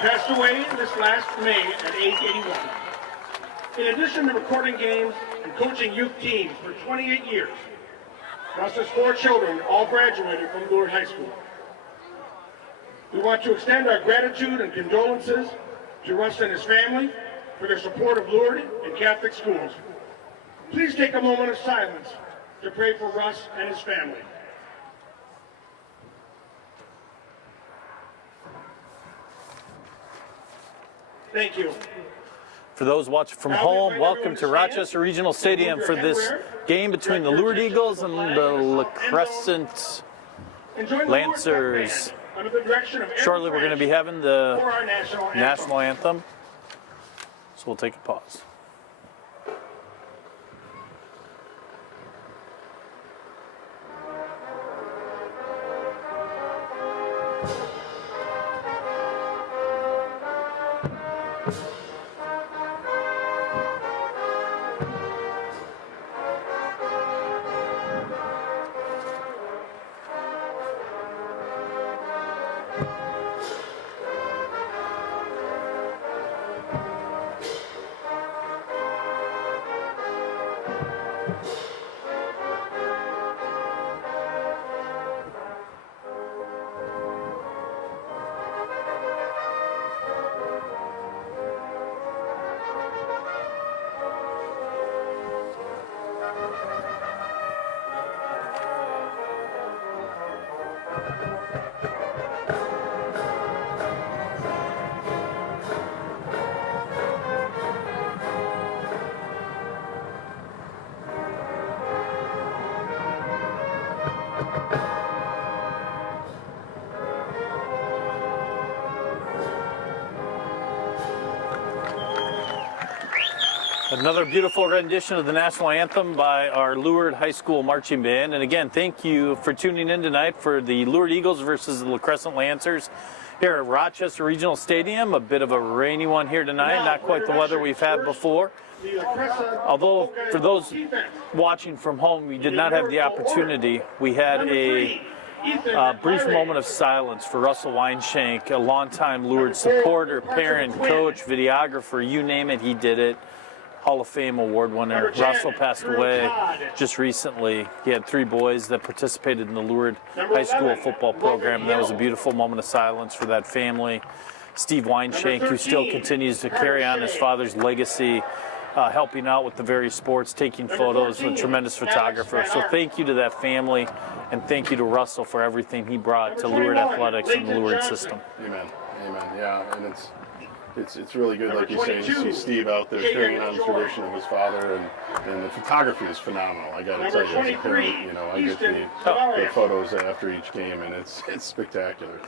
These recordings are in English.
passed away this last May at age 81. In addition to recording games and coaching youth teams for 28 years, Russ has 4 children, all graduated from Lourdes High School. We want to extend our gratitude and condolences to Russ and his family for their support of Lourdes and Catholic schools. Please take a moment of silence to pray for Russ and his family. Thank you. For those watching from home, welcome to Rochester Regional Stadium for this game between the Lourdes Eagles and the LaCrescent Lancers. Shortly, we're going to be having the national anthem, so we'll take a pause. Another beautiful rendition of the national anthem by our Lourdes High School marching band. And again, thank you for tuning in tonight for the Lourdes Eagles versus the LaCrescent Lancers here at Rochester Regional Stadium. A bit of a rainy one here tonight, not quite the weather we've had before. Although for those watching from home, we did not have the opportunity. We had a brief moment of silence for Russell Weinshank, a longtime Lourdes supporter, parent, coach, videographer, you name it, he did it. Hall of Fame award winner. Russell passed away just recently. He had 3 boys that participated in the Lourdes High School football program. That was a beautiful moment of silence for that family. Steve Weinshank, who still continues to carry on his father's legacy, helping out with the various sports, taking photos, a tremendous photographer. So thank you to that family, and thank you to Russell for everything he brought to Lourdes athletics and the Lourdes system. Amen. Amen. Yeah, and it's really good, like you say, to see Steve out there carrying on the tradition of his father, and the photography is phenomenal. I got to tell you, as a parent, you know, I get the photos after each game, and it's spectacular.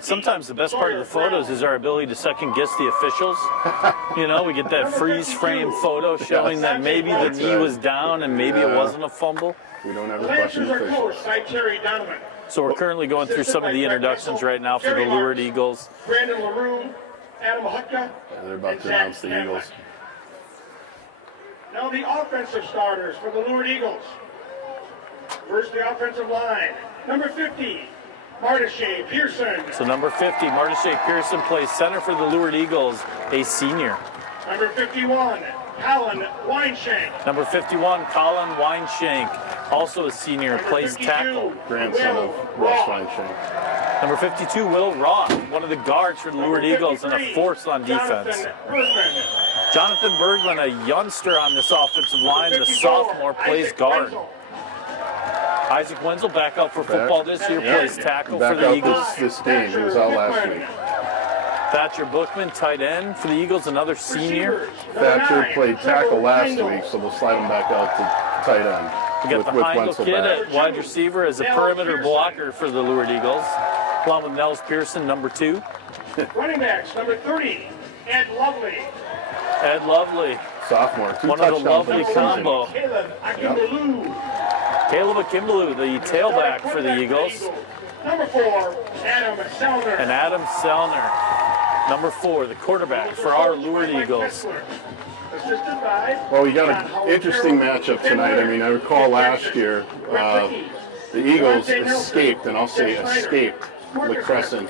Sometimes the best part of the photos is our ability to second guess the officials. You know, we get that freeze frame photo showing that maybe the knee was down and maybe it wasn't a fumble. We don't ever question the officials. So we're currently going through some of the introductions right now for the Lourdes Eagles. Brandon LaRue, Adam Hutka. They're about to announce the Eagles. Now the offensive starters for the Lourdes Eagles. First, the offensive line. Number 50, Mardeshae Pearson. So number 50, Mardeshae Pearson plays center for the Lourdes Eagles, a senior. Number 51, Colin Weinshank. Number 51, Colin Weinshank, also a senior, plays tackle. Grandson of Russ Weinshank. Number 52, Will Roth, one of the guards for the Lourdes Eagles and a force on defense. Jonathan Bergman, a youngster on this offensive line, the sophomore, plays guard. Isaac Wenzel back out for football this year, plays tackle for the Eagles. This game, he was out last week. Thatcher Bookman, tight end for the Eagles, another senior. Thatcher played tackle last week, so they'll slide him back out to tight end. We got the Heindel kid at wide receiver as a perimeter blocker for the Lourdes Eagles, along with Nels Pearson, number 2. Running backs, number 30, Ed Lovely. Ed Lovely. Sophomore, 2 one of the lovely combo. Caleb Akimbaloo. Caleb Akimbaloo, the tailback for the Eagles. Number 4, Adam Selner. And Adam Selner, number 4, the quarterback for our Lourdes Eagles. Well, we got an interesting matchup tonight. I mean, I recall last year the Eagles escaped, and I'll say escaped, LaCrescent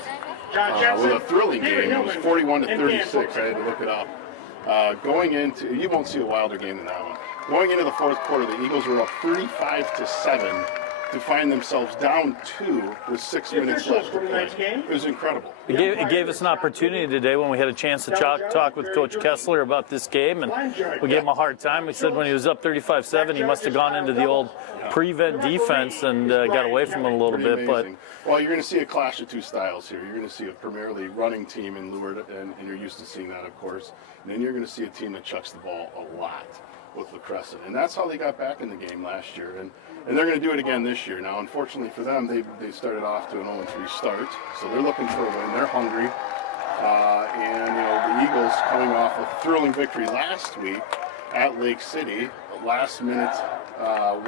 with a thrilling game. It was 41-36. I had to look it up. Going into, you won't see a wilder game than that one. Going into the fourth quarter, the Eagles were up 35-7 to find themselves down 2 with 6 minutes left to play. It was incredible. It gave us an opportunity today when we had a chance to talk with Coach Kessler about this game, and we gave him a hard time. We said when he was up 35-7, he must have gone into the old prevent defense and got away from it a little bit. But well, you're going to see a clash of two styles here. You're going to see a primarily running team in Lourdes, and you're used to seeing that, of course. And then you're going to see a team that chucks the ball a lot with LaCrescent, and that's how they got back in the game last year. And they're going to do it again this year. Now, unfortunately for them, they started off to an 0-3 start, so they're looking for a win. They're hungry, and the Eagles coming off a thrilling victory last week at Lake City, a last-minute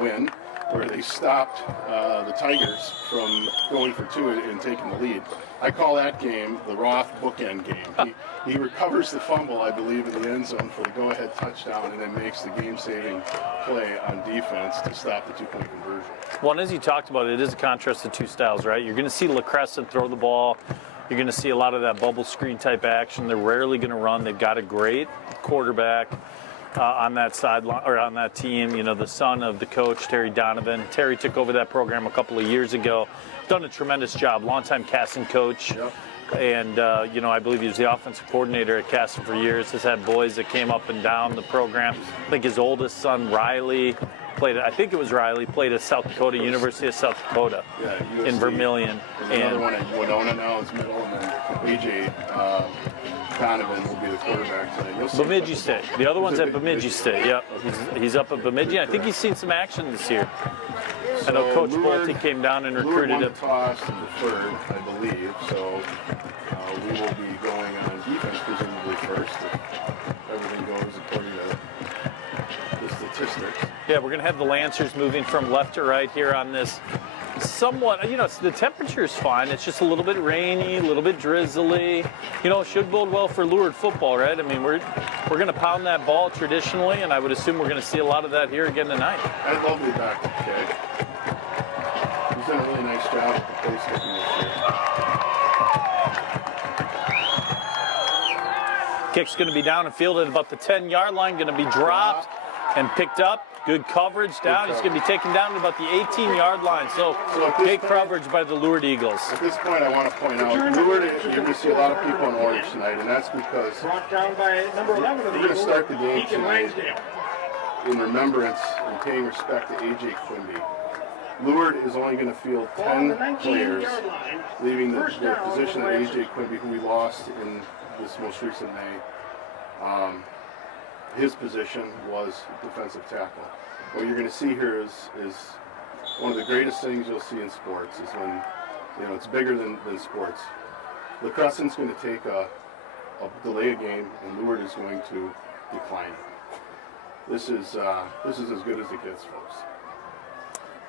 win where they stopped the Tigers from going for 2 and taking the lead. I call that game the Roth bookend game. He recovers the fumble, I believe, in the end zone for the go-ahead touchdown, and then makes the game-saving play on defense to stop the 2-point conversion. Well, and as you talked about, it is a contrast of two styles, right? You're going to see LaCrescent throw the ball. You're going to see a lot of that bubble screen type action. They're rarely going to run. They've got a great quarterback on that sideline or on that team. The son of the coach, Terry Donovan. Terry took over that program a couple of years ago. Done a tremendous job. Longtime Casson coach. Yep. And, I believe he was the offensive coordinator at Casson for years. Has had boys that came up and down the program. I think his oldest son, Riley, played at South Dakota, University of South Dakota in Vermilion. There's another one at Winona now is middle, and then A.J. Donovan will be the quarterback tonight. Bemidji State. The other one's at Bemidji State, yep. He's up at Bemidji. I think he's seen some action this year. So I know Coach Bolte came down and recruited him. Lourdes won the toss and deferred, I believe, so we will be going on defense presumably first if everything goes according to the statistics. Yeah, we're going to have the Lancers moving from left to right here on this somewhat, the temperature is fine. It's just a little bit rainy, a little bit drizzly. Should bode well for Lourdes football, right? I mean, we're going to pound that ball traditionally, and I would assume we're going to see a lot of that here again tonight. I'd love to be back with Kay. He's done a really nice job at the place kicking this year. Kick's going to be down and fielded at about the 10-yard line, going to be dropped and picked up. Good coverage down. He's going to be taken down to about the 18-yard line. So big coverage by the Lourdes Eagles. At this point, I want to point out, Lourdes, you're going to see a lot of people in orange tonight, and that's because brought down by number 11 of the we're going to start the game tonight Lansdale in remembrance and paying respect to A.J. Quimby. Lourdes is only going to field 10 players, leaving the position of A.J. Quimby, who we lost in this most recent May. His position was defensive tackle. What you're going to see here is one of the greatest things you'll see in sports is when, it's bigger than sports. LaCrescent's going to take a delay a game, and Lourdes is going to decline it. This is as good as it gets, folks.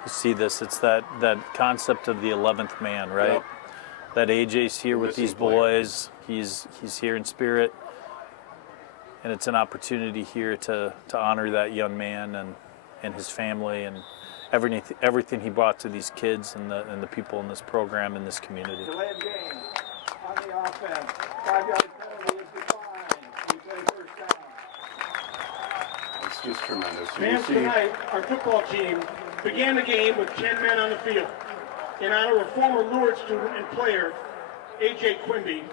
You see this, it's that concept of the 11th man, right? Yep. That AJ's here with these boys. He's here in spirit. And it's an opportunity here to honor that young man and his family and everything he brought to these kids and the people in this program in this community. Delay of game on the offense. 5-yard penalty is declined. We play first down. It's just tremendous. Fans tonight, our football team began the game with 10 men on the field in honor of former Lourdes student and player A.J. Quimby,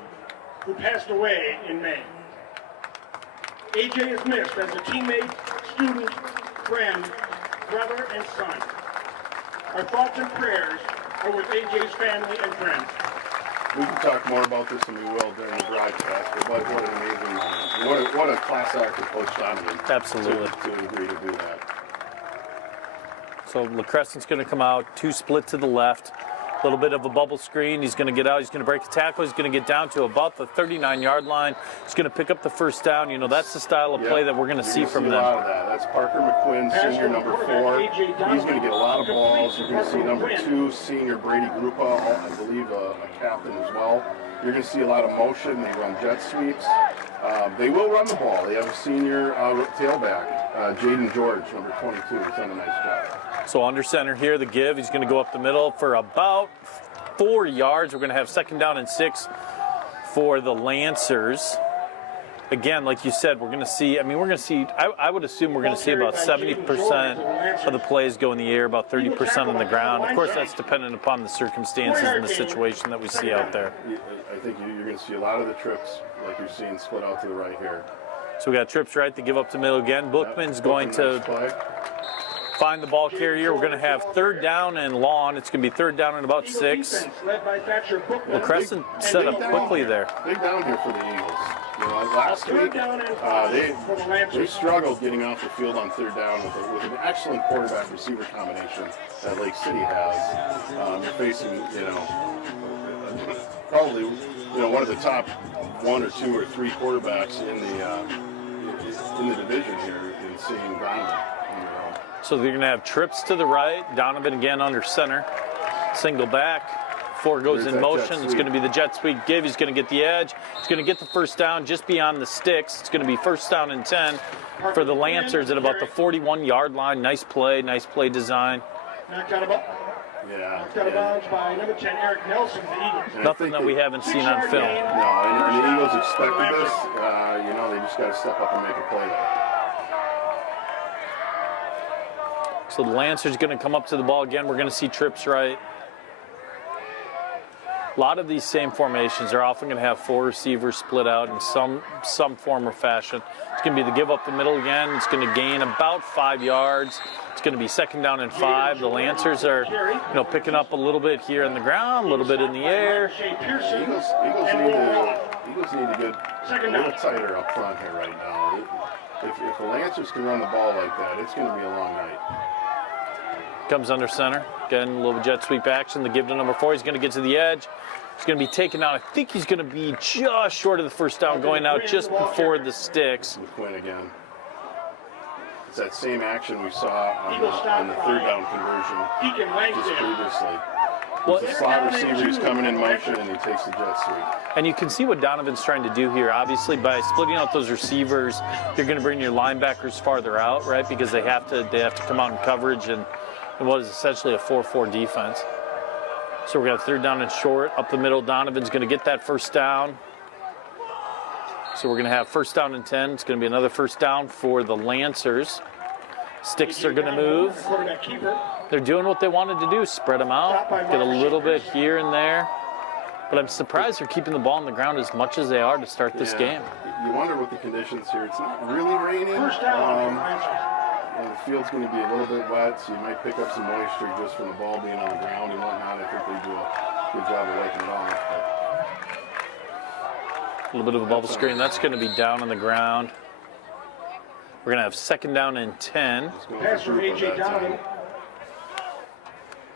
who passed away in May. A.J. is missed as a teammate, student, friend, brother, and son. Our thoughts and prayers are with A.J.'s family and friends. We can talk more about this than we will during the broadcast, but what an amazing moment. What a class act of Coach Donovan. Absolutely. To agree to do that. So LaCrescent's going to come out, 2 split to the left. A little bit of a bubble screen. He's going to get out. He's going to break a tackle. He's going to get down to about the 39-yard line. He's going to pick up the first down. That's the style of play that we're going to see from them. A lot of that. That's Parker McQuinn, senior number 4. He's going to get a lot of balls. You're going to see number 2, senior Brady Grupa, I believe a captain as well. You're going to see a lot of motion. They run jet sweeps. They will run the ball. They have a senior tailback, Jaden George, number 22. He's done a nice job. So under center here, the give. He's going to go up the middle for about 4 yards. We're going to have second down and 6 for the Lancers. Again, like you said, we're going to see, I would assume we're going to see about 70% of the plays go in the air, about 30% on the ground. Of course, that's dependent upon the circumstances and the situation that we see out there. I think you're going to see a lot of the trips, like you're seeing, split out to the right here. So we got trips right to give up the middle again. Bookman's going to find the ball carrier. We're going to have third down and long. It's going to be third down and about 6. LaCrescent set up quickly there. Big down here for the Eagles. You know, last week, they struggled getting off the field on third down with an excellent quarterback-receiver combination that Lake City has. You're facing, probably, one of the top 1 or 2 or 3 quarterbacks in the division here in seeing Donovan. So they're going to have trips to the right. Donovan again under center. Single back. 4 goes in motion. It's going to be the jet sweep give. He's going to get the edge. He's going to get the first down just beyond the sticks. It's going to be first down and 10 for the Lancers at about the 41-yard line. Nice play design. Knocked out of bounds by number 10, Eric Nelson, the Eagles. Nothing that we haven't seen on film. No, and the Eagles expected this. They just got to step up and make a play there. So the Lancers going to come up to the ball again. We're going to see trips right. A lot of these same formations are often going to have 4 receivers split out in some form or fashion. It's going to be the give up the middle again. It's going to gain about 5 yards. It's going to be second down and 5. The Lancers are, picking up a little bit here in the ground, a little bit in the air. Eagles need to get a little tighter up front here right now. If the Lancers can run the ball like that, it's going to be a long night. Comes under center. Again, a little jet sweep action. The give to number 4. He's going to get to the edge. He's going to be taken out. I think he's going to be just short of the first down, going out just before the sticks. Quinn again. It's that same action we saw on the third down conversion just previously. Well, the slot receiver, he's coming in motion, and he takes the jet sweep. And you can see what Donovan's trying to do here. Obviously, by splitting out those receivers, you're going to bring your linebackers farther out, right? Because they have to come out in coverage and what is essentially a 4-4 defense. So we're going to have third down and short. Up the middle, Donovan's going to get that first down. So we're going to have first down and 10. It's going to be another first down for the Lancers. Sticks are going to move. They're doing what they wanted to do, spread them out, get a little bit here and there. But I'm surprised they're keeping the ball on the ground as much as they are to start this game. You wonder what the conditions here. It's not really raining. The field's going to be a little bit wet, so you might pick up some moisture just from the ball being on the ground and whatnot. I think they do a good job of wiping it off. A little bit of a bubble screen. That's going to be down on the ground. We're going to have second down and 10. Pass from A.J. Donovan.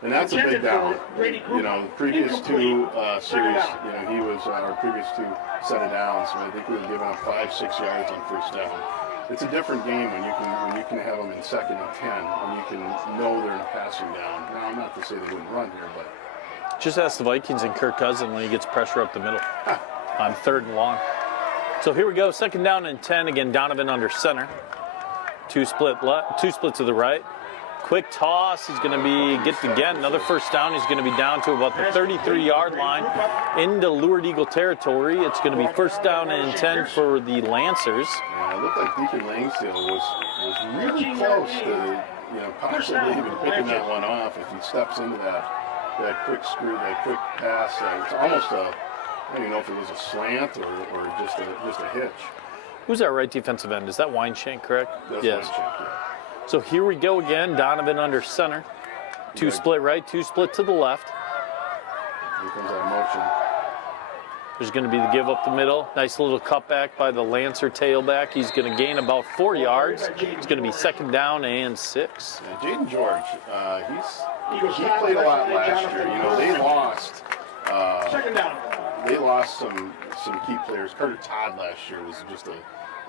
And that's a big down. The previous 2 series, he was our previous 2 set of downs. So I think we were giving up 5-6 yards on first down. It's a different game when you can have them in second and 10, when you can know they're in a passing down. Now, I'm not to say they wouldn't run here, but just ask the Vikings and Kirk Cousins when he gets pressure up the middle on third and long. So here we go, second down and 10. Again, Donovan under center. 2 split to the right. Quick toss. He's going to get again another first down. He's going to be down to about the 33-yard line into Lourdes Eagle territory. It's going to be first down and 10 for the Lancers. Yeah, it looked like Deacon Langsdale was really close to possibly even picking that one off if he steps into that quick pass. It's almost I don't even know if it was a slant or just a hitch. Who's our right defensive end? Is that Weinshank, correct? That's yes. Weinshank, yeah. So here we go again. Donovan under center. 2 split right, 2 split to the left. Here comes that motion. There's going to be the give up the middle. Nice little cutback by the Lancer tailback. He's going to gain about 4 yards. It's going to be second down and 6. Yeah, Jaden George, he played a lot last year. They lost. They lost some key players. Carter Todd last year was just a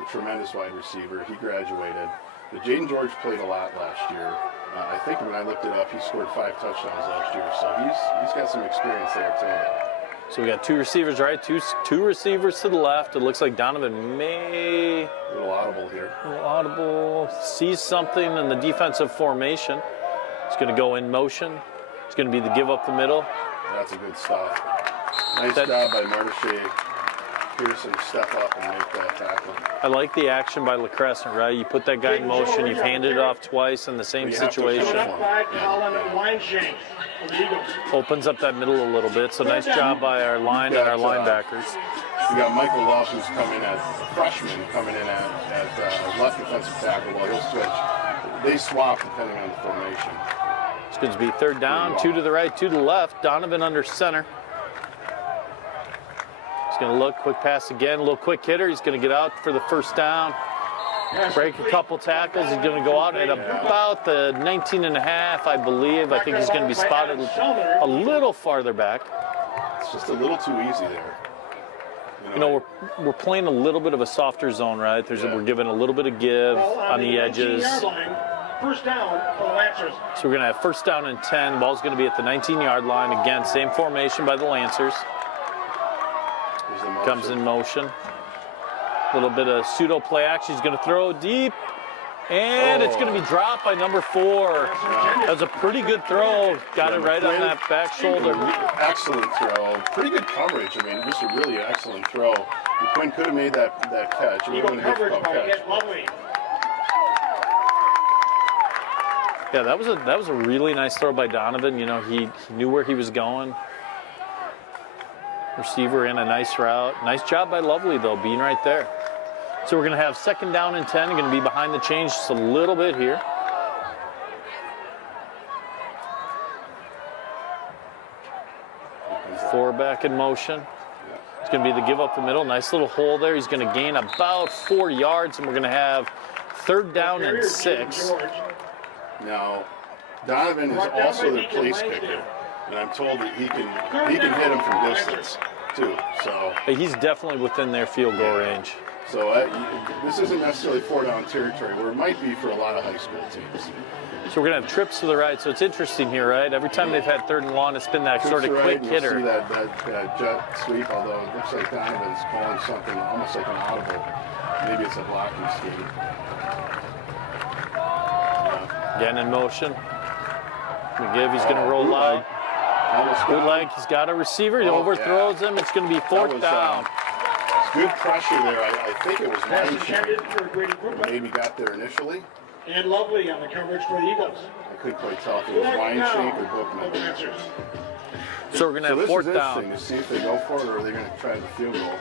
tremendous wide receiver. He graduated. But Jaden George played a lot last year. I think when I looked it up, he scored 5 touchdowns last year. So he's got some experience there too. So we got 2 receivers right, two receivers to the left. It looks like Donovan may a little audible here. Sees something in the defensive formation. It's going to go in motion. It's going to be the give up the middle. That's a good stop. Nice job by Martiche Pearson step up and make that tackle. I like the action by LaCrescent, right? You put that guy in motion, you've handed it off twice in the same situation. Opens up that middle a little bit, so nice job by our line and our linebackers. You got Michael Luff, who's coming at freshman, coming in at left defensive tackle while he'll switch. They swap depending on the formation. It's going to be third down, 2 to the right, 2 to the left. Donovan under center. He's going to look, quick pass again, a little quick hitter. He's going to get out for the first down. Break a couple tackles. He's going to go out at about the 19.5, I believe. I think he's going to be spotted a little farther back. It's just a little too easy there. You know, we're playing a little bit of a softer zone, right? We're giving a little bit of give on the edges. First down for the Lancers. So we're going to have first down and 10. Ball's going to be at the 19-yard line. Again, same formation by the Lancers. Comes in motion. A little bit of pseudo play action. He's going to throw deep. And it's going to be dropped by number 4. That was a pretty good throw. Got it right on that back shoulder. Excellent throw. Pretty good coverage. I mean, just a really excellent throw. Quinn could have made that catch. It would have been a difficult catch. Yeah, that was a really nice throw by Donovan. You know, he knew where he was going. Receiver in a nice route. Nice job by Lovely, though, being right there. So we're going to have second down and 10. We're going to be behind the chains just a little bit here. Four back in motion. It's going to be the give up the middle. Nice little hole there. He's going to gain about 4 yards, and we're going to have third down and 6. Now, Donovan is also their place kicker, and I'm told that he can hit him from distance too. So he's definitely within their field goal range. So this isn't necessarily 4-down territory, where it might be for a lot of high school teams. So we're going to have trips to the right. So it's interesting here, right? Every time they've had third and long, it's been that sort of quick hitter. See that jet sweep, although it looks like Donovan's calling something almost like an audible. Maybe it's a blocking scheme. Again in motion. McGill, he's going to roll out. Good leg. He's got a receiver. He overthrows him. It's going to be fourth down. Good pressure there. I think it was Weinstein maybe got there initially. And Lovely on the coverage for the Eagles. I couldn't quite tell if it was Weinstein or Bookman. So we're going to have fourth down. To see if they go for it or are they going to try the field goal.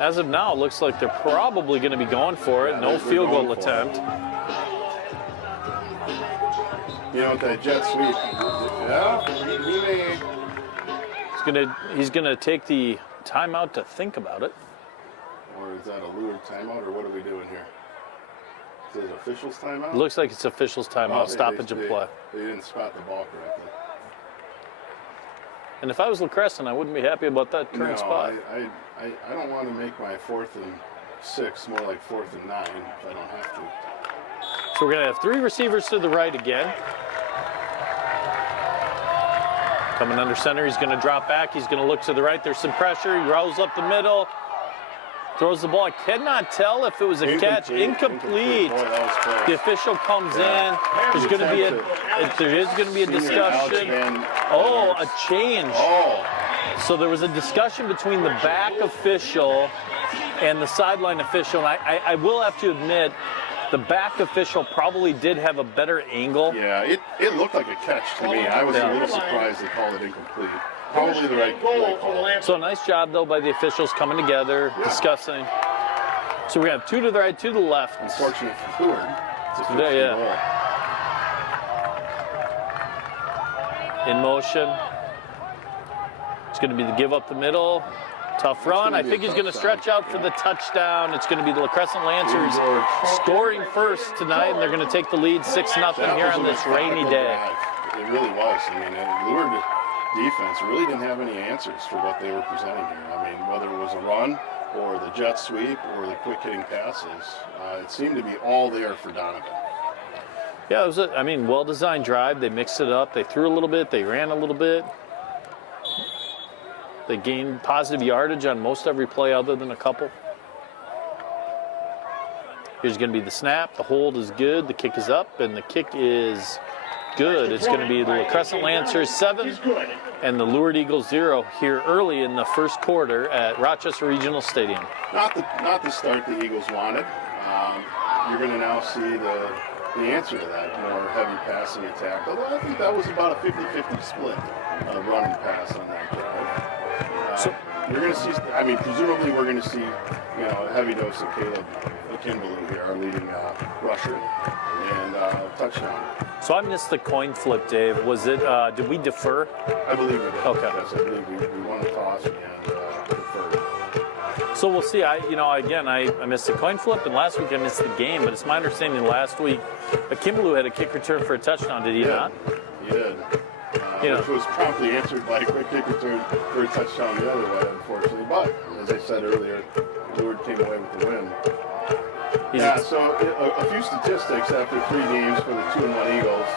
As of now, it looks like they're probably going to be going for it. No field goal attempt. You know, with that jet sweep, he may. He's gonna take the timeout to think about it. Or is that a Lourdes timeout, or what are we doing here? Is it officials timeout? It looks like it's officials timeout, stoppage of play. They didn't spot the ball correctly. And if I was LaCrescent, I wouldn't be happy about that current spot. I don't want to make my 4th and 6 more like 4th and 9 if I don't have to. So we're going to have 3 receivers to the right again. Coming under center, he's going to drop back. He's going to look to the right. There's some pressure. He rolls up the middle. Throws the ball. I cannot tell if it was a catch. Incomplete. Boy, that was close. The official comes in. There's going to be a discussion. Oh, a change. Oh. So there was a discussion between the back official and the sideline official. And I will have to admit, the back official probably did have a better angle. Yeah, it looked like a catch to me. I was a little surprised they called it incomplete. Probably the right call. So nice job, though, by the officials coming together, discussing. So we have 2 to the right, 2 to the left. Unfortunate for Lourdes. It's a In motion. It's going to be the give up the middle. Tough run. I think he's going to stretch out for the touchdown. It's going to be the LaCrescent Lancers scoring first tonight, and they're going to take the lead 6-0 here on this rainy day. It really was. I mean, Lourdes defense really didn't have any answers for what they were presenting here. I mean, whether it was a run or the jet sweep or the quick hitting passes, it seemed to be all there for Donovan. Yeah, it was a well-designed drive. They mixed it up. They threw a little bit. They ran a little bit. They gained positive yardage on most every play other than a couple. Here's going to be the snap. The hold is good. The kick is up, and the kick is good. It's going to be the LaCrescent Lancers 7 and the Lourdes Eagles 0 here early in the first quarter at Rochester Regional Stadium. Not the start the Eagles wanted. You're going to now see the answer to that, more heavy passing attack. Although I think that was about a 50-50 split run and pass on that drive. So you're going to see, I mean, presumably we're going to see, a heavy dose of Caleb Kimbaloo here, our leading rusher, and touchdown. So I missed the coin flip, Dave. Was it, did we defer? I believe we did. Okay. Yes, I believe we won the toss and deferred. So we'll see. I missed the coin flip, and last week I missed the game. But it's my understanding last week, Kimbaloo had a kick return for a touchdown. Did he not? He did. Which was promptly answered by a quick kick return for a touchdown the other way, unfortunately. But as I said earlier, Lourdes came away with the win. So a few statistics after 3 games for the 2-1 Eagles.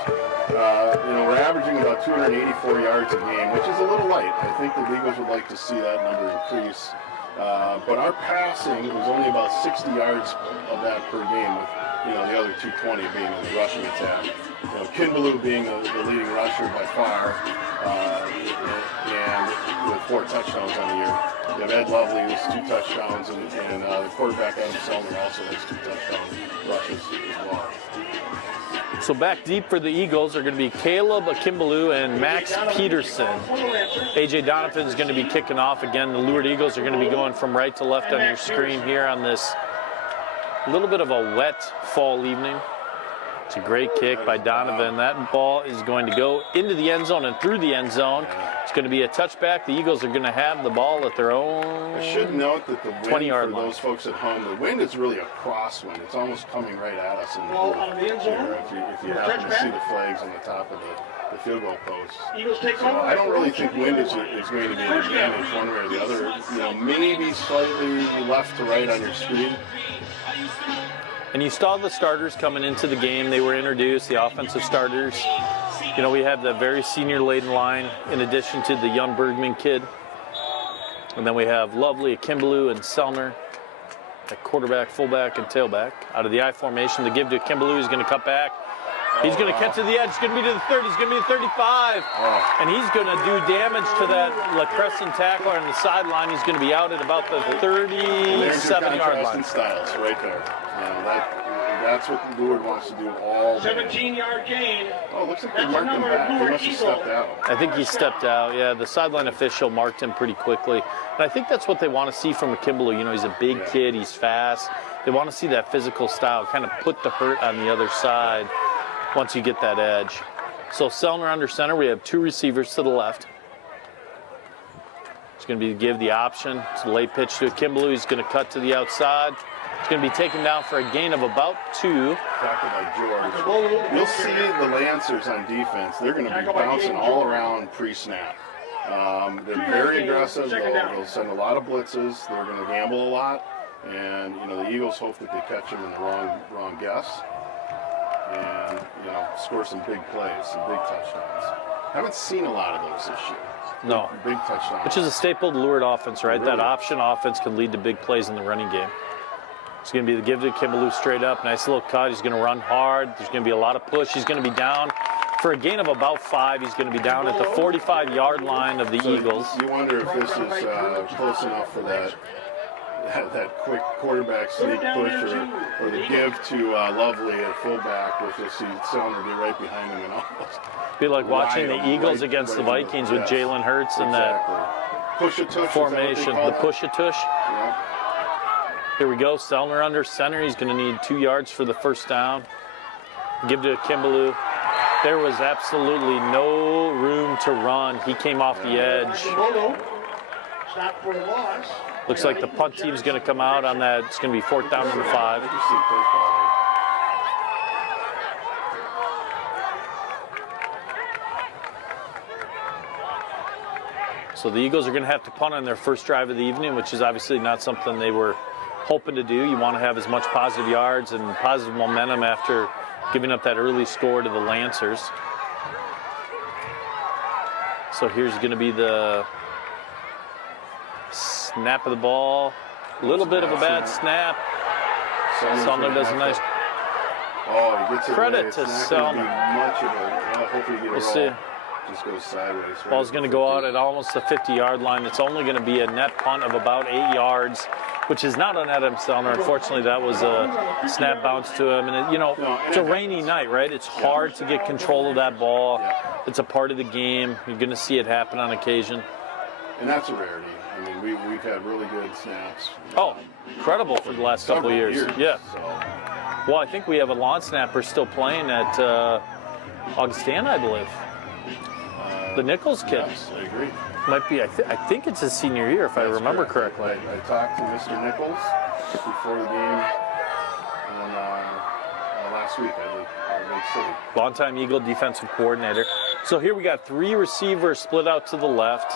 We're averaging about 284 yards a game, which is a little light. I think the Eagles would like to see that number increase. But our passing was only about 60 yards of that per game, with the other 220 being in the rushing attack. Kimbaloo being the leading rusher by far, and with 4 touchdowns on the year. You have Ed Lovely has 2 touchdowns, and the quarterback Adam Selmer also has 2 touchdown rushes as well. So back deep for the Eagles are going to be Caleb Kimbaloo and Max Peterson. A.J. Donovan is going to be kicking off again. The Lourdes Eagles are going to be going from right to left on your screen here on this little bit of a wet fall evening. It's a great kick by Donovan. That ball is going to go into the end zone and through the end zone. It's going to be a touchback. The Eagles are going to have the ball at their own 20-yard I should note that the wind for line. Those folks at home, the wind is really a crosswind. It's almost coming right at us in the booth here, if you happen to see the flags on the top of the field goal posts. So I don't really think wind is going to be an advantage one way or the other. Maybe slightly left to right on your screen. And you saw the starters coming into the game. They were introduced, the offensive starters. We have the very senior-laden line in addition to the young Bergman kid. And then we have Lovely, Kimbaloo, and Selner at quarterback, fullback, and tailback. Out of the I formation, the give to Kimbaloo. He's going to cut back. He's going to cut to the edge. He's going to be to the 30. He's going to be to 35. And he's going to do damage to that LaCrescent tackler on the sideline. He's going to be out at about the 37-yard line. Styles right there. That's what Lourdes wants to do all day. 17-yard gain. Oh, looks like they marked him back. He must have stepped out. I think he stepped out. Yeah, the sideline official marked him pretty quickly. And I think that's what they want to see from a Kimbaloo. He's a big kid. He's fast. They want to see that physical style, kind of put the hurt on the other side once you get that edge. So Selner under center. We have 2 receivers to the left. It's going to be give the option. It's a late pitch to Kimbaloo. He's going to cut to the outside. It's going to be taken down for a gain of about 2. Talking about George. You'll see the Lancers on defense. They're going to be bouncing all around pre-snap. They're very aggressive. They'll send a lot of blitzes. They're going to gamble a lot. And, the Eagles hope that they catch them in the wrong guess. And, score some big plays, some big touchdowns. Haven't seen a lot of those this year. No. Big touchdowns. Which is a staple of the Lourdes offense, right? Really? That option offense can lead to big plays in the running game. It's going to be the give to Kimbaloo straight up. Nice little cut. He's going to run hard. There's going to be a lot of push. He's going to be down for a gain of about 5. He's going to be down at the 45-yard line of the Eagles. You wonder if this is close enough for that quick quarterback sneak push or the give to Lovely at fullback, which you'll see Selner be right behind him and almost be like watching the Eagles against the Vikings with Jalen Hurts and that push-a-tush formation, the push-a-tush. Yeah. Here we go, Selner under center. He's going to need 2 yards for the first down. Give to Kimbaloo. There was absolutely no room to run. He came off the edge. Stop for a loss. Looks like the punt team's going to come out on that. It's going to be 4th down and 5. So the Eagles are going to have to punt on their first drive of the evening, which is obviously not something they were hoping to do. You want to have as much positive yards and positive momentum after giving up that early score to the Lancers. So here's going to be the snap of the ball. A little bit of a bad snap. Selner does a nice. Oh, he gets it Credit away. to It's not going to be Selma. much of a, well, hopefully you get a We'll roll. see. Just goes sideways. Right Ball's at going to the go 50. out at almost the 50-yard line. It's only going to be a net punt of about 8 yards, which is not on Adam Sellner. Unfortunately, that was a snap bounce to him. And, it's a rainy night, right? It's hard to get control of that ball. Yeah. It's a part of the game. You're going to see it happen on occasion. And that's a rarity. I mean, we've had really good snaps. Oh, incredible for the last couple of years. Yeah. So, Well, I think we have a lawn snapper still playing at Augustana, I believe. The Nichols kid. yes, I agree. Might be, I think it's his senior year, if I That's remember correct. correctly. I talked to Mr. Nichols before the game and, last week at Lake City. Longtime Eagle defensive coordinator. So here we got 3 receivers split out to the left.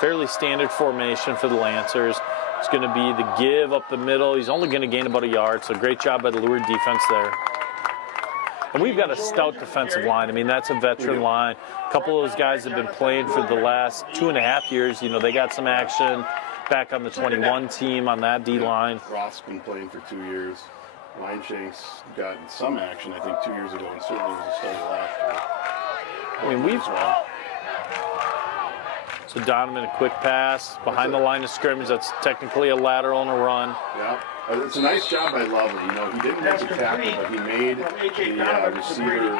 Fairly standard formation for the Lancers. It's going to be the give up the middle. He's only going to gain about a yard, so great job by the Lourdes defense there. And we've got a stout defensive line. I mean, that's a veteran line. A couple of those guys have been playing for the last 2.5 years. They got some action back on the 21 team on that D-line. Roth's been playing for 2 years. Lineshank's gotten some action, I think, 2 years ago, and certainly was a starter last year. I mean, we've... As well. So Donovan, a quick pass behind the line of scrimmage. That's technically a lateral and a run. Yeah, it's a nice job by Lovely. He didn't make the tackle, but he made the receiver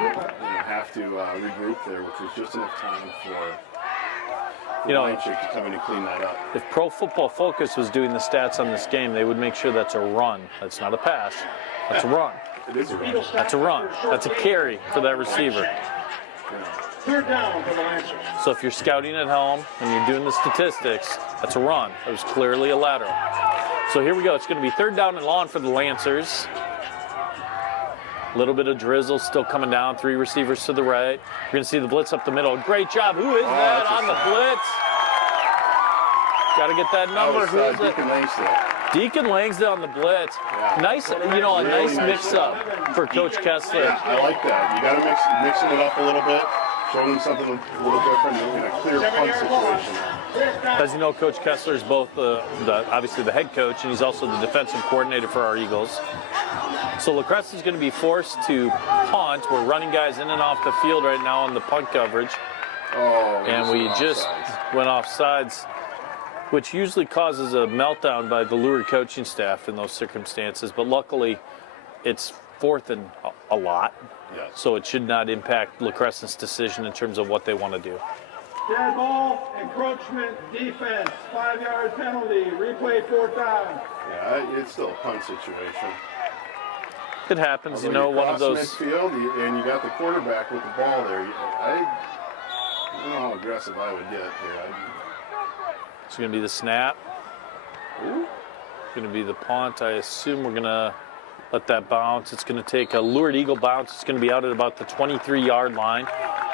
have to regroup there, which was just enough time for Lineshank to come in and clean that up. If Pro Football Focus was doing the stats on this game, they would make sure that's a run. That's not a pass. That's a run. It is a run. That's a run. That's a carry for that receiver. Yeah. 3rd down for the Lancers. So if you're scouting at home and you're doing the statistics, that's a run. It was clearly a lateral. So here we go. It's going to be 3rd down and long for the Lancers. A little bit of drizzle still coming down. 3 receivers to the right. You're going to see the blitz up the middle. Great job. Who is that on the blitz? Got to get that number. Who is it? Deacon Langsdale. Deacon Langsdale on the blitz. Yeah. Nice, a Really nice nice mix-up for Coach Kessler. Yeah, I like that. You got to mixing it up a little bit, showing them something a little different in a clear punt situation. As you know, Coach Kessler is both obviously the head coach, and he's also the defensive coordinator for our Eagles. So LaCrescent is going to be forced to punt. We're running guys in and off the field right now on the punt coverage. Oh, And we just went off sides, which usually causes a meltdown by the Lourdes coaching staff in those circumstances. But luckily, it's 4th and a lot. Yes. So it should not impact LaCrescent's decision in terms of what they want to do. Dead ball, encroachment, defense, 5-yard penalty, replay 4th down. Yeah, it's still a punt situation. It happens, Although you one of cross those. midfield, and you got the quarterback with the ball there. I don't know how aggressive I would get here. It's going to be the snap. Going to be the punt. I assume we're going to let that bounce. It's going to take a Lourdes Eagle bounce. It's going to be out at about the 23-yard line.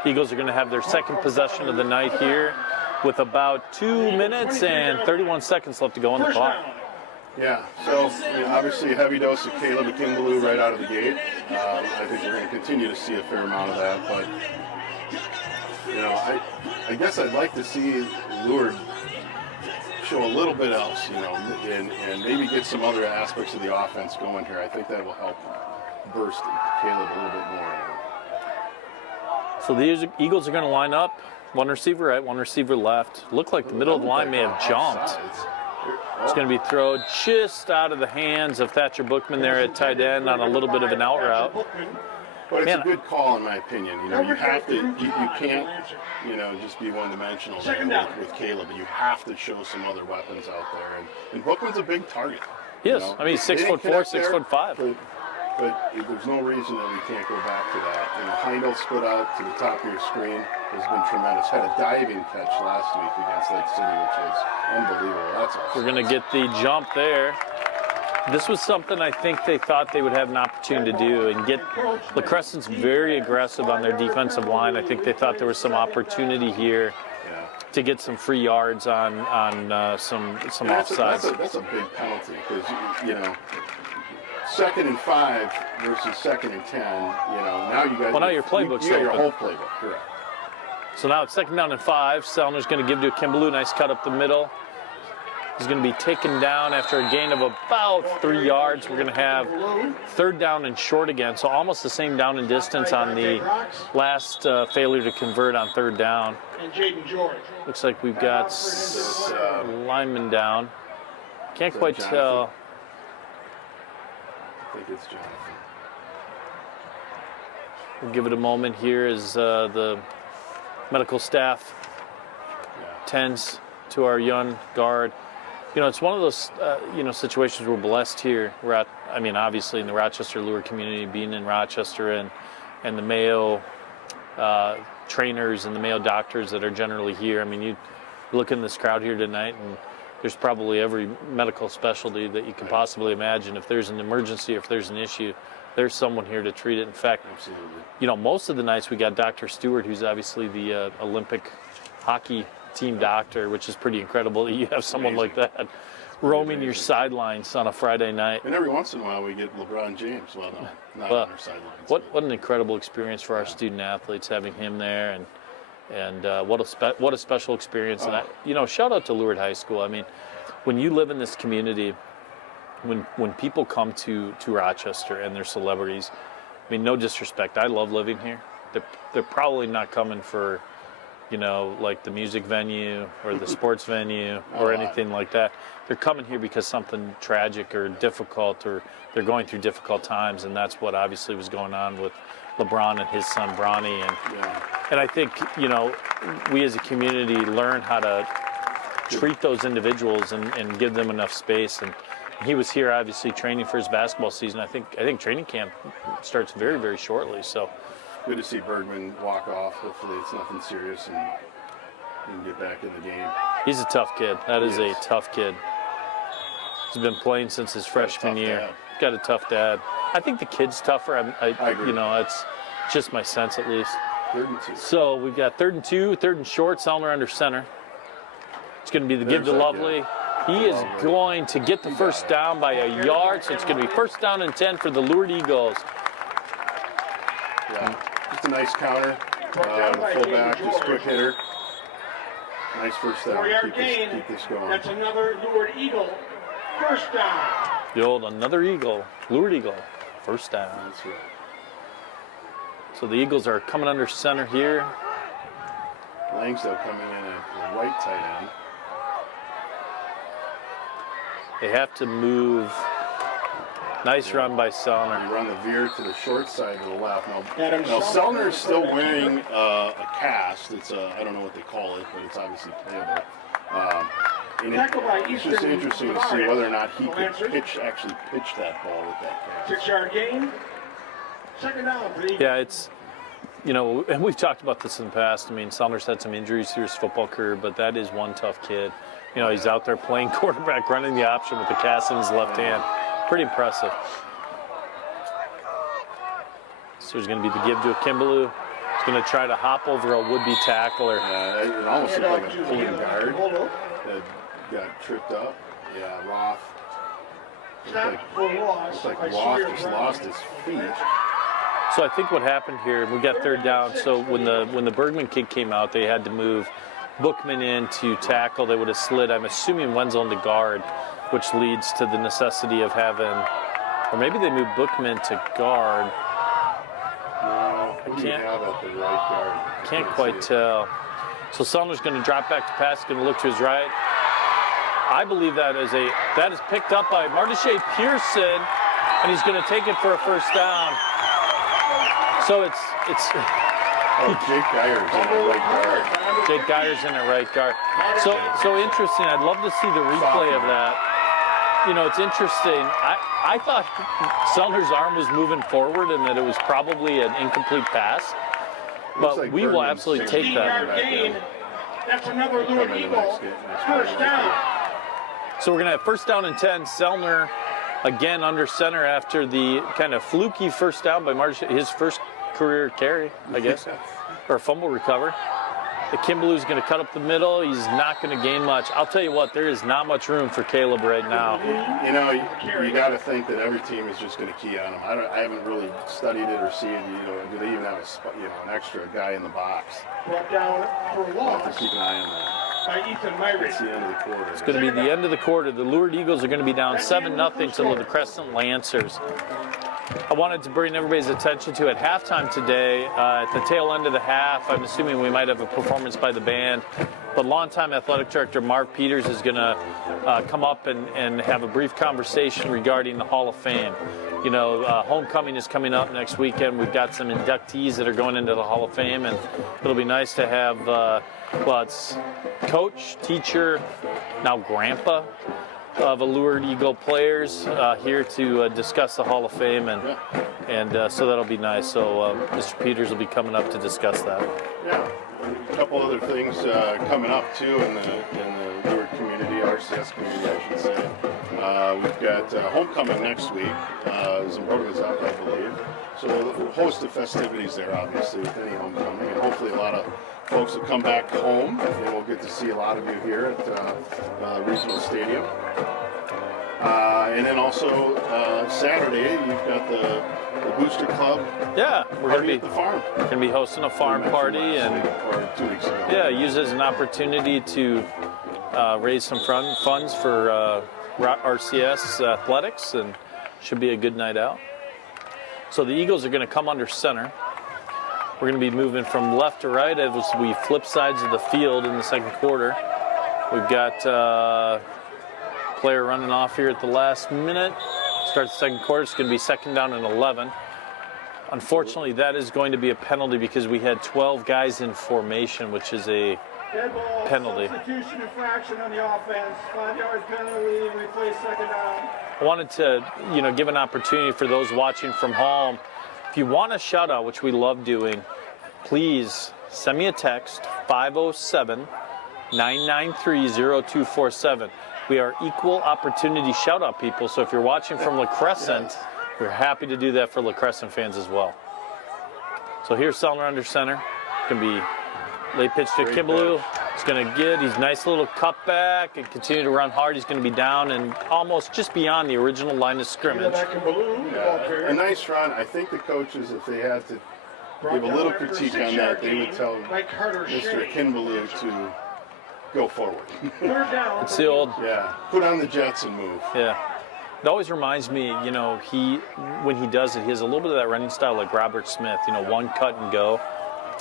Eagles are going to have their 2nd possession of the night here with about 2 minutes and 31 seconds left to go on the clock. Yeah, so obviously a heavy dose of Caleb Kimbaloo right out of the gate. I think we're going to continue to see a fair amount of that, but I guess I'd like to see Lourdes show a little bit else, and maybe get some other aspects of the offense going here. I think that will help burst Caleb a little bit more. So the Eagles are going to line up. 1 receiver right, 1 receiver left. Looked like the middle of the line may have jumped. It's going to be thrown just out of the hands of Thatcher Bookman there at tight end on a little bit of an out route. But it's a good call in my opinion. You have to, you can't, just be one-dimensional with Caleb. You have to show some other weapons out there. And Bookman's a big target. Yes, I mean 6'4", 6'5". But there's no reason that we can't go back to that. Heindel split out to the top of your screen has been tremendous. Had a diving catch last week against Lake City, which is unbelievable. That's awesome. We're going to get the jump there. This was something I think they thought they would have an opportunity to do and get LaCrescent's very aggressive on their defensive line. I think they thought there was some opportunity here to get some free yards on some offsides. That's a big penalty because, 2nd and 5 versus 2nd and 10, now you got now your playbook's you got your open. whole playbook, correct. So now it's 2nd down and 5. Sellner's going to give to Kimbaloo. Nice cut up the middle. He's going to be taken down after a gain of about 3 yards. We're going to have third down and short again, so almost the same down and distance on the last failure to convert on third down. Looks like we've got lineman down. Can't quite tell. I think it's Jonathan. We'll give it a moment here as the medical staff tends to our young guard. You know, it's one of those, situations we're blessed here. We're at, obviously in the Rochester Lourdes community, being in Rochester and the Mayo trainers and the Mayo doctors that are generally here. I mean, you look in this crowd here tonight, and there's probably every medical specialty that you can possibly imagine. If there's an emergency, if there's an issue, there's someone here to treat it. In fact, absolutely. Most of the nights we got Dr. Stewart, who's obviously the Olympic hockey team doctor, which is pretty incredible that you have someone like that roaming your sidelines on a Friday night. And every once in a while we get LeBron James. Well, no, not on our sidelines. What an incredible experience for our student athletes having him there, and what a special experience. And shout out to Lourdes High School. I mean, when you live in this community, when people come to Rochester and they're celebrities, I mean, no disrespect, I love living here. They're probably not coming for, like the music venue or the sports venue or anything like that. They're coming here because something tragic or difficult, or they're going through difficult times, and that's what obviously was going on with LeBron and his son Bronny. And I think, we as a community learn how to treat those individuals and give them enough space. And he was here obviously training for his basketball season. I think training camp starts very, very shortly. So good to see Bergman walk off. Hopefully it's nothing serious and he can get back in the game. He's a tough kid. That is a tough kid. He's been playing since his freshman year. Dad. Got a tough dad. I think the kid's tougher. I agree. It's just my sense at least. 3rd and 2. So we've got 3rd and 2, 3rd and short, Selner under center. It's going to be the give to Lovely. He is going to get the first down by a yard, so it's going to be 1st down and 10 for the Lourdes Eagles. Yeah, just a nice counter. Fullback, just quick hitter. Nice first down. Keep this going. That's another Lourdes Eagle. 1st down. The old another Eagle, Lourdes Eagle, 1st down. That's right. So the Eagles are coming under center here. Langsdale coming in at the right tight end. They have to move. Nice run by Selner. You run the veer to the short side to the left. Now Selner is still wearing a cast. It's I don't know what they call it, but it's obviously playable. It's just interesting to see whether or not he could actually pitch that ball with that cast. 6-yard gain. 2nd down, please. Yeah, it's, and we've talked about this in the past. I mean, Selner's had some injuries through his football career, but that is one tough kid. He's out there playing quarterback, running the option with the cast in his left hand. Pretty impressive. So there's going to be the give to a Kimbaloo. He's going to try to hop over a would-be tackler. It almost looked like a pulling guard that got tripped up. Yeah, Roth. Looks like Roth just lost his feet. So I think what happened here, we got 3rd down. So when the Bergman kid came out, they had to move Bookman in to tackle. They would have slid, I'm assuming, Wenzel into guard, which leads to the necessity of having, or maybe they moved Bookman to guard. No, who do you have at the right guard? Can't quite tell. So Selner's going to drop back to pass, going to look to his right. I believe that is picked up by Martache Pearson, and he's going to take it for a 1st down. So it's Jake Geyer's in the right guard. Jake Geyer's in the right guard. So interesting. I'd love to see the replay of that. It's interesting. I thought Selner's arm was moving forward and that it was probably an incomplete pass. But like we will absolutely take that. That's another Lourdes Eagle. 1st down. So we're going to have 1st down and 10. Selner again under center after the kind of fluky 1st down by Martache, his first career carry, I guess, or fumble recover. The Kimbaloo's going to cut up the middle. He's not going to gain much. I'll tell you what, there is not much room for Caleb right now. You got to think that every team is just going to key on him. I haven't really studied it or seen, do they even have an extra guy in the box? Brought down for a loss. Have to keep an eye on that. by Ethan Myrie. It's the end of the quarter. It's going to be the end of the quarter. The Lourdes Eagles are going to be down 7-0 to the LaCrescent Lancers. I wanted to bring everybody's attention to at halftime today, at the tail end of the half, I'm assuming we might have a performance by the band, but longtime athletic director Mark Peters is going to come up and have a brief conversation regarding the Hall of Fame. You know, homecoming is coming up next weekend. We've got some inductees that are going into the Hall of Fame, and it'll be nice to have, well, it's coach, teacher, now grandpa of a Lourdes Eagle players here to discuss the Hall of Fame, and so that'll be nice. So Mr. Peters will be coming up to discuss that. Yeah, a couple other things coming up too in the Lourdes community, RCS community, I should say. We've got homecoming next week. Zimborga's up, I believe. So we'll host the festivities there, obviously, with any homecoming, and hopefully a lot of folks will come back home, and we'll get to see a lot of you here at Regional Stadium. And then also Saturday, we've got the Booster Club. Yeah, we're going to be at the farm. We're going to be hosting a farm party, and or 2 weeks ago. Yeah, use it as an opportunity to raise some funds for RCS athletics, and should be a good night out. So the Eagles are going to come under center. We're going to be moving from left to right as we flip sides of the field in the second quarter. We've got player running off here at the last minute. Starts the second quarter. It's going to be second down and 11. Unfortunately, that is going to be a penalty because we had 12 guys in formation, which is a Dead ball, penalty. Substitution infraction on the offense. 5-yard penalty. Replay second down. I wanted to, give an opportunity for those watching from home. If you want a shout out, which we love doing, please send me a text, 507-993-0247. We are equal opportunity shout out people, so if you're watching from LaCrescent, we're happy to do that for LaCrescent fans as well. So here's Sellner under center. Going to be late pitch to Kimbaloo. He's going to get his nice little cutback and continue to run hard. He's going to be down and almost just beyond the original line of scrimmage. A nice run. I think the coaches, if they had to give a little critique on that, they would tell Mr. Kimbaloo to go forward. It's the old, put on the Jets and move. Yeah. It always reminds me, when he does it, he has a little bit of that running style like Robert Smith, one cut and go.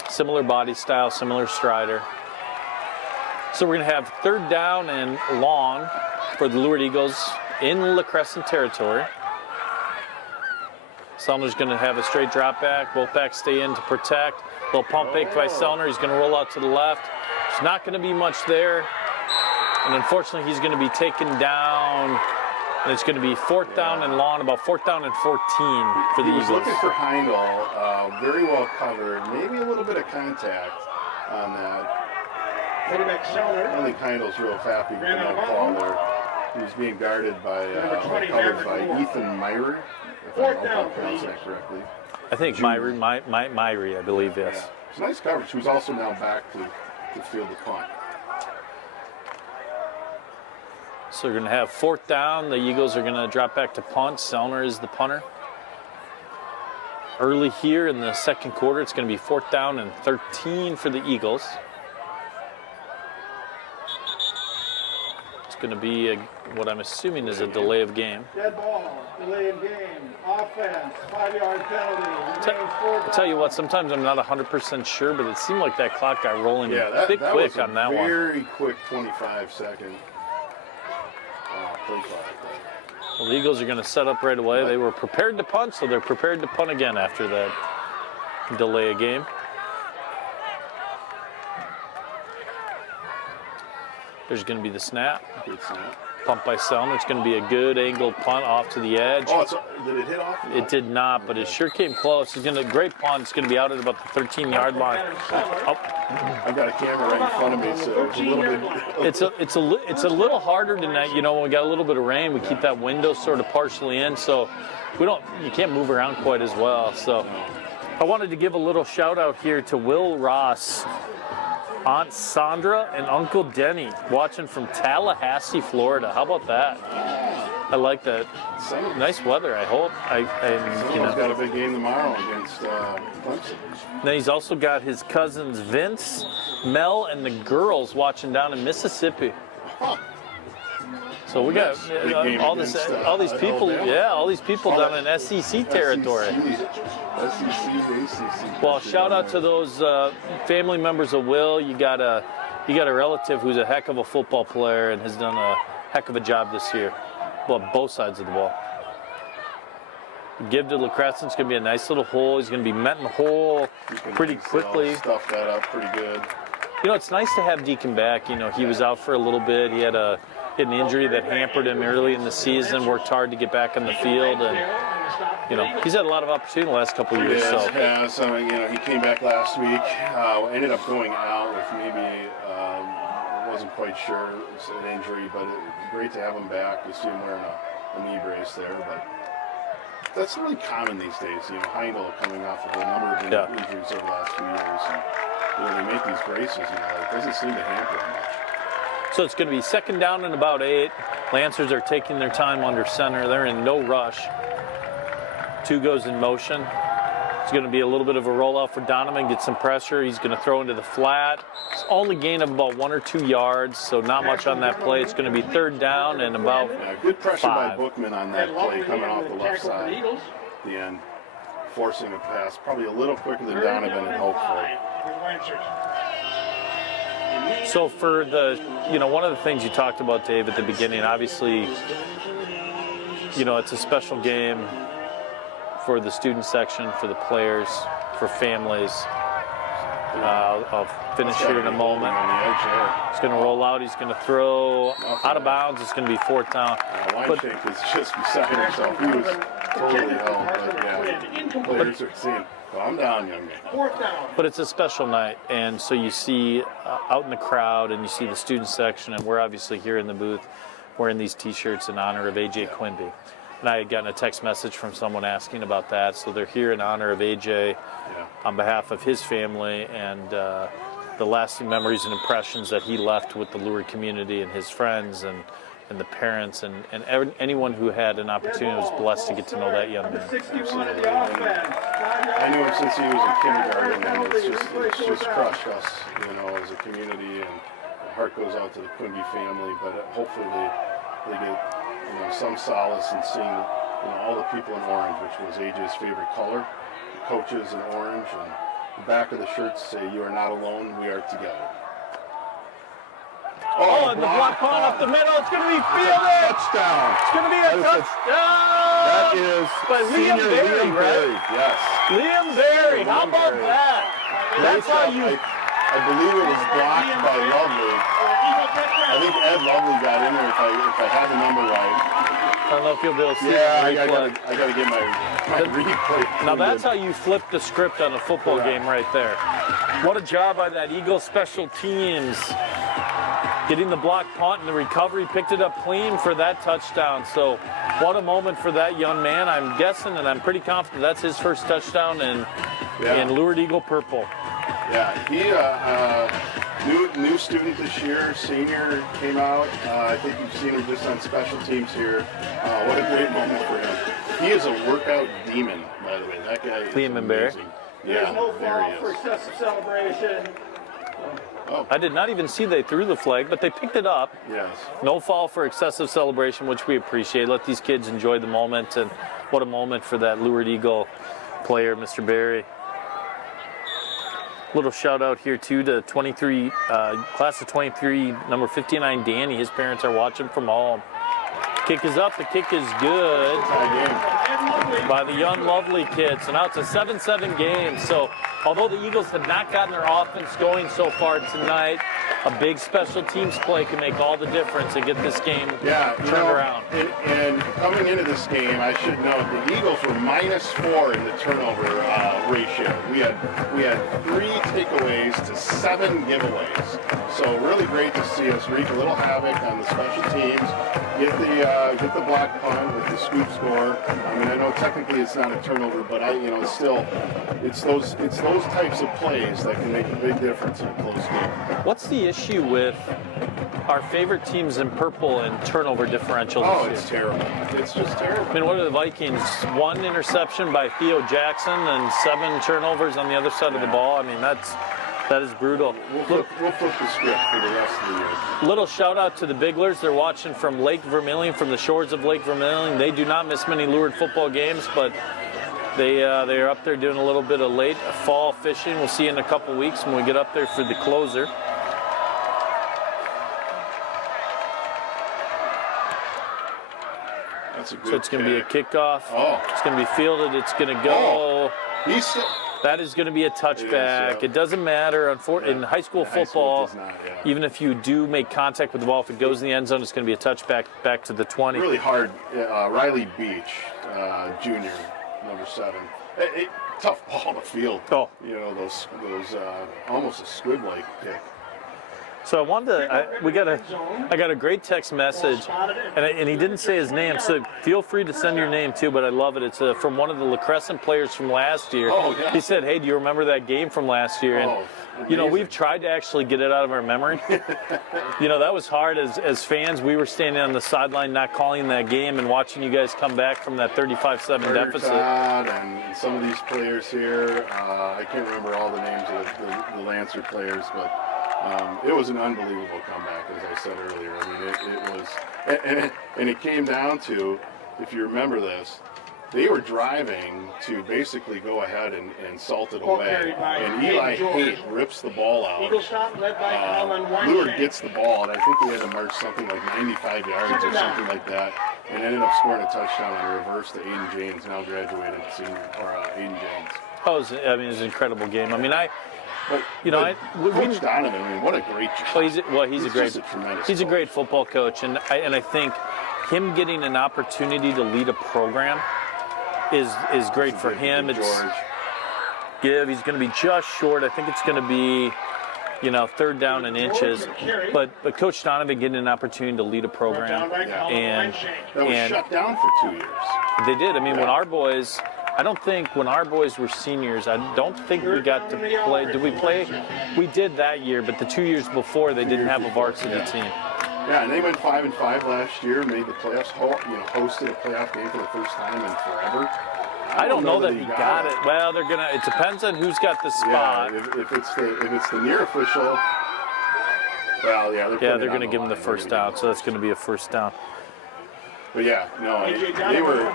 Similar body style, similar strider. So we're going to have third down and long for the Lourdes Eagles in LaCrescent territory. Sellner's going to have a straight drop back. Both backs stay in to protect. Little pump fake by Sellner. He's going to roll out to the left. There's not going to be much there. And unfortunately, he's going to be taken down. And it's going to be fourth down and long, about fourth down and 14 for the Eagles. He was looking for Heindel, very well covered. Maybe a little bit of contact on that. I don't think Heindel's real happy with that call there. He was being guarded by, covered by Ethan Myrie, if I pronounce that correctly. I think Myrie, I believe, yes. Yeah. It's nice coverage. Who's also now back to field the punt. So we're going to have fourth down. The Eagles are going to drop back to punt. Sellner is the punter. Early here in the second quarter, it's going to be fourth down and 13 for the Eagles. It's going to be what I'm assuming is a delay of game. Dead ball, delay of game, offense, 5-yard penalty. I'll tell you what, sometimes I'm not 100% sure, but it seemed like that clock got rolling quick on that one. Very quick 25-second. Well, the Eagles are going to set up right away. They were prepared to punt, so they're prepared to punt again after that delay of game. There's going to be the snap. Good snap. Punt by Sellner. It's going to be a good angled punt off to the edge. Oh, did it hit off? It did not, but it sure came close. It's going to great punt. It's going to be out at about the 13-yard line. Oh. I've got a camera right in front of me, so it's a little bit. It's a little harder tonight. When we got a little bit of rain, we keep that window sort of partially in, so you can't move around quite as well. So I wanted to give a little shout out here to Will Ross, Aunt Sandra, and Uncle Denny watching from Tallahassee, Florida. How about that? I like that. Nice weather, I hope. He's got a big game tomorrow against Clemson. Then he's also got his cousins Vince, Mel, and the girls watching down in Mississippi. So we got all these people, all these people down in SEC territory. SEC, ACC. Well, shout out to those family members of Will. You got a relative who's a heck of a football player and has done a heck of a job this year. Well, both sides of the ball. Give to LaCrescent. It's going to be a nice little hole. He's going to be met in the hole pretty quickly. Stuff that up pretty good. You know, it's nice to have Deacon back. You know, he was out for a little bit. He had an injury that hampered him early in the season. Worked hard to get back on the field, and you know, he's had a lot of opportunity the last couple of years. So you know, he came back last week. Ended up going out with maybe wasn't quite sure it was an injury, but great to have him back. You see him wearing a knee brace there, but that's really common these days. You know, Heindel coming off of a number of injuries over the last few years, and you know, they make these braces. You know, it doesn't seem to hamper him much. So it's going to be second down and about 8. Lancers are taking their time under center. They're in no rush. 2 goes in motion. It's going to be a little bit of a rollout for Donovan, get some pressure. He's going to throw into the flat. It's only gain of about 1 or 2 yards, so not much on that play. It's going to be third down and about good pressure 5. by Bookman on that play coming off the left side at the end, forcing a pass. Probably a little quicker than Donovan had hoped for. So for the, you know, one of the things you talked about, Dave, at the beginning, obviously, you know, it's a special game for the student section, for the players, for families. I'll finish here in a moment. He's going to roll out. He's going to throw out of bounds. It's going to be fourth down. Weinschenk is just beside himself. He was totally held. But yeah, players are seeing, calm down, young man. But it's a special night, and so you see out in the crowd, and you see the student section, and we're obviously here in the booth wearing these T-shirts in honor of A.J. Quimby. And I had gotten a text message from someone asking about that, so they're here in honor of A.J. On behalf of his family and the lasting memories and impressions that he left with the Lourdes community and his friends and the parents and anyone who had an opportunity was blessed to get to know that young man. Absolutely. I knew him since he was in kindergarten, and it's just crushed us, you know, as a community. And the heart goes out to the Quimby family, but hopefully they get, you know, some solace in seeing, you know, all the people in orange, which was AJ's favorite color. The coaches in orange, and the back of the shirts say, "You are not alone. We are together." Oh, and the block punt up the middle. It's going to be fielded. Touchdown. It's going to be a touchdown. That is by Liam Berry, right? Yes. Liam Berry. How about that? That's how you. I believe it was blocked by Lovely. I think Ed Lovely got in there if I had the number right. I don't know if you'll be able to see I got to get my replay. Now that's how you flip the script on a football game right there. What a job by that Eagles special teams. Getting the block punt and the recovery, picked it up clean for that touchdown. So what a moment for that young man. I'm guessing, and I'm pretty confident that's his first touchdown in Lourdes Eagle purple. Yeah, he new student this year, senior, came out. I think you've seen him just on special teams here. What a great moment for him. He is a workout demon, by the way. That guy is amazing. Yeah, there he is. For excessive celebration. Oh. I did not even see they threw the flag, but they picked it up. Yes. No foul for excessive celebration, which we appreciate. Let these kids enjoy the moment, and what a moment for that Lourdes Eagle player, Mr. Berry. Little shout out here too to 23, class of 23, number 59, Danny. His parents are watching from home. Kick is up, the kick is good by the young lovely kids. So now it's a 7-7 game. So although the Eagles have not gotten their offense going so far tonight, a big special teams play can make all the difference and get this game turned around. And coming into this game, I should note the Eagles were -4 in the turnover ratio. We had 3 takeaways to 7 giveaways. So really great to see us wreak a little havoc on the special teams. Get the block punt with the scoop score. I mean, I know technically it's not a turnover, but it's those types of plays that can make a big difference in a close game. What's the issue with our favorite teams in purple and turnover differential this Oh, year. it's terrible. It's just terrible. I mean, what are the Vikings? 1 interception by Theo Jackson and 7 turnovers on the other side of the ball. I mean, that is brutal. We'll flip the script for the rest of the year. Little shout out to the Bigglers. They're watching from Lake Vermilion, from the shores of Lake Vermilion. They do not miss many Lourdes football games, but they're up there doing a little bit of late fall fishing. We'll see you in a couple weeks when we get up there for the closer. That's a good So it's going to be a kickoff. Oh. It's going to be fielded. It's going to go. He's still. That is going to be a touchback. It is, It doesn't matter. In high school High school football, does not, even if you do make contact with the ball, if it goes in the end zone, it's going to be a touchback back to the 20. Really hard. Riley Beach, junior, number 7. Tough ball to field. Oh. You know, those almost a squib-like kick. So I wanted to, I got a great text message, and he didn't say his name, so feel free to send your name too, but I love it. It's from one of the LaCrescent players from last year. Oh, yeah. He said, hey, do you remember that game from last year? And, you know, we've tried to actually get it out of our memory. You know, that was hard as fans. We were standing on the sideline not calling that game and watching you guys come back from that 35-7 deficit. Todd and some of these players here, I can't remember all the names of the Lancer players, but it was an unbelievable comeback, as I said earlier. I mean, it was, and it came down to, if you remember this, they were driving to basically go ahead and salt it away, and Eli Haight rips the ball out. Lourdes gets the ball, and I think we had to march something like 95 yards or something like that, and ended up scoring a touchdown on a reverse to Aiden James, now graduated senior, or Aiden James. Oh, it was an incredible game. I mean, Coach Donovan, I mean, what a great job. Well, he's a coach. great football coach, and I think him getting an opportunity to lead a program is great for him. He's going to be just short. I think it's going to be, 3rd down and inches. But Coach Donovan getting an opportunity to lead a program, and that was shut down for 2 years. They did. I mean, when our boys were seniors, I don't think we got to play. Did we play? We did that year, but the 2 years before, they didn't have a varsity team. Yeah, and they went 5-5 last year, made the playoffs, hosted a playoff game for the first time in forever. I don't know that he got it. Well, it depends on who's got the spot. Yeah, if it's the near official, well, they're going to give him the first down, so that's going to be a first down. But yeah, no, they were,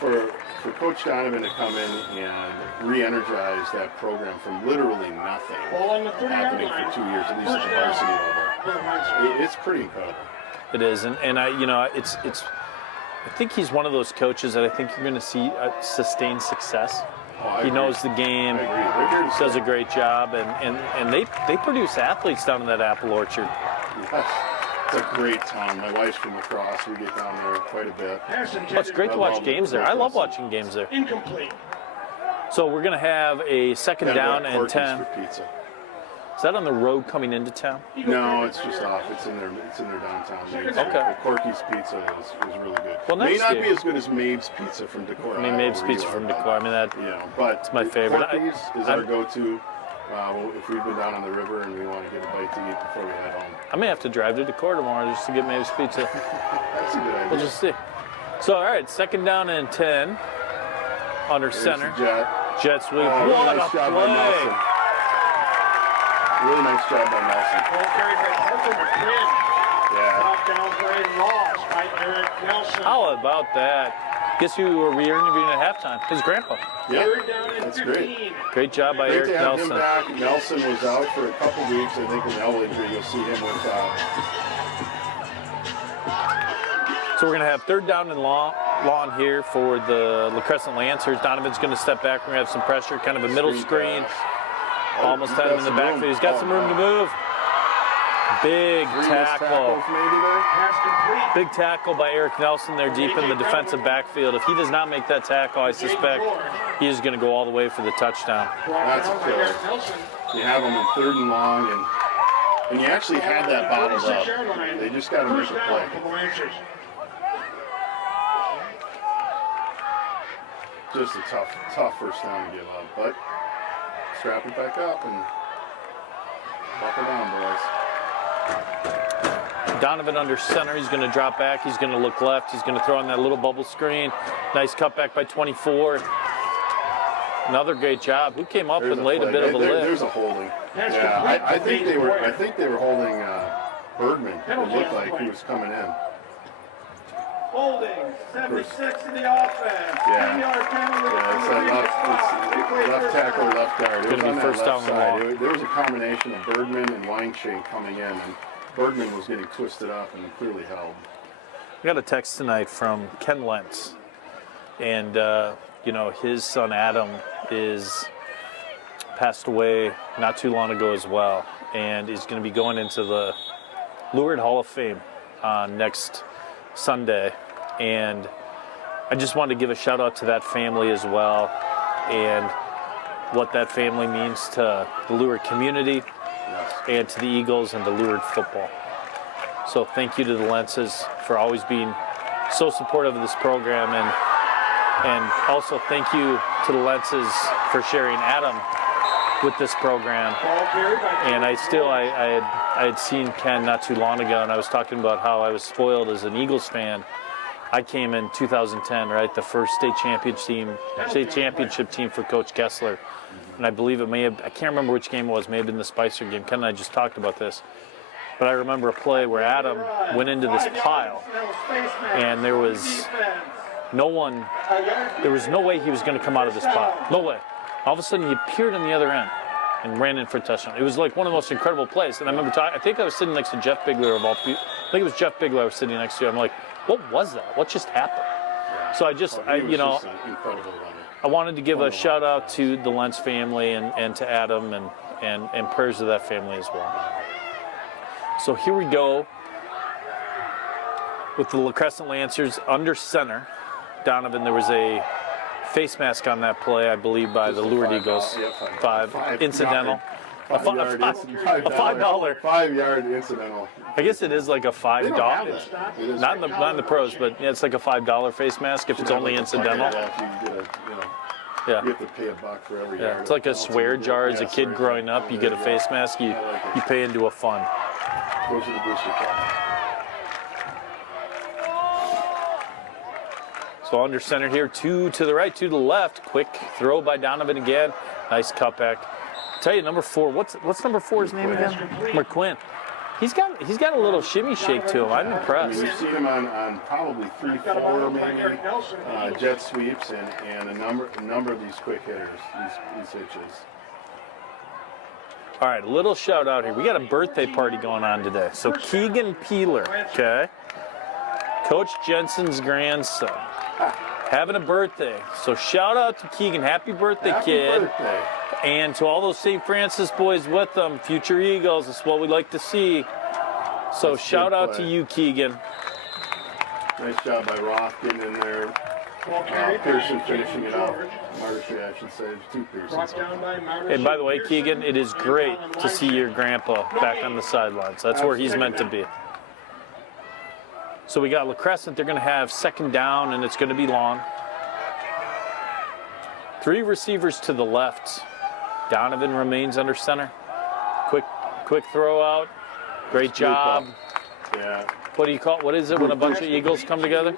for Coach Donovan to come in and re-energize that program from literally nothing happening for 2 years, at least at the varsity level, it's pretty incredible. It is, and I think he's one of those coaches that I think you're going to see sustained success. He knows the game, does a great job, and they produce athletes down in that apple orchard. Yes. It's a great town. My wife's from lacrosse. We get down there quite a bit. Well, it's great to watch games there. I love watching games there. Incomplete. So we're going to have a second down and 10. For pizza. Is that on the road coming into town? No, it's just off. It's in their downtown. Okay. The Corky's pizza is really good. Well, may not year. be as good as Maeve's Pizza from Decorah. I mean, Maeve's Pizza from Decorah. I mean, but it's my favorite. Corky's is our go-to. If we've been down on the river and we want to get a bite to eat before we head home. I may have to drive to Decorah tomorrow just to get Maeve's Pizza. That's a good idea. We'll just see. So, all right, second down and 10 under center. Jet sweep. Really What nice a job by play! Nelson. Really nice job by Nelson. Ball carried by Parker McQuinn. Yeah. Brought down for a loss by Eric Nelson. How about that? Guess who we were interviewing at halftime? His grandpa. Yeah, Third down and that's 15. great. Great job by Great Eric to have Nelson. him back. Nelson was out for a couple weeks. I think with an elbow injury, you'll see him with. So we're going to have third down and long here for the LaCrescent Lancers. Donovan's going to step back. We're going to have some pressure, kind of a middle screen. Almost had him in the backfield. He's got some room to move. Big tackle. Big tackle by Eric Nelson there deep in the defensive backfield. If he does not make that tackle, I suspect he is going to go all the way for the touchdown. That's a killer. You have him in third and long, and you actually had that bottled up. They just got to make a play. Just a tough first down to give up, but strap it back up and Buckle down, boys. Donovan under center. He's going to drop back. He's going to look left. He's going to throw on that little bubble screen. Nice cutback by 24. Another great job. Who came up and laid a bit of a lift? There's a holding. Yeah, I think they were holding Birdman. It looked like he was coming in. Holding, 76 in the offense. Yeah. 10-yard penalty. It's left tackle, left guard. It was Gonna on be that first down left and side. long. There was a combination of Birdman and Weinshade coming in, and Birdman was getting twisted up and clearly held. I got a text tonight from Ken Lentz, and you know, his son Adam is passed away not too long ago as well, and is going to be going into the Lourdes Hall of Fame next Sunday. And I just wanted to give a shout out to that family as well, and what that family means to the Lourdes community, Yes. and to the Eagles and to Lourdes football. So thank you to the Lentzes for always being so supportive of this program, and also thank you to the Lentzes for sharing Adam with this program. And I had seen Ken not too long ago, and I was talking about how I was spoiled as an Eagles fan. I came in 2010, right, the first state championship team for Coach Kessler. And I believe it may have, I can't remember which game it was, may have been the Spicer game. Ken and I just talked about this. But I remember a play where Adam went into this pile, and there was no way he was going to come out of this pile. No way. All of a sudden, he appeared on the other end and ran in for a touchdown. It was like one of the most incredible plays. And I remember I think I was sitting next to Jeff Bigler of all people. I think it was Jeff Bigler I was sitting next to. I'm like, what was that? What just happened? So I just, Just an incredible runner. I wanted to give a shout out to the Lentz family and to Adam and prayers to that family as well. So here we go with the LaCrescent Lancers under center. Donovan, there was a face mask on that play, I believe, by the Lured Eagles. Five incidental. A $5 incidental. I guess it is like a $5. They don't have that. It is Not in the pros, but yeah, it's like a $5 face mask if it's only incidental. Yeah, if you get Yeah. you have to pay $1 for every yard. Yeah, it's like a swear jar as a kid growing up. You get a face mask, you pay into a fund. Goes to the booster club. So under center here, 2 to the right, 2 to the left. Quick throw by Donovan again. Nice cutback. Tell you, number 4. What's number 4's name again? McQuinn. He's got a little shimmy shake to him. I'm impressed. We've seen him on probably 3-4 maybe jet sweeps and a number of these quick hitters, these hitches. All right, a little shout out here. We got a birthday party going on today. So Keegan Peeler, okay, Coach Jensen's grandson, having a birthday. So shout out to Keegan. Happy birthday, kid. Happy birthday. And to all those St. Francis boys with them, future Eagles, that's what we like to see. So That's shout out to play. you, Keegan. Nice job by Roth getting in there. Pearson finishing it off. Marshall, I should say. There's 2 Pearsons. And by the way, Keegan, it is great to see your grandpa back on the sidelines. That's where he's meant to be. So we got LaCrescent. They're going to have second down, and it's going to be long. 3 receivers to the left. Donovan remains under center. Quick throw out. Great job. Yeah. What do you call? What is it when a bunch of Eagles come together?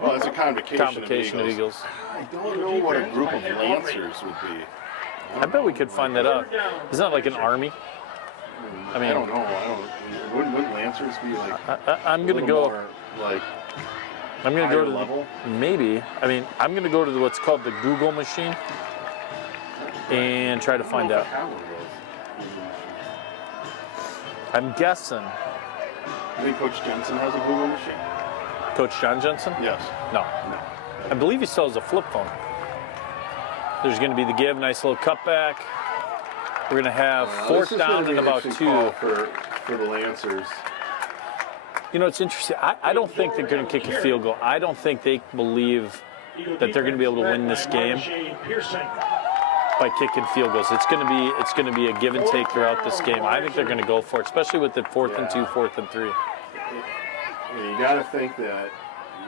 Well, it's a convocation of Eagles. I don't know what a group of Lancers would be. I bet we could find that out. Isn't that like an army? I mean, I don't know. Wouldn't Lancers be like? I'm a gonna little go. more, like I'm gonna go to the, level? maybe. I mean, I'm gonna go to what's called the Google machine and try to find out. I'm guessing. You think Coach Jensen has a Google machine? Coach John Jensen? Yes. No. I believe he still has a flip phone. There's going to be the give, nice little cutback. We're going to have fourth down and about 2. For the Lancers. You know, it's interesting. I don't think they're going to kick a field goal. I don't think they believe that they're going to be able to win this game by kicking field goals. It's going to be a give and take throughout this game. I think they're going to go for it, especially with the 4th and 2, 4th and 3. You got to think that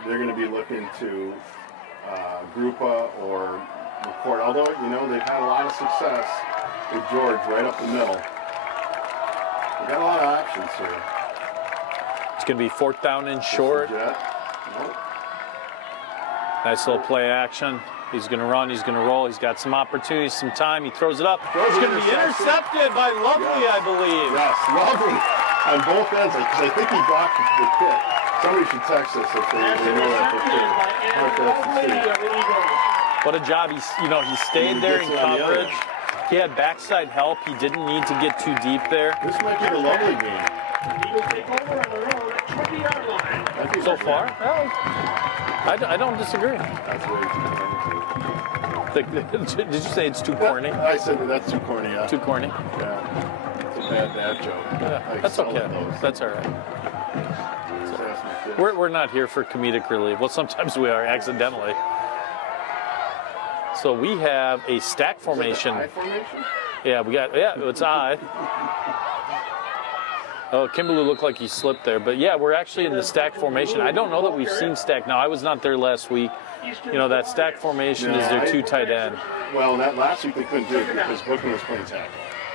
they're going to be looking to Grupa or McCourt. Although they've had a lot of success with George right up the middle. got a lot of options here. It's going to be 4th down and short. Nope. Nice little play action. He's going to run. He's going to roll. He's got some opportunities, some time. He throws it up. It's going to be intercepted by Lovely, I believe. Yes, Lovely on both ends. Because I think he blocked the kick. Somebody should text us if they know that for sure. What a job. He stayed there in coverage. He had backside help. He didn't need to get too deep there. This might be the Lovely game. Eagles take over on their own 20-yard line. So far? Well, I don't disagree. That's way too corny. Did you say it's too corny? I said that's too corny, yeah. Too corny? Yeah. It's a bad dad joke. Yeah, that's okay. That's all right. We're not here for comedic relief. Well, sometimes we are accidentally. So we have a stack formation. Is it the I formation? Yeah, it's I. Oh, Kimberly looked like he slipped there. But yeah, we're actually in the stack formation. I don't know that we've seen stack. Now, I was not there last week. That stack formation is their 2 tight end. Well, that last week they couldn't do it because Booker was playing tackle.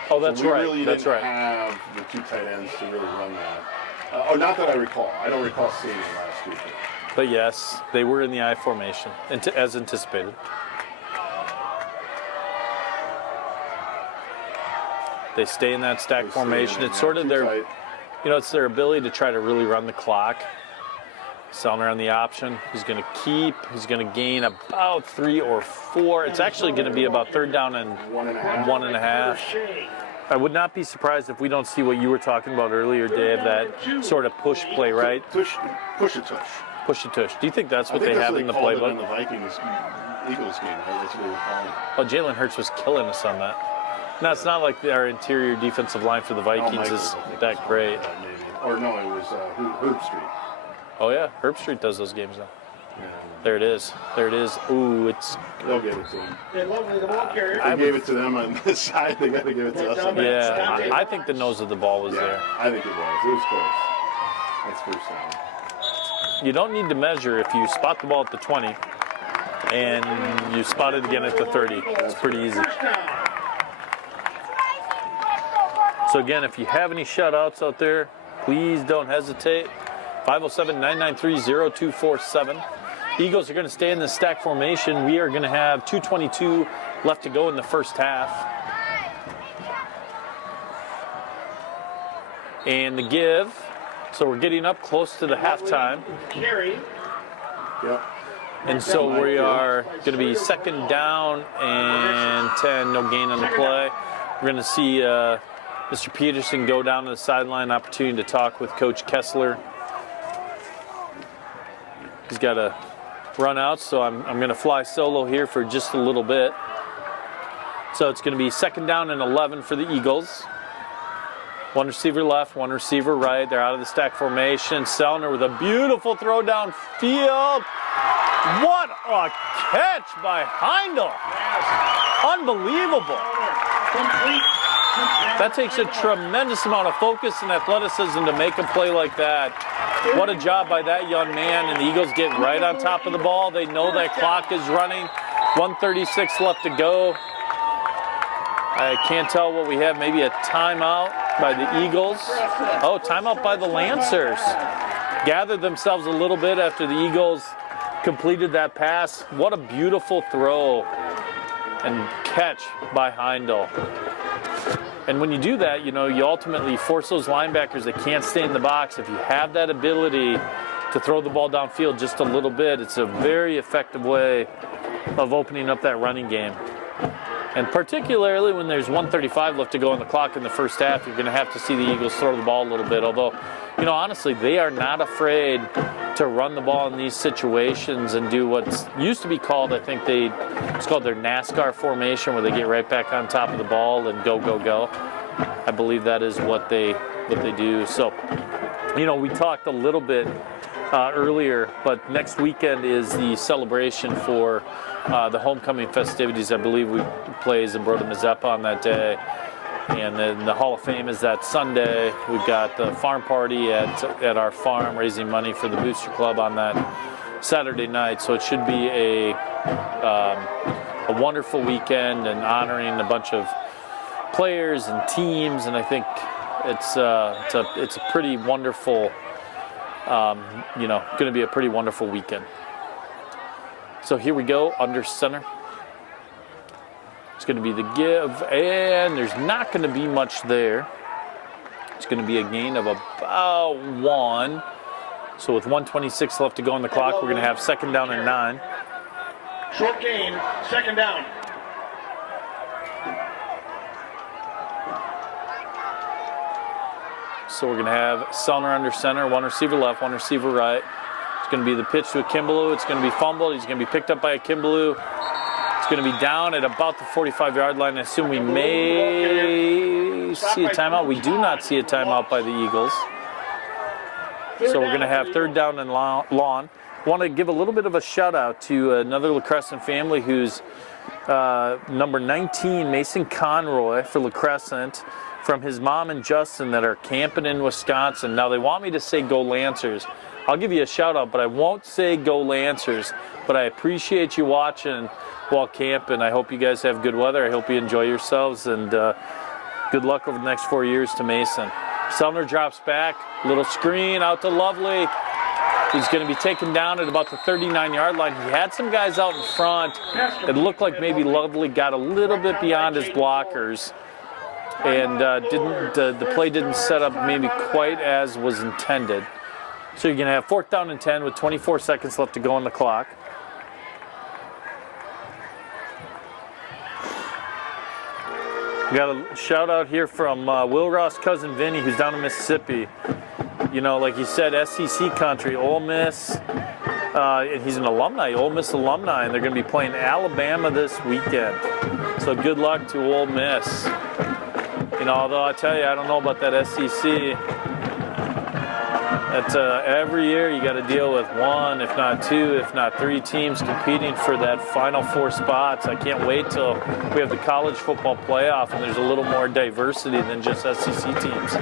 Oh, that's so we right. Really that's didn't right. have the 2 tight ends to really run that. Not that I recall. I don't recall seeing it last week. But yes, they were in the I formation, as anticipated. They stay in that stack formation. It's sort of their, it's their ability to try to really run the clock. Sellner on the option. He's going to keep. He's going to gain about 3 or 4. It's actually going to be about 3rd down and 1.5. I would not be surprised if we don't see what you were talking about earlier, Dave, that sort of push play, right? Push a tush. Push a tush. Do you think that's what they have in the playbook? In the Vikings-Eagles game, right? That's what they were calling it. Oh, Jalen Hurts was killing us on that. No, it's not like our interior defensive line for the Vikings is that great. Or no, it was Herb Street. Oh, yeah. Herb Street does those games now. Yeah. There it is. There it is. Ooh, it's... They'll give it to them. I gave it to them on this side. They got to give it to us. Yeah, I think the nose of the ball was there. I think it was. It was close. That's first down. You don't need to measure if you spot the ball at the 20 and you spot it again at the 30. It's pretty easy. So again, if you have any shutouts out there, please don't hesitate. 507-993-0247. Eagles are going to stay in the stack formation. We are going to have 2:22 left to go in the first half. And the give. So we're getting up close to the halftime. Carry. Yep. And so we are going to be 2nd down and 10, no gain on the play. We're going to see Mr. Peterson go down to the sideline, opportunity to talk with Coach Kessler. He's got to run out, so I'm going to fly solo here for just a little bit. So it's going to be 2nd down and 11 for the Eagles. 1 receiver left, 1 receiver right. They're out of the stack formation. Sellner with a beautiful throw downfield. What a catch by Heindel. Unbelievable. That takes a tremendous amount of focus and athleticism to make a play like that. What a job by that young man, and the Eagles get right on top of the ball. They know that clock is running. 1:36 left to go. I can't tell what we have, maybe a timeout by the Eagles. Oh, timeout by the Lancers. Gathered themselves a little bit after the Eagles completed that pass. What a beautiful throw and catch by Heindel. And when you do that, you ultimately force those linebackers that can't stay in the box. If you have that ability to throw the ball downfield just a little bit, it's a very effective way of opening up that running game. And particularly when there's 1:35 left to go on the clock in the first half, you're going to have to see the Eagles throw the ball a little bit. Although, honestly, they are not afraid to run the ball in these situations and do what's used to be called, I think it's called their NASCAR formation, where they get right back on top of the ball and go, go, go. I believe that is what they do. So, we talked a little bit earlier, but next weekend is the celebration for the homecoming festivities. I believe we play Zimbrota Mazeppa on that day. And then the Hall of Fame is that Sunday. We've got the farm party at our farm, raising money for the Booster Club on that Saturday night. So it should be a wonderful weekend and honoring a bunch of players and teams. And I think it's a pretty wonderful, going to be a pretty wonderful weekend. So here we go, under center. It's going to be the give, and there's not going to be much there. It's going to be a gain of about 1. So with 1:26 left to go on the clock, we're going to have 2nd down and 9. Short gain, 2nd down. So we're going to have Sellner under center, 1 receiver left, 1 receiver right. It's going to be the pitch to Akimbaloo. It's going to be fumbled. He's going to be picked up by Akimbaloo. It's going to be down at about the 45-yard line. I assume we may see a timeout. We do not see a timeout by the Eagles. So we're going to have 3rd down and long. Want to give a little bit of a shout out to another LaCrescent family who's number 19, Mason Conroy for LaCrescent, from his mom and Justin that are camping in Wisconsin. Now they want me to say go Lancers. I'll give you a shout out, but I won't say go Lancers. But I appreciate you watching while camping. I hope you guys have good weather. I hope you enjoy yourselves, and good luck over the next 4 years to Mason. Sellner drops back, little screen out to Lovely. He's going to be taken down at about the 39-yard line. He had some guys out in front. It looked like maybe Lovely got a little bit beyond his blockers, and the play didn't set up maybe quite as was intended. So you're going to have 4th down and 10 with 24 seconds left to go on the clock. We got a shout out here from Will Ross' cousin Vinny, who's down in Mississippi. You know, like you said, SEC country, Ole Miss. And he's an alumni, Ole Miss alumni, and they're going to be playing Alabama this weekend. So good luck to Ole Miss. You know, although I tell you, I don't know about that SEC. That every year you got to deal with 1, if not 2, if not 3 teams competing for that final 4 spots. I can't wait till we have the college football playoff and there's a little more diversity than just SEC teams.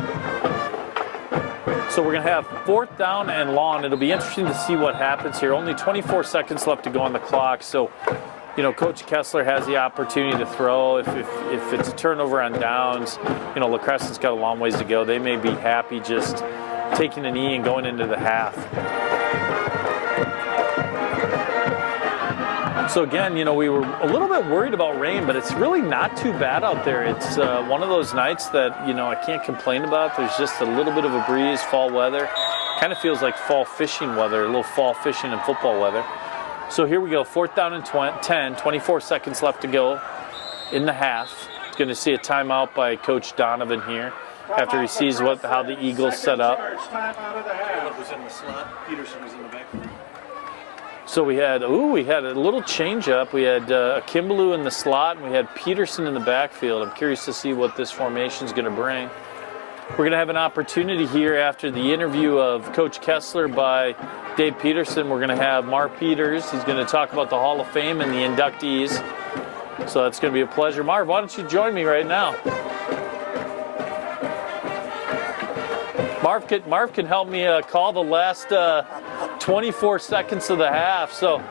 So we're going to have 4th down and long. It'll be interesting to see what happens here. Only 24 seconds left to go on the clock. So, you know, Coach Kessler has the opportunity to throw. If it's a turnover on downs, you know, LaCrescent's got a long ways to go. They may be happy just taking a knee and going into the half. So again, you know, we were a little bit worried about rain, but it's really not too bad out there. It's one of those nights that, you know, I can't complain about. There's just a little bit of a breeze, fall weather. Kind of feels like fall fishing weather, a little fall fishing and football weather. So here we go, 4th down and 10, 24 seconds left to go in the half. It's going to see a timeout by Coach Donovan here, after he sees how the Eagles set up. Was in the slot. Peterson was in the backfield. So we had a little change up. We had Akimbaloo in the slot, and we had Peterson in the backfield. I'm curious to see what this formation is going to bring. We're going to have an opportunity here after the interview of Coach Kessler by Dave Peterson. We're going to have Marv Peters. He's going to talk about the Hall of Fame and the inductees. So that's going to be a pleasure. Marv, why don't you join me right now? Marv can help me call the last 24 seconds of the half. So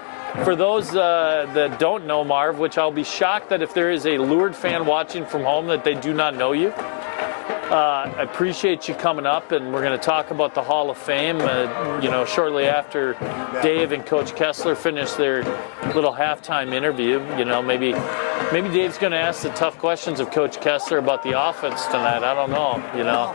for those that don't know Marv, which I'll be shocked that if there is a Lourdes fan watching from home that they do not know you, I appreciate you coming up, and we're going to talk about the Hall of Fame, you know, shortly after Dave and Coach Kessler finish their little halftime interview. You know, maybe Dave's going to ask the tough questions of Coach Kessler about the offense tonight. I don't know, you know.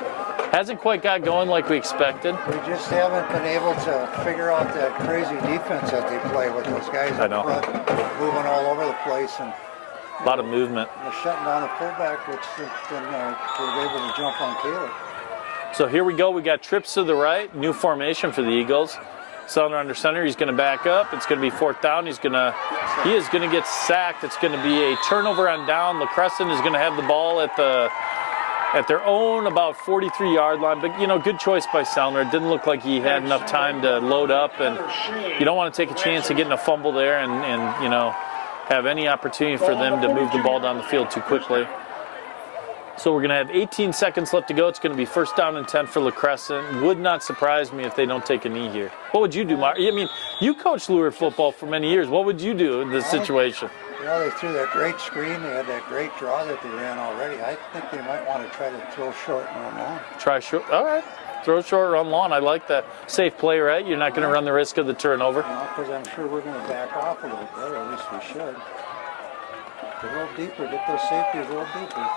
Hasn't quite got going like we expected. We just haven't been able to figure out that crazy defense that they play with those guys in front, moving all over the place, and a lot of movement. They're shutting down the fullback, which then we're able to jump on Taylor. So here we go. We got trips to the right, new formation for the Eagles. Sellner under center. He's going to back up. It's going to be 4th down. He is going to get sacked. It's going to be a turnover on down. LaCrescent is going to have the ball at their own about 43-yard line. But, you know, good choice by Sellner. It didn't look like he had enough time to load up, and you don't want to take a chance of getting a fumble there and you know, have any opportunity for them to move the ball down the field too quickly. So we're going to have 18 seconds left to go. It's going to be 1st down and 10 for LaCrescent. Would not surprise me if they don't take a knee here. What would you do, Mark? I mean, you coached Lourdes football for many years. What would you do in this situation? You know, they threw that great screen. They had that great draw that they ran already. I think they might want to try to throw short and run long. Try short. All right. Throw short, run long. I like that. Safe play, right? You're not going to run the risk of the turnover. Because I'm sure we're going to back off a little bit, or at least we should. Get a little deeper. Get those safeties a little deeper.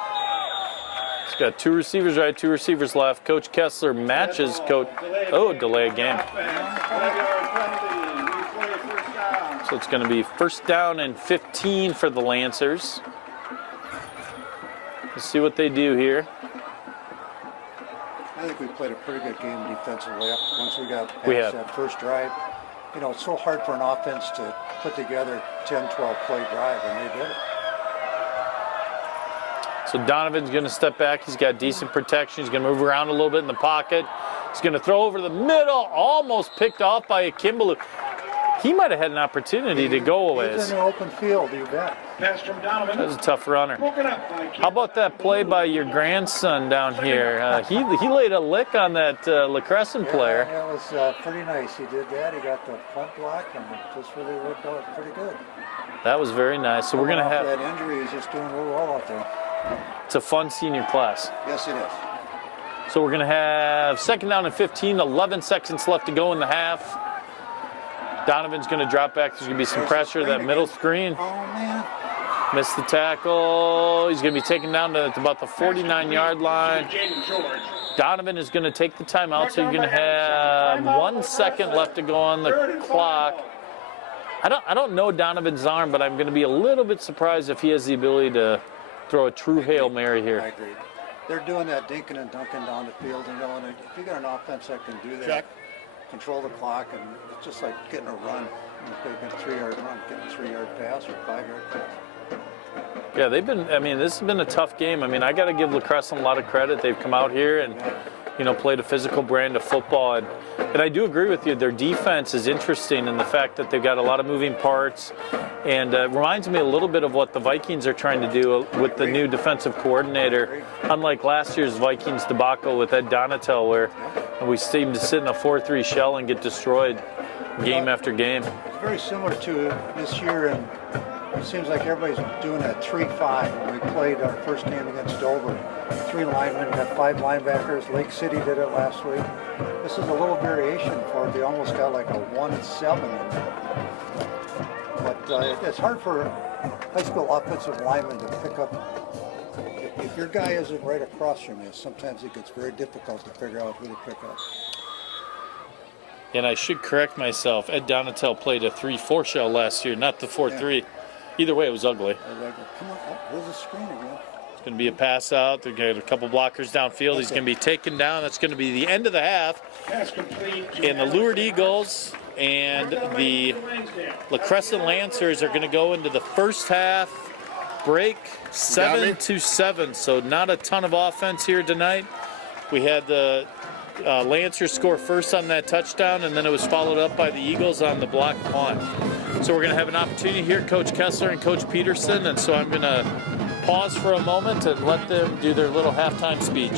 It's got 2 receivers right, 2 receivers left. Coach Kessler matches Coach. Oh, delay game. So it's going to be 1st down and 15 for the Lancers. Let's see what they do here. I think we played a pretty good game defensively once we got past We have. that first drive. You know, it's so hard for an offense to put together 10, 12 play drive, and they did it. So Donovan's going to step back. He's got decent protection. He's going to move around a little bit in the pocket. He's going to throw over the middle, almost picked off by Akimbalu. He might have had an opportunity to go away. He's in the open field, you bet. Pass from Donovan. That was a tough runner. Broken up by How about that play by your grandson down here? He laid a lick on that LaCrescent player. Yeah, that was pretty nice. He did that. He got the front block, and it just really worked out pretty good. That was very nice. So we're going to have, that injury. He's just doing real well out there. it's a fun senior class. Yes, it is. So we're going to have 2nd down and 15, 11 seconds left to go in the half. Donovan's going to drop back. There's going to be some pressure. That middle screen. Oh, man. Missed the tackle. He's going to be taken down to about the 49-yard line. Donovan is going to take the timeout, so you're going to have 1 second left to go on the clock. I don't know Donovan's arm, but I'm going to be a little bit surprised if he has the ability to throw a true Hail Mary here. I agree. They're doing that dinking and dunking down the field, and if you got an offense that can do that, Check. control the clock, and it's just like getting a run. You get a 3-yard run, getting a 3-yard pass or 5-yard pass. Yeah, this has been a tough game. I mean, I got to give LaCrescent a lot of credit. They've come out here and, played a physical brand of football. And I do agree with you. Their defense is interesting in the fact that they've got a lot of moving parts. And it reminds me a little bit of what the Vikings are trying to do with the new defensive coordinator. Unlike last year's Vikings debacle with Ed Donatel, where we seem to sit in a 4-3 shell and get destroyed game after game. It's very similar to this year, and it seems like everybody's doing a 3-5. When we played our first game against Dover, 3 linemen, got 5 linebackers. Lake City did it last week. This is a little variation for it. They almost got like a 1-7 in there. But it's hard for high school offensive linemen to pick up. If your guy isn't right across from you, sometimes it gets very difficult to figure out who to pick up. And I should correct myself. Ed Donatel played a 3-4 shell last year, not the 4-3. Either way, it was ugly. Come on, here's the screen again. It's going to be a pass out. They're going to get a couple blockers downfield. He's going to be taken down. That's going to be the end of the half. And the Lourdes Eagles and the LaCrescent Lancers are going to go into the first half break 7-7. So not a ton of offense here tonight. We had the Lancers score first on that touchdown, and then it was followed up by the Eagles on the block punt. So we're going to have an opportunity here, Coach Kessler and Coach Peterson, and so I'm going to pause for a moment and let them do their little halftime speech.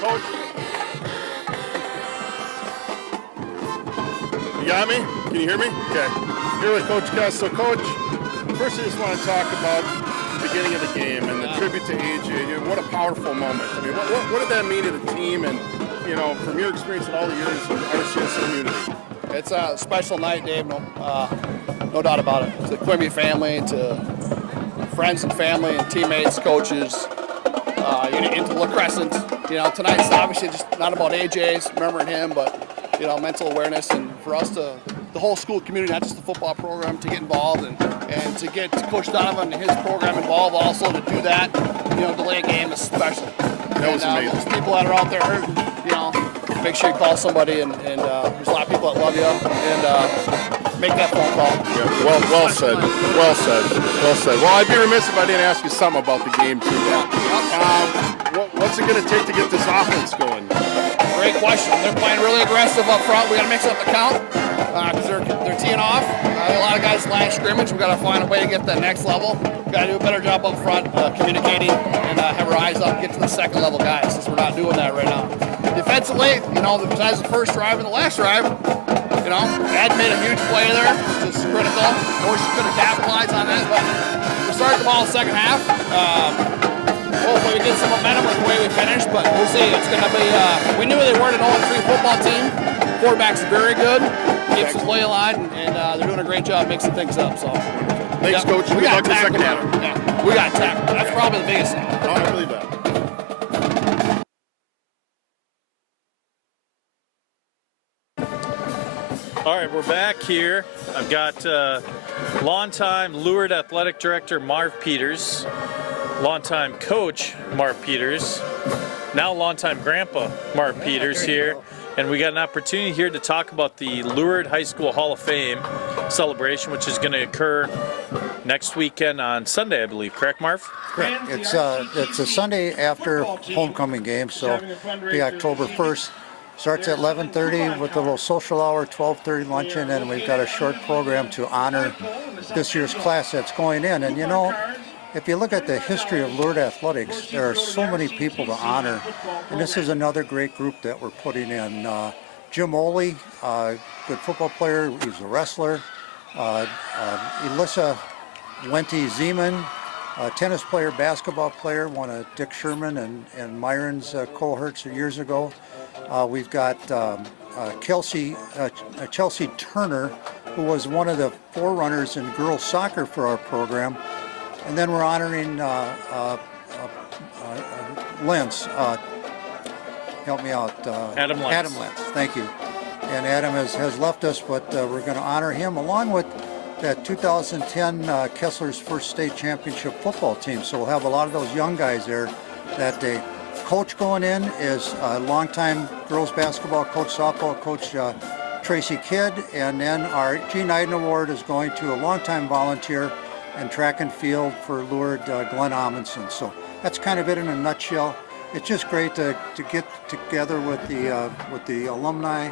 Coach, you got me? Can you hear me? Okay. Here with Coach Gus. So, Coach, first I just want to talk about the beginning of the game and the tribute to AJ. What a powerful moment. I mean, what did that mean to the team and, from your experience in all the years in the RCS community? It's a special night, Dave, no doubt about it. To the Quimby family, to friends and family and teammates, coaches, into LaCrescent. Tonight's obviously just not about AJ's, remembering him, but, mental awareness, and for us the whole school community, not just the football program, to get involved and to get Coach Donovan and his program involved also to do that, delay a game is special. That was amazing. Those people that are out there, make sure you call somebody, and there's a lot of people that love you, and make that phone call. Yeah, well said. Well said. Well said. Well, I'd be remiss if I didn't ask you something about the game, too. What's it going to take to get this offense going? Great question. They're playing really aggressive up front. We got to mix up the count because they're teeing off. a lot of guys line scrimmage. We've got to find a way to get to the next level. We've got to do a better job up front communicating and have our eyes up, get to the second level guys, since we're not doing that right now. Defensively, besides the first drive and the last drive, Ed made a huge play there, which is critical. I wish we could have capitalized on that, but we started the ball in the second half. Hopefully we get some momentum with the way we finished, but we'll see. It's going to be, we knew they weren't an 0-3 football team. Quarterback's very good, keeps the play alive, and they're doing a great job mixing things up. So, Thanks, Coach. We Good got luck in the second half. Yeah, we got tackled. That's probably the biggest thing. No, I believe that. All right, we're back here. I've got longtime Lourdes Athletic Director Marv Peters, longtime coach Marv Peters, now longtime grandpa Marv Peters here. And we got an opportunity here to talk about the Lourdes High School Hall of Fame celebration, which is going to occur next weekend on Sunday, I believe. Correct, Marv? Correct. It's a Sunday after homecoming game, so it'll be October 1st. Starts at 11:30 with a little social hour, 12:30 luncheon, and we've got a short program to honor this year's class that's going in. And if you look at the history of Lourdes athletics, there are so many people to honor, and this is another great group that we're putting in. Jim Oley, good football player, he's a wrestler. Elissa Lenti Zeman, tennis player, basketball player, one of Dick Sherman and Myron's cohorts years ago. We've got Chelsea Turner, who was one of the forerunners in girls soccer for our program. And then we're honoring Lentz. Help me out. Adam Lentz. Adam Lentz, thank you. And Adam has left us, but we're going to honor him along with that 2010 Kessler's first state championship football team. So we'll have a lot of those young guys there that day. Coach going in is a longtime girls basketball coach, softball coach Tracy Kidd, and then our Gene Iden Award is going to a longtime volunteer and track and field for Lourdes, Glenn Amundsen. So that's kind of it in a nutshell. It's just great to get together with the alumni,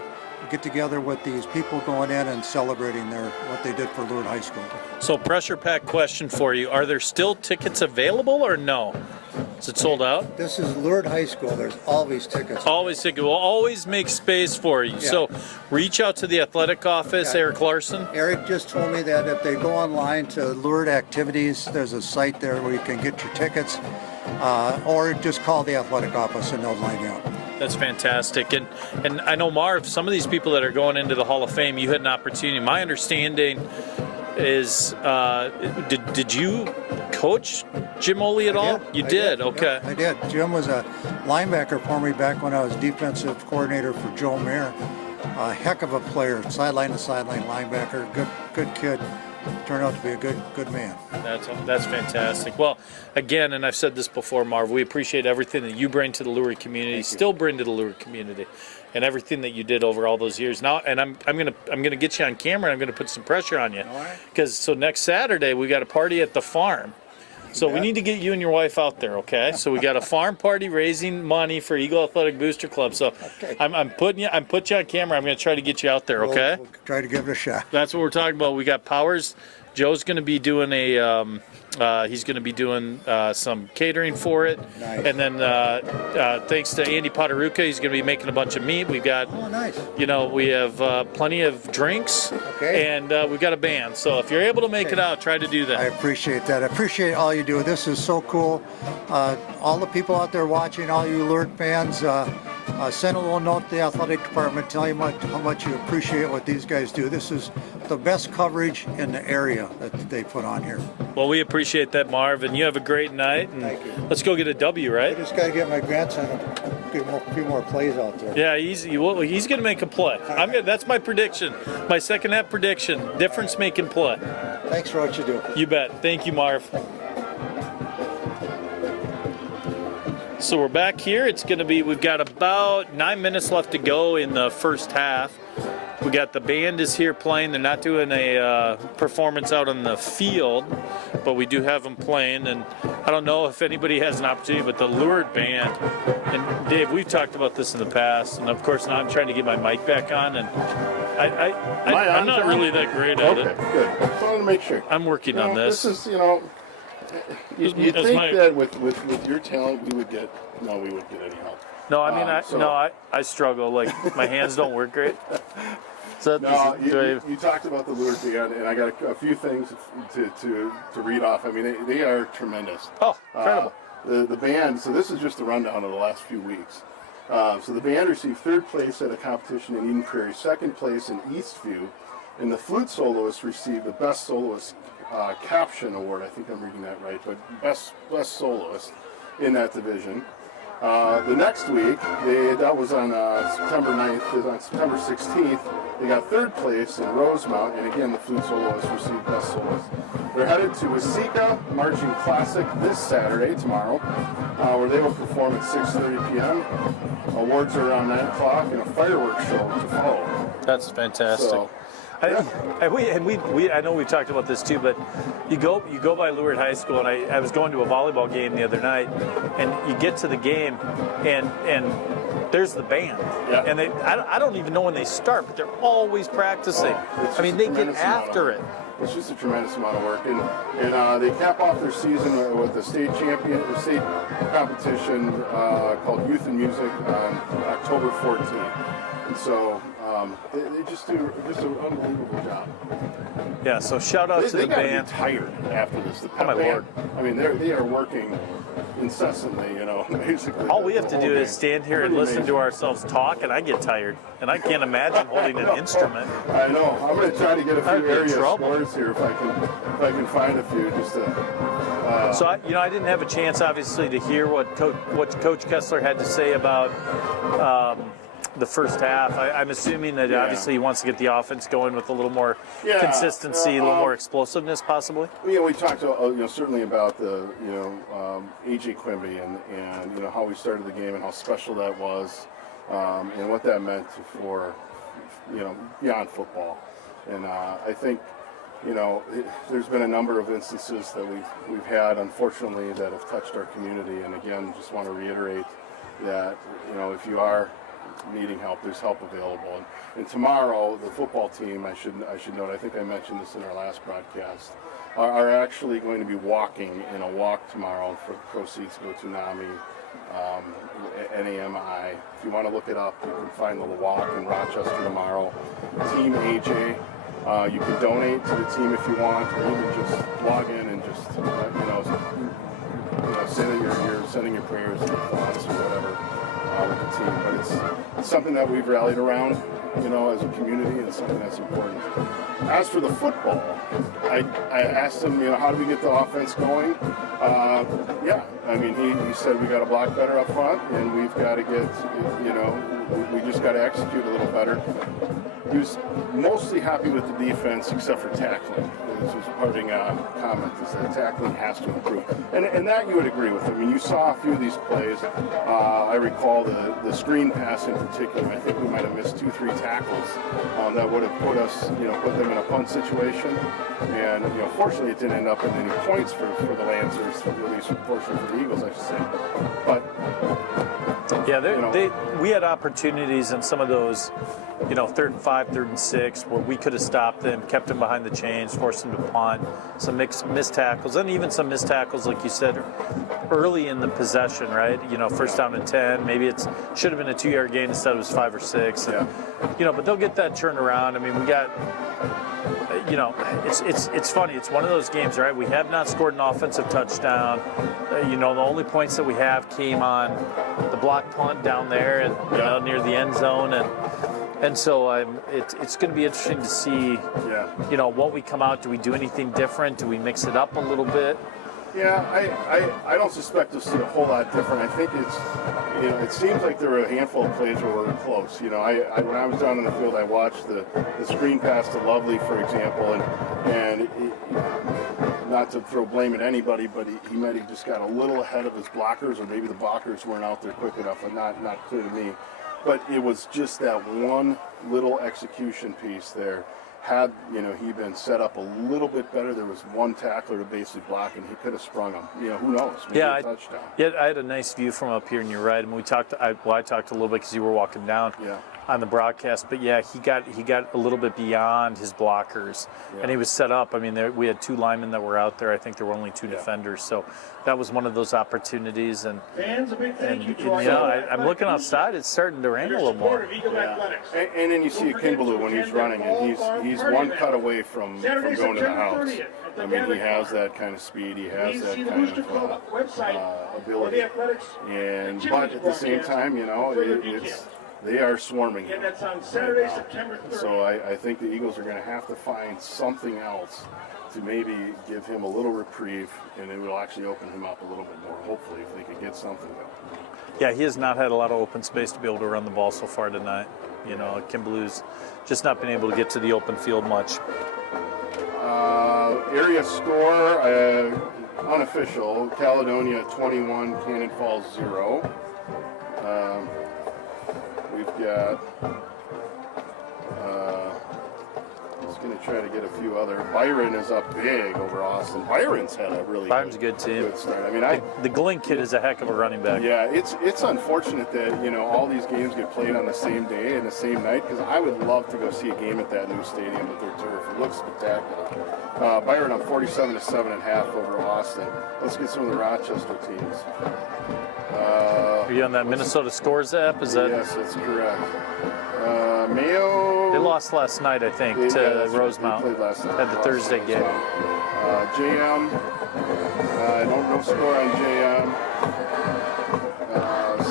get together with these people going in and celebrating what they did for Lourdes High School. So pressure pack question for you. Are there still tickets available or no? Is it sold out? This is Lourdes High School. There's always tickets. Always tickets. We'll always make space for you. Yeah. So reach out to the athletic office, Yeah. Eric Larson. Eric just told me that if they go online to Lourdes Activities, there's a site there where you can get your tickets, or just call the athletic office and they'll line you up. That's fantastic. And I know, Marv, some of these people that are going into the Hall of Fame, you had an opportunity. My understanding is, did you coach Jim Oley at all? You did? Okay. Yep, I did. Jim was a linebacker for me back when I was defensive coordinator for Joe Mayer. A heck of a player, sideline to sideline linebacker, good kid. Turned out to be a good man. That's fantastic. Well, again, and I've said this before, Marv, we appreciate everything that you bring to the Lourdes community, still bring to the Lourdes community, and everything that you did over all those years. Now, and I'm gonna get you on camera. And I'm gonna put some pressure on you, because so next Saturday we got a party at the farm. So we need to get you and your wife out there, okay? So we got a farm party raising money for Eagle Athletic Booster Club. So Okay. I'm putting you on camera. I'm going to try to get you out there, okay? We'll try to give it a shot. That's what we're talking about. We got Powers. Joe's going to be doing he's going to be doing some catering for it. Nice. And then thanks to Andy Potaruca, he's going to be making a bunch of meat. We've got, Oh, nice. we have plenty of drinks, Okay. and we've got a band. So if you're able to make it out, try to do that. I appreciate that. I appreciate all you do. This is so cool. All the people out there watching, all you Lourdes fans, send a little note to the athletic department, tell you how much you appreciate what these guys do. This is the best coverage in the area that they put on here. Well, we appreciate that, Marv, and you have a great night. And Thank you. let's go get a W, I right? just got to get my grandson a few more plays out there. Yeah, he's going to make a play. That's my prediction. My second half prediction. Difference-making play. Thanks for what you do. You bet. Thank you, Marv. So we're back here. We've got about 9 minutes left to go in the first half. We got the band is here playing. They're not doing a performance out on the field, but we do have them playing. And I don't know if anybody has an opportunity, but the Lourdes band, and Dave, we've talked about this in the past, and of course now I'm trying to get my mic back on, and I'm not really that great at it. Okay, good. Just wanted to make sure. I'm working on this. This is, you think that with your talent we would get any help. No, I mean, I struggle. Like, my hands don't work great. So No, you talked about the Lourdes band, and I got a few things to read off. I mean, they are tremendous. Oh, incredible. The band, so this is just a rundown of the last few weeks. So the band received 3rd place at a competition in Eden Prairie, 2nd place in Eastview, and the flute soloist received the Best Soloist Caption Award. I think I'm reading that right, but Best Soloist in that division. The next week, that was on September 9th, on September 16th, they got 3rd place in Rosemount, and again, the flute soloist received Best Soloist. They're headed to Wasika Marching Classic this Saturday, tomorrow, where they will perform at 6:30 p.m. Awards are around 9 o'clock, and a fireworks show to follow. That's fantastic. So, I know we talked about this too, but you go by Lourdes High School, and I was going to a volleyball game the other night, and you get to the game, and there's the band, Yeah. and I don't even know when they start, but they're always practicing. It's I mean, just they a get tremendous amount of after work. it. It's just a tremendous amount of work, and they cap off their season with the state competition called Youth in Music on October 14th. And so they just do just an unbelievable job. Yeah. So shout out to They the gotta band. be tired after this. The pep my band, Lord. I mean, they are working incessantly. Basically. All we have the to whole do game. is stand here and Pretty listen to amazing. ourselves talk, and I get tired. And I can't imagine holding an instrument. I know. I'm going to try to get a I'd few be in area trouble. scores here if I can find a few just to. So I didn't have a chance, obviously, to hear what Coach Kessler had to say about the first half. I'm assuming that obviously he wants to get the offense going with a little more consistency, a little more explosiveness, possibly. Yeah, we talked certainly about the AJ Quimby and how we started the game and how special that was, and what that meant for beyond football. And I think there's been a number of instances that we've had, unfortunately, that have touched our community. And again, just want to reiterate that if you are needing help, there's help available. And tomorrow, the football team, I should note, I think I mentioned this in our last broadcast, are actually going to be walking in a walk tomorrow. For proceeds go to NAMI, NAMI. If you want to look it up, you can find the walk in Rochester tomorrow. Team AJ. You can donate to the team if you want, or even just log in and just sending your prayers and your thoughts or whatever with the team. But it's something that we've rallied around, as a community, and something that's important. As for the football, I asked him, how do we get the offense going? I mean, he said we got to block better up front, and we've got to get, we just got to execute a little better. He was mostly happy with the defense, except for tackling. This was a parting comment, is that tackling has to improve. And that you would agree with. I mean, you saw a few of these plays. I recall the screen pass in particular. I think we might have missed 2-3 tackles that would have put them in a punt situation. And fortunately, it didn't end up in any points for the Lancers, at least fortunately for the Eagles, I should say. But we had opportunities in some of those, 3rd and 5, 3rd and 6, where we could have stopped them, kept them behind the chains, forced them to punt, some missed tackles, and even some missed tackles, like you said, early in the possession, right? First down and 10, maybe it should have been a 2-yard gain instead it was 5 or 6. And, but they'll get that turned around. I mean, we got, it's funny. It's one of those games, right? We have not scored an offensive touchdown. The only points that we have came on the block punt down there and near the end zone, and so it's going to be interesting to see, what we come out. Do we do anything different? Do we mix it up a little bit? Yeah, I don't suspect to see a whole lot different. I think it seems like there were a handful of plays where we were close. When I was down in the field, I watched the screen pass to Lovely, for example, and not to throw blame at anybody, but he might have just got a little ahead of his blockers, or maybe the blockers weren't out there quick enough, and not clear to me. but it was just that one little execution piece there. Had he been set up a little bit better, there was one tackler to basically block, and he could have sprung him. Who knows? Maybe a touchdown. I had a nice view from up here, and you're right. And we talked. I talked a little bit because you were walking down on the broadcast. But yeah, he got a little bit beyond his blockers, and he was set up. I mean, we had 2 linemen that were out there. I think there were only 2 defenders, so that was one of those opportunities. And fans, a big thank you to I'm looking outside. It's starting to rain a little more. And then you see Kimbaloo when he's running, and he's one cut away from going to the house. I mean, he has that kind of speed. He has that kind of ability. But at the same time, they are swarming him right now. So I think the Eagles are going to have to find something else to maybe give him a little reprieve, and it will actually open him up a little bit more, hopefully, if they can get something going. Yeah, he has not had a lot of open space to be able to run the ball so far tonight. Kimbaloo's just not been able to get to the open field much. Area score, unofficial, Caledonia 21, Cannon Falls 0. We've got, going to try to get a few other. Byron is up big over Austin. Byron's had a really good team. Good start. I mean, the Glynn kid is a heck of a running back. Yeah, it's unfortunate that all these games get played on the same day and the same night, because I would love to go see a game at that new stadium with their turf. It looks spectacular. Byron on 47-7.5 over Austin. Let's get some of the Rochester teams. Are you on that Minnesota Scores app? Is that? Yes, that's correct. Mayo. They lost last night, I think, to Rosemount. They played last night. At the Thursday game. JM. I don't know score on JM.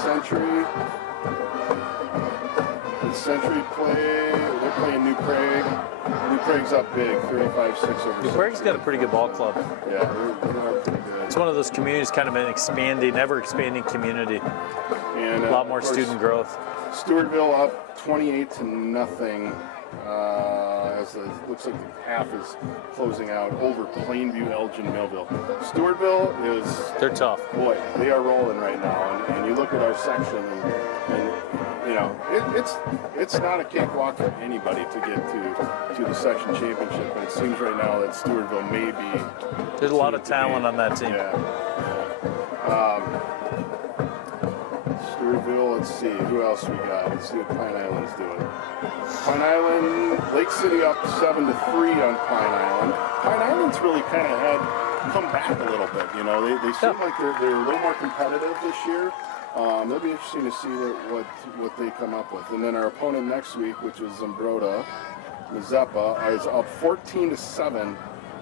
Century. Did Century play? They're playing New Prague. New Prague's up big, 35-6 over. New Prague's got a pretty good ball club. Yeah, they're pretty good. It's one of those communities, kind of an expanding, ever-expanding community. And a lot more student growth. Stewartville up 28-0. As it looks like the half is closing out over Plainview, Elgin, Millville. Stewartville is... They're tough. Boy, they are rolling right now. And you look at our section, and it's not a cakewalk for anybody to get to the section championship. But it seems right now that Stewartville may be... There's a lot of talent on that team. Yeah. Stewartville, let's see, who else we got? Let's see what Pine Island's doing. Pine Island, Lake City up 7-3 on Pine Island. Pine Island's really kind of come back a little bit, They seem like they're a little more competitive this year. It'll be interesting to see what they come up with. And then our opponent next week, which is Zambroda, Mazeppa, is up 14-7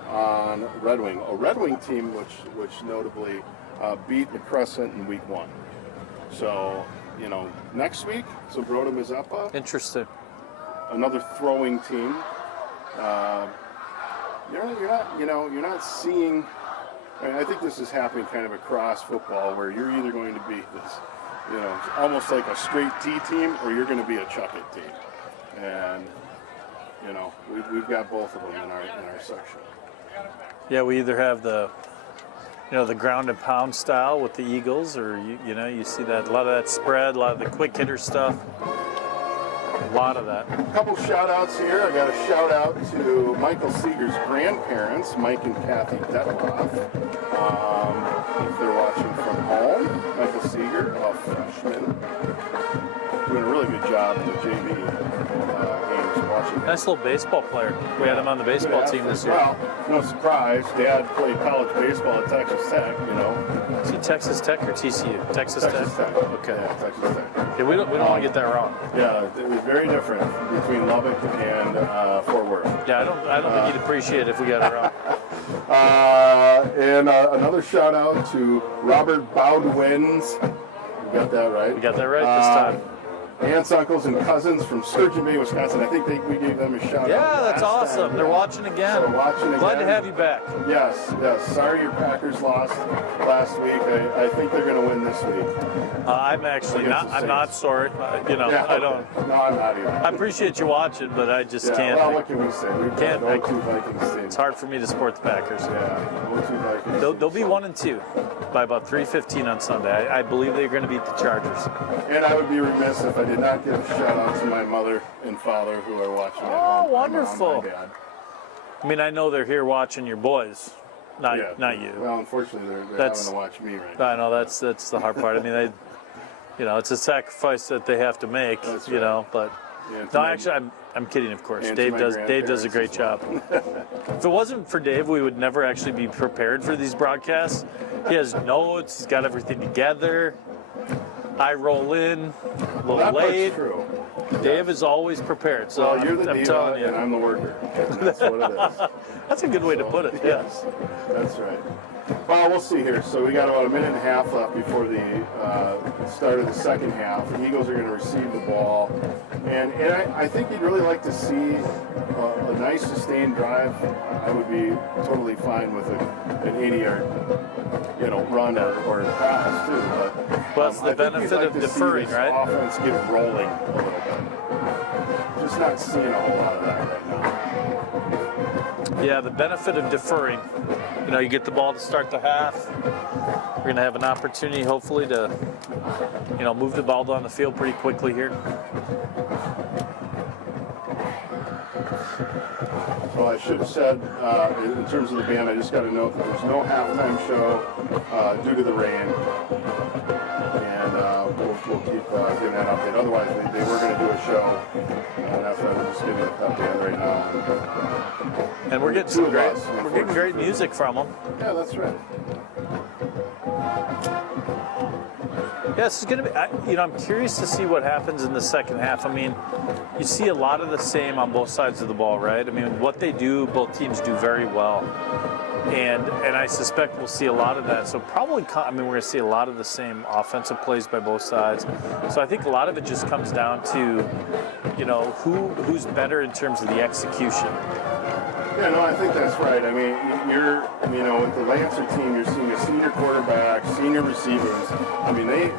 on Red Wing. A Red Wing team which notably beat LaCrescent in week 1. So, next week, Zambroda, Mazeppa. Interesting. Another throwing team. You're not seeing. I think this is happening kind of across football, where you're either going to be this, almost like a straight D team, or you're going to be a chuck it team. And we've got both of them in our section. Yeah, we either have the ground and pound style with the Eagles, or you see that a lot of that spread, a lot of the quick hitter stuff. A lot of that. A couple shout outs here. I got a shout out to Michael Seeger's grandparents, Mike and Kathy Detloff. If they're watching from home, Michael Seeger, a freshman, doing a really good job in the JV games watching. Nice little baseball player. We had him on the baseball team this year. Well, no surprise. Dad played college baseball at Texas Tech, Is he Texas Tech or TCU? Texas Tech? Okay. Yeah, Texas Tech. Yeah, we don't want to get that wrong. Yeah, it was very different between Lubbock and Fort Worth. Yeah, I don't think he'd appreciate it if we got it wrong. And another shout out to Robert Bowdwins. We got that right. We got that right this time. Aunts, uncles, and cousins from Sturgeon Bay, Wisconsin. I think we gave them a shout out. Yeah, that's awesome. They're watching again. So watching again. Glad to have you back. Yes. Sorry your Packers lost last week. I think they're going to win this week. I'm actually not. I'm not sorry. I don't. No, I'm not either. I appreciate you watching, but I just can't. Well, what can we say? We've got 0-2 Vikings team. It's hard for me to support the Packers. Yeah, 0-2 Vikings. They'll be 1-2 by about 3:15 on Sunday. I believe they're going to beat the Chargers. And I would be remiss if I did not give a shout out to my mother and father who are watching at Oh, home. wonderful. My dad. I mean, I know they're here watching your boys, not you. Well, unfortunately, they're having to watch me right now. I know that's the hard part. I mean, it's a sacrifice that they have to make. That's you right. know, but Yeah, to no, my- actually, I'm kidding, of course. and to Dave my does a grandparents great as well. job. If it wasn't for Dave, we would never actually be prepared for these broadcasts. He has notes. He's got everything together. I roll in a little That part's late. true. Dave is always prepared. So Well, you're the I'm diva telling you, and I'm the worker. That's what it is. that's a good way to put it. Yeah. Yes, that's right. Well, we'll see here. So we got about a minute and a half left before the start of the second half. The Eagles are going to receive the ball, and I think you'd really like to see a nice sustained drive. I would be totally fine with an 80-yard, run or pass too. But Well, it's the I think you'd benefit like of to see deferring, this right? offense get rolling a little bit. Just not seeing a whole lot of that right now. Yeah, the benefit of deferring. You get the ball to start the half. We're going to have an opportunity, hopefully, to, move the ball down the field pretty quickly here. Well, I should have said, in terms of the band, I just got to note that there's no halftime show due to the rain. And we'll keep giving that update. Otherwise, they were going to do a show. That's why we're just giving it an update right now. And we're getting great music from them. Yeah, that's right. Yeah, this is going to be, I'm curious to see what happens in the second half. I mean, you see a lot of the same on both sides of the ball, right? I mean, what they do, both teams do very well. And I suspect we'll see a lot of that. So probably, we're going to see a lot of the same offensive plays by both sides. So I think a lot of it just comes down to, who's better in terms of the execution. Yeah, no, I think that's right. I mean, with the Lancer team, you're seeing a senior quarterback, senior receivers. I mean, they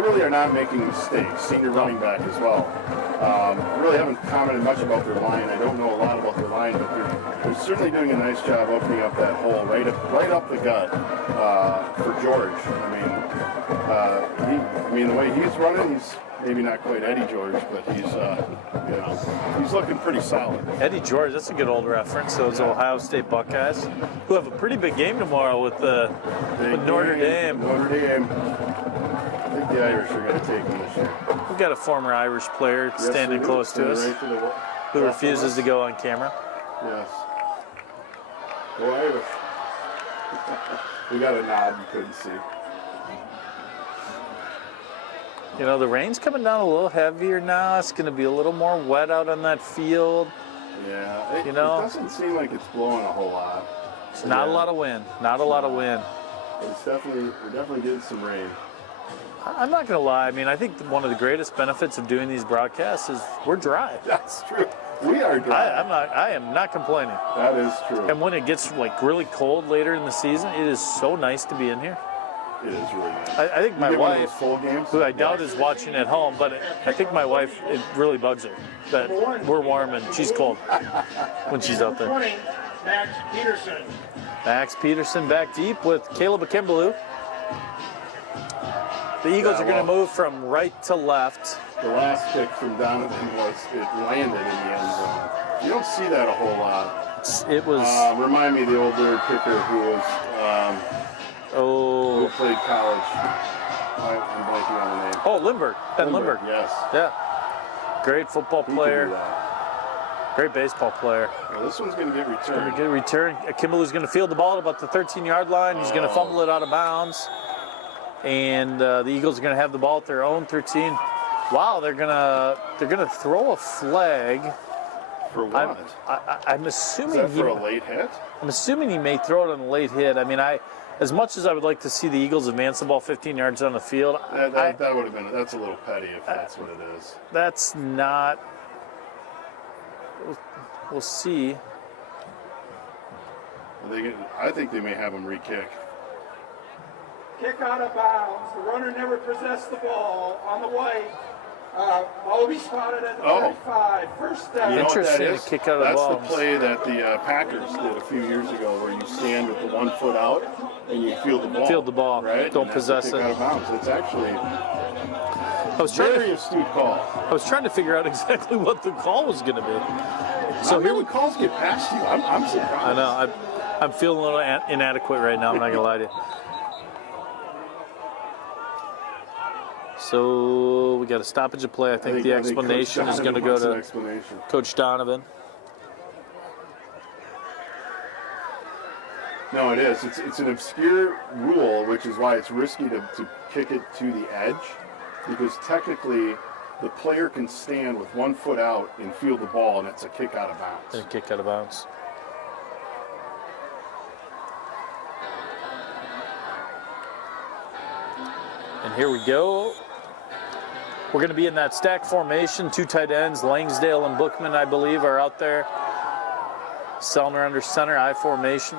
really are not making mistakes. Senior running back as well. Really haven't commented much about their line. I don't know a lot about their line, but they're certainly doing a nice job opening up that hole right up the gut for George. I mean, the way he's running, he's maybe not quite Eddie George, but he's looking pretty solid. Eddie George, that's a good old reference. Those Ohio State Buckeyes, who have a pretty big game tomorrow with Notre Dame. Notre Dame. I think the Irish are going to take them this year. We've got a former Irish player standing close to us who refuses to go on camera. Yes. Go Irish. We got a nod you couldn't see. The rain's coming down a little heavier now. It's going to be a little more wet out on that field. Yeah, it doesn't seem like it's blowing a whole lot. It's not a lot of wind. Not a lot of wind. But we're definitely getting some rain. I'm not going to lie. I mean, I think one of the greatest benefits of doing these broadcasts is we're dry. That's true. We are dry. I am not complaining. That is true. And when it gets really cold later in the season, it is so nice to be in here. It is really nice. I think my wife, full games? who I doubt is watching at home, but I think my wife, it really bugs her that we're warm and she's cold when she's out there. 20, Max Peterson. Max Peterson back deep with Caleb Akimbaloo. The Eagles are going to move from right to left. The last kick from Donovan it landed in the end zone. You don't see that a whole lot. It was. Remind me of the old Lourdes kicker who was who played college. I'm blanking on the name. Oh, Lindbergh. Ben Lindbergh. Yes. Yeah. Great football He can do player. that. Great baseball player. Well, this one's going to get returned. Good return. Kimbaloo's going to field the ball at about the 13-yard line. He's going to fumble it out of bounds. And the Eagles are going to have the ball at their own 13. Wow, they're gonna throw a flag. For what? I'm assuming Is that for a late hit? I'm assuming he may throw it on a late hit. I mean, as much as I would like to see the Eagles advance the ball 15 yards on the field, That would have been. That's a little petty if that's what it is. That's not. We'll see. I think they may have him re-kick. Kick out of bounds. The runner never possessed the ball on the white. Ball will be spotted at the 35. First down. You know what that Interesting, is? a kick out of That's bounds. the play that the Packers did a few years ago, where you stand with the 1 foot out and you field the ball. Field the ball. Right? Don't And that's possess a kick it. out of bounds. It's actually. Very astute call. I was trying to figure out exactly what the call was going to be. So here when calls get past you, I'm surprised. I know. I'm feeling a little inadequate right now. I'm not going to lie to you. So we got a stoppage of play. I think the explanation is going to go to Coach Donovan. No, it is. It's an obscure rule, which is why it's risky to kick it to the edge, because technically the player can stand with 1 foot out and field the ball, and it's a kick out of bounds. And a kick out of bounds. And here we go. We're going to be in that stack formation. 2 tight ends, Langsdale and Bookman, I believe, are out there. Sellner under center, I formation.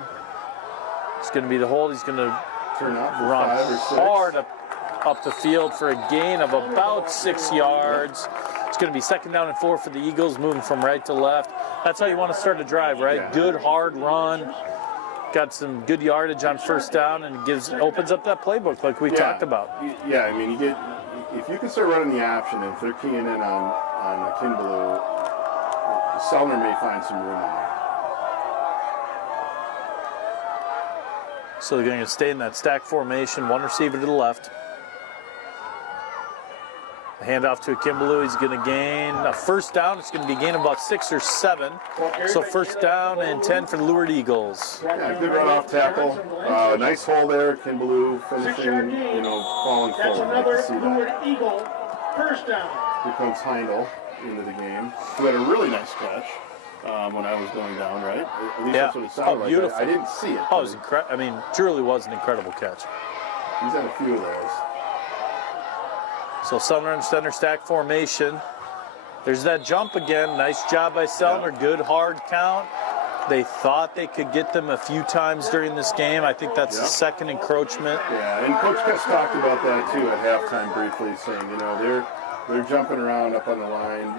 It's going to be the hold. He's going to Turn out for run 5 or 6. hard up the field for a gain of about 6 yards. It's going to be 2nd down and 4 for the Eagles, moving from right to left. That's how you want to start a drive, right? Yeah. Good, hard run. Got some good yardage on 1st down, and opens up that playbook like we talked about. Yeah, I mean, if you can start running the option, and if they're keying in on Kinbaloo, Sellner may find some room in there. So they're going to stay in that stack formation, 1 receiver to the left. Handoff to Kimbaloo. He's going to gain a 1st down. It's going to be a gain of about 6 or 7. So 1st down and 10 for the Lourdes Eagles. Yeah, good run off tackle. Nice hole there. Kimbaloo finishing, falling That's forward. another Like to see Lourdes that. Eagle 1st down. Here comes Heindel into the game, who had a really nice catch when I was going down, right? At least that's what it sounded like. Beautiful. I didn't see it. Oh, it was incredible. I mean, truly was an incredible catch. He's had a few of those. So Sellner in center stack formation. There's that jump again. Nice job by Sellner. Yeah. Good hard count. They thought they could get them a few times during this game. I think that's the 2nd encroachment. Yeah, and Coach Kess talked about that too at halftime briefly, saying, they're jumping around up on the line,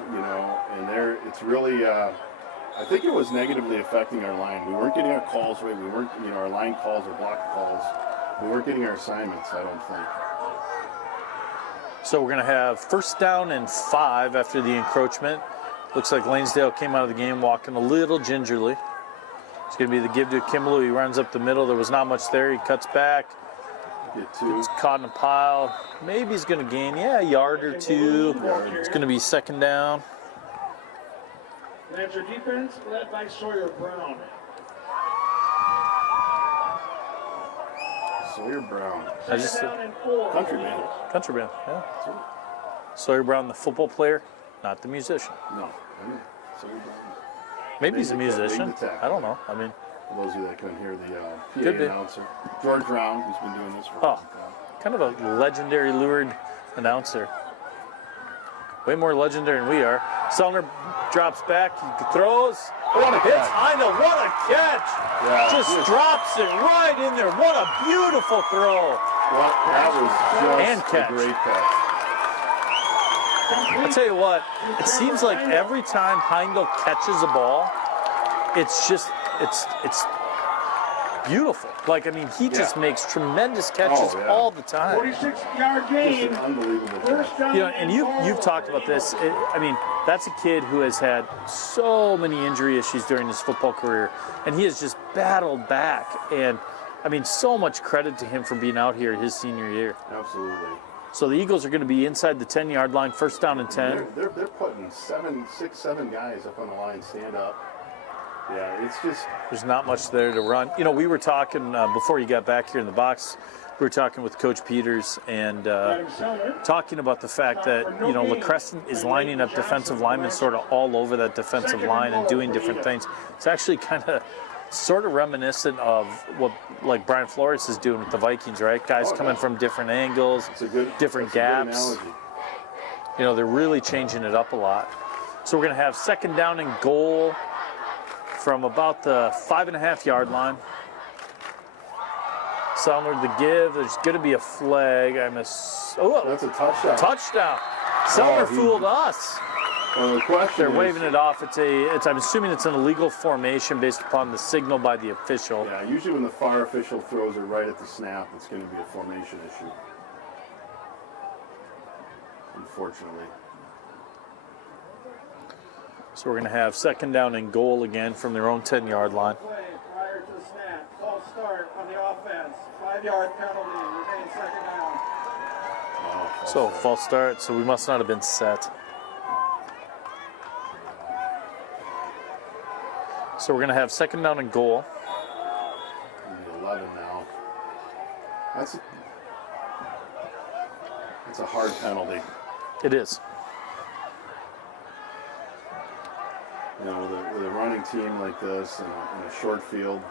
and it's really, I think it was negatively affecting our line. We weren't getting our calls right. We weren't, our line calls or block calls. We weren't getting our assignments, I don't think. So we're going to have 1st down and 5 after the encroachment. Looks like Lanesdale came out of the game walking a little gingerly. It's going to be the give to Kimbaloo. He runs up the middle. There was not much there. He cuts back. Get 2. It's caught in a pile. Maybe he's going to gain, a yard or 2. It's going to be 2nd down. Lancer defense led by Sawyer Brown. Sawyer Brown. Country man. Country band, yeah. Sawyer Brown, the football player, not the musician. No. Sawyer Brown. Maybe he's a musician. I don't know. I mean, for those of you that couldn't hear the Could PA be. announcer, George Brown, who's been doing this for a long time. kind of a legendary Lourdes announcer. Way more legendary than we are. Sellner drops back, he throws. What a Hits catch. Heindel, what a catch! Yeah, Just drops it right in there. What a beautiful throw. That was And just catch. a great catch. I'll tell you what, it seems like every time Heindel catches a ball, it's beautiful. Like, I mean, he just makes tremendous catches all the time. 46-yard Just gain. an unbelievable First catch. down You know, and you've talked about this. I mean, that's a kid who has had so many injury issues during his football career, and he has just battled back. And I mean, so much credit to him for being out here his senior year. Absolutely. So the Eagles are going to be inside the 10-yard line, 1st down and 10. They're putting 6, 7 guys up on the line, stand up. Yeah, it's just. There's not much there to run. You know, we were talking before you got back here in the box. We were talking with Coach Peters and talking about the fact that, you know, LaCrescent is lining up defensive linemen sort of all over that defensive line and doing different things. It's actually kind of sort of reminiscent of what, like, Brian Flores is doing with the Vikings, right? Guys coming from different angles, different gaps. You know, they're really changing it up a lot. So we're going to have 2nd down and goal from about the 5.5-yard line. Sellner the give. There's going to be a flag. Oh, That's a touchdown. touchdown! Sellner fooled us. Well, the question They're is, waving it off. I'm assuming it's an illegal formation based upon the signal by the official. Yeah, usually when the far official throws it right at the snap, it's going to be a formation issue. And unfortunately. So we're going to have second down and goal again from their own 10-yard line. Play prior to the snap. False start on the offense. 5-yard penalty. Remain second down. So false start, so we must not have been set. So we're going to have second down and goal. 11 now. That's a hard penalty. It is. You know, with a running team like this and in a short field,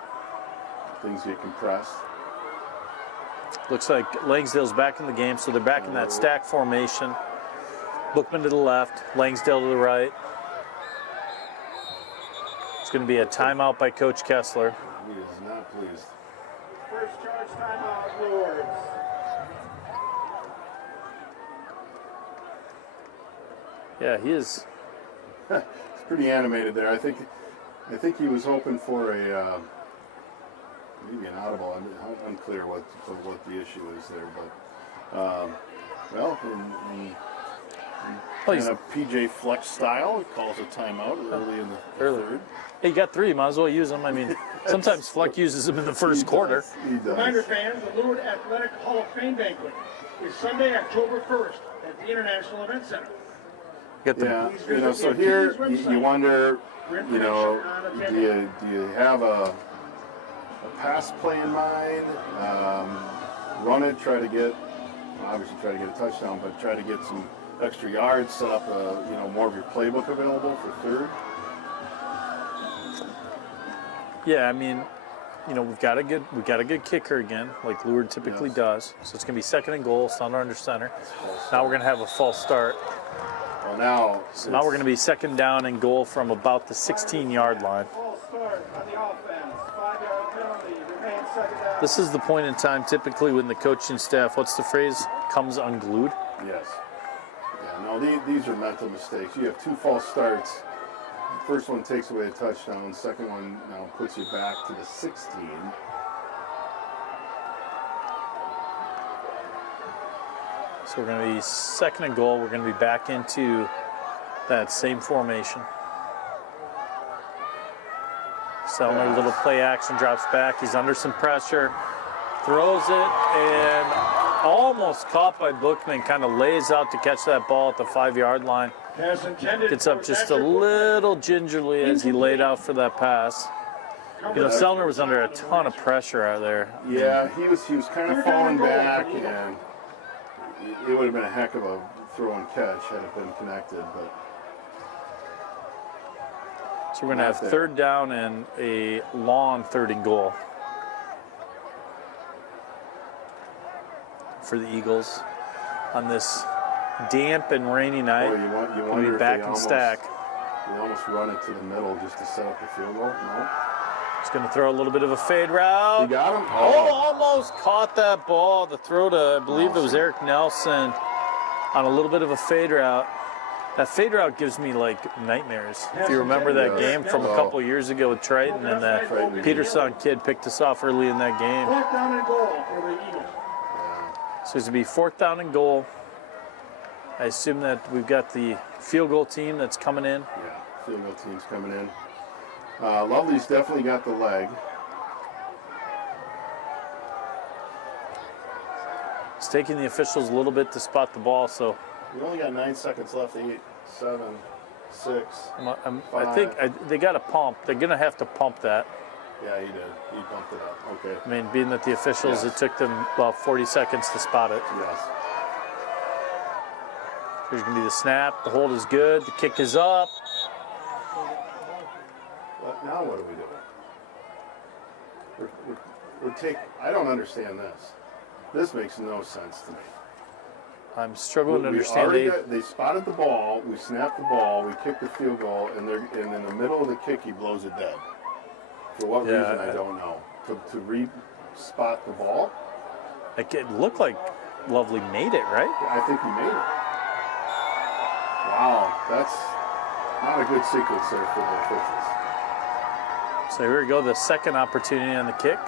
things get compressed. Looks like Langsdale's back in the game, so they're back in that stack formation. Bookman to the left, Langsdale to the right. It's going to be a timeout by Coach Kessler. He is not pleased. First charge timeout, Lourdes. Yeah, he is. He's pretty animated there. I think he was hoping for a maybe an audible. I'm unclear what the issue is there, but well, in a PJ Flex style, it calls a timeout early in the third. Hey, you got three. Might as well use them. I mean, sometimes Fleck uses them in the first quarter. He does. Reminder fans, the Lourdes Athletic Hall of Fame banquet is Sunday, October 1st at the International Event Center. Get the, Yeah, you know, so here you wonder, you know, do you have a pass play in mind? Run it, obviously try to get a touchdown, but try to get some extra yards, set up you know, more of your playbook available for third. Yeah, I mean, you know, we've got a good kicker again, like Lourdes typically does. So it's gonna be second and goal, Thunder under center. Now we're gonna have a false start. Well, now we're gonna be second down and goal from about the 16-yard line. False start on the offense. 5-yard penalty. Remain second down. This is the point in time typically when the coaching staff, what's the phrase, comes unglued. Yes. Yeah, no, these are mental mistakes. You have two false starts. First one takes away a touchdown. Second one now puts you back to the 16. So we're going to be second and goal. We're going to be back into that same formation. Selner, little play action, drops back. He's under some pressure, throws it, and almost caught by Bookman. Kind of lays out to catch that ball at the 5-yard line. Gets up just a little gingerly as he laid out for that pass. You know, Selner was under a ton of pressure out there. Yeah, he was kind of falling back, and it would have been a heck of a throw and catch had it been connected. But so we're going to have third down and a long third and goal for the Eagles on this damp and rainy night. Boy, you We'll wonder be if back they in almost, stack. They almost run it to the middle just to set up the field goal. No, He's going to throw a little bit of a fade route. you got him. Oh, almost caught that ball. The throw to, I believe it was Eric Nelson on a little bit of a fade route. That fade route gives me like nightmares. If you remember that game from a couple years ago with Triton, and that Peterson kid picked us off early in that game. 4th down and goal for the Eagles. So it's going to be 4th down and goal. I assume that we've got the field goal team that's coming in. Yeah, field goal team's coming in. Lovely's definitely got the leg. It's taking the officials a little bit to spot the ball, so We only got 9 seconds left. 8, 7, 6. I think they got to pump. They're going to have to pump that. Yeah, he did. He bumped it up. Okay. I mean, being that the officials, Yes. it took them about 40 seconds to spot it. Yes. Here's going to be the snap. The hold is good. The kick is up. But now what do we do? I don't understand this. This makes no sense to me. I'm struggling to We understand. already they spotted the ball. We snapped the ball. We kicked the field goal, and in the middle of the kick, he blows it dead. For what reason, I don't know. To re-spot the ball? It looked like Lovely made it, right? I think he made it. Wow, that's not a good sequence there for the officials. So here we go, the second opportunity on the kick.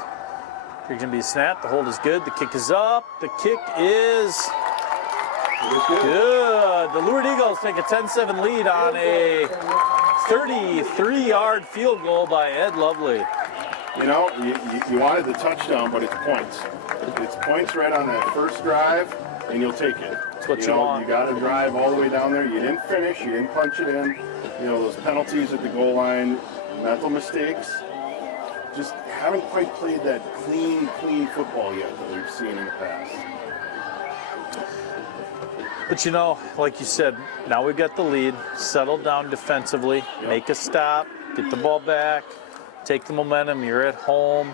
Here's going to be a snap. The hold is good. The kick is up. The kick is It was good. good. the Lourdes Eagles take a 10-7 lead on a 33-yard field goal by Ed Lovely. You know, you wanted the touchdown, but it's points. It's points right on that first drive, and you'll take it. That's what you want. You got to drive all the way down there. You didn't finish. You didn't punch it in. You know, those penalties at the goal line, mental mistakes. Just haven't quite played that clean football yet that we've seen in the past. But you know, like you said, now we've got the lead. Settle down defensively, make a stop, get the ball back, take the momentum. You're at home.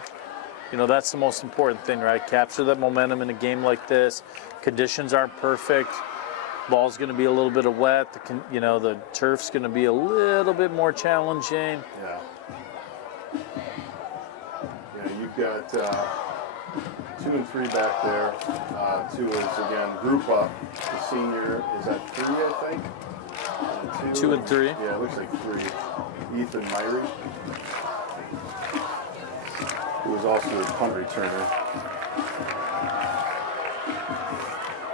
You know, that's the most important thing, right? Capture that momentum in a game like this. Conditions aren't perfect. Ball's going to be a little bit of wet. The turf's going to be a little bit more challenging. Yeah. Yeah, you've got 2 and 3 back there. 2 is, again, Grupa, the senior, is at 3, I think. And 2 and 3? Yeah, it looks like 3. Ethan Myrie, who was also a punt returner.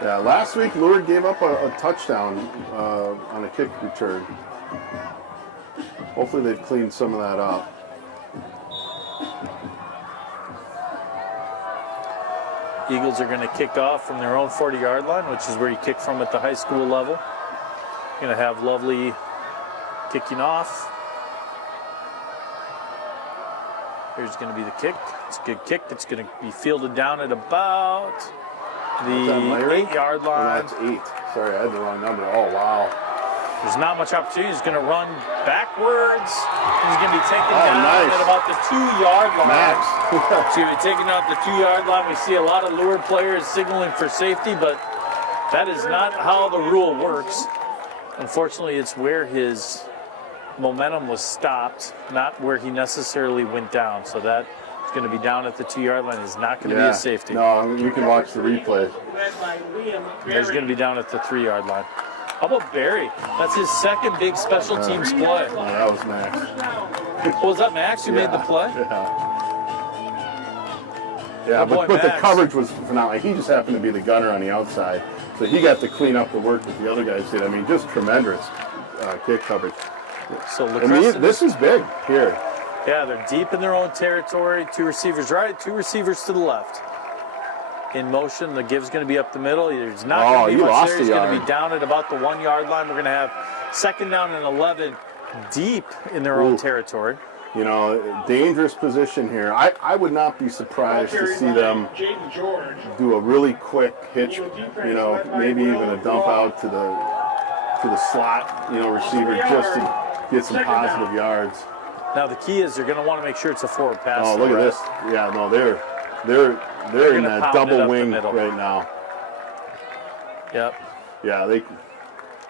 Yeah, last week Lourdes gave up a touchdown on a kick return. Hopefully they've cleaned some of that up. Eagles are going to kick off from their own 40-yard line, which is where you kick from at the high school level. Going to have Lovely kicking off. Here's going to be the kick. It's a good kick. It's going to be fielded down at about the 8-yard line. That's 8. Sorry, I had the wrong number. Oh, wow. There's not much opportunity. He's going to run backwards. He's going to be taken down nice. at about the 2-yard line. Max. He's going to be taken out the 2-yard line. We see a lot of Lourdes players signaling for safety, but that is not how the rule works. Unfortunately, it's where his momentum was stopped, not where he necessarily went down. So that is going to be down at the 2-yard line. Is not going to be a safety. No, you can watch the replay. He's going to be down at the 3-yard line. How about Barry? That's his second big special teams play. Oh, that was Max. Was that Max who made the play? Yeah, boy, but the Max. coverage was phenomenal. He just happened to be the gunner on the outside, so he got to clean up the work that the other guys did. I mean, just tremendous kick coverage. So I mean, this is big here. Yeah, they're deep in their own territory. 2 receivers right, 2 receivers to the left. In motion, the give's going to be up the middle. There's not going to be much there. He's going to be down at about the 1-yard line. We're going to have 2nd down and 11 deep in their own territory. You know, dangerous position here. I would not be surprised to see them do a really quick hitch, you know, maybe even a dump out to the slot, you know, receiver just to get some positive yards. Now the key is they're going to want to make sure it's a forward pass. Oh, look at this. Yeah, no, they're in that double wing right now. Yep. Yeah,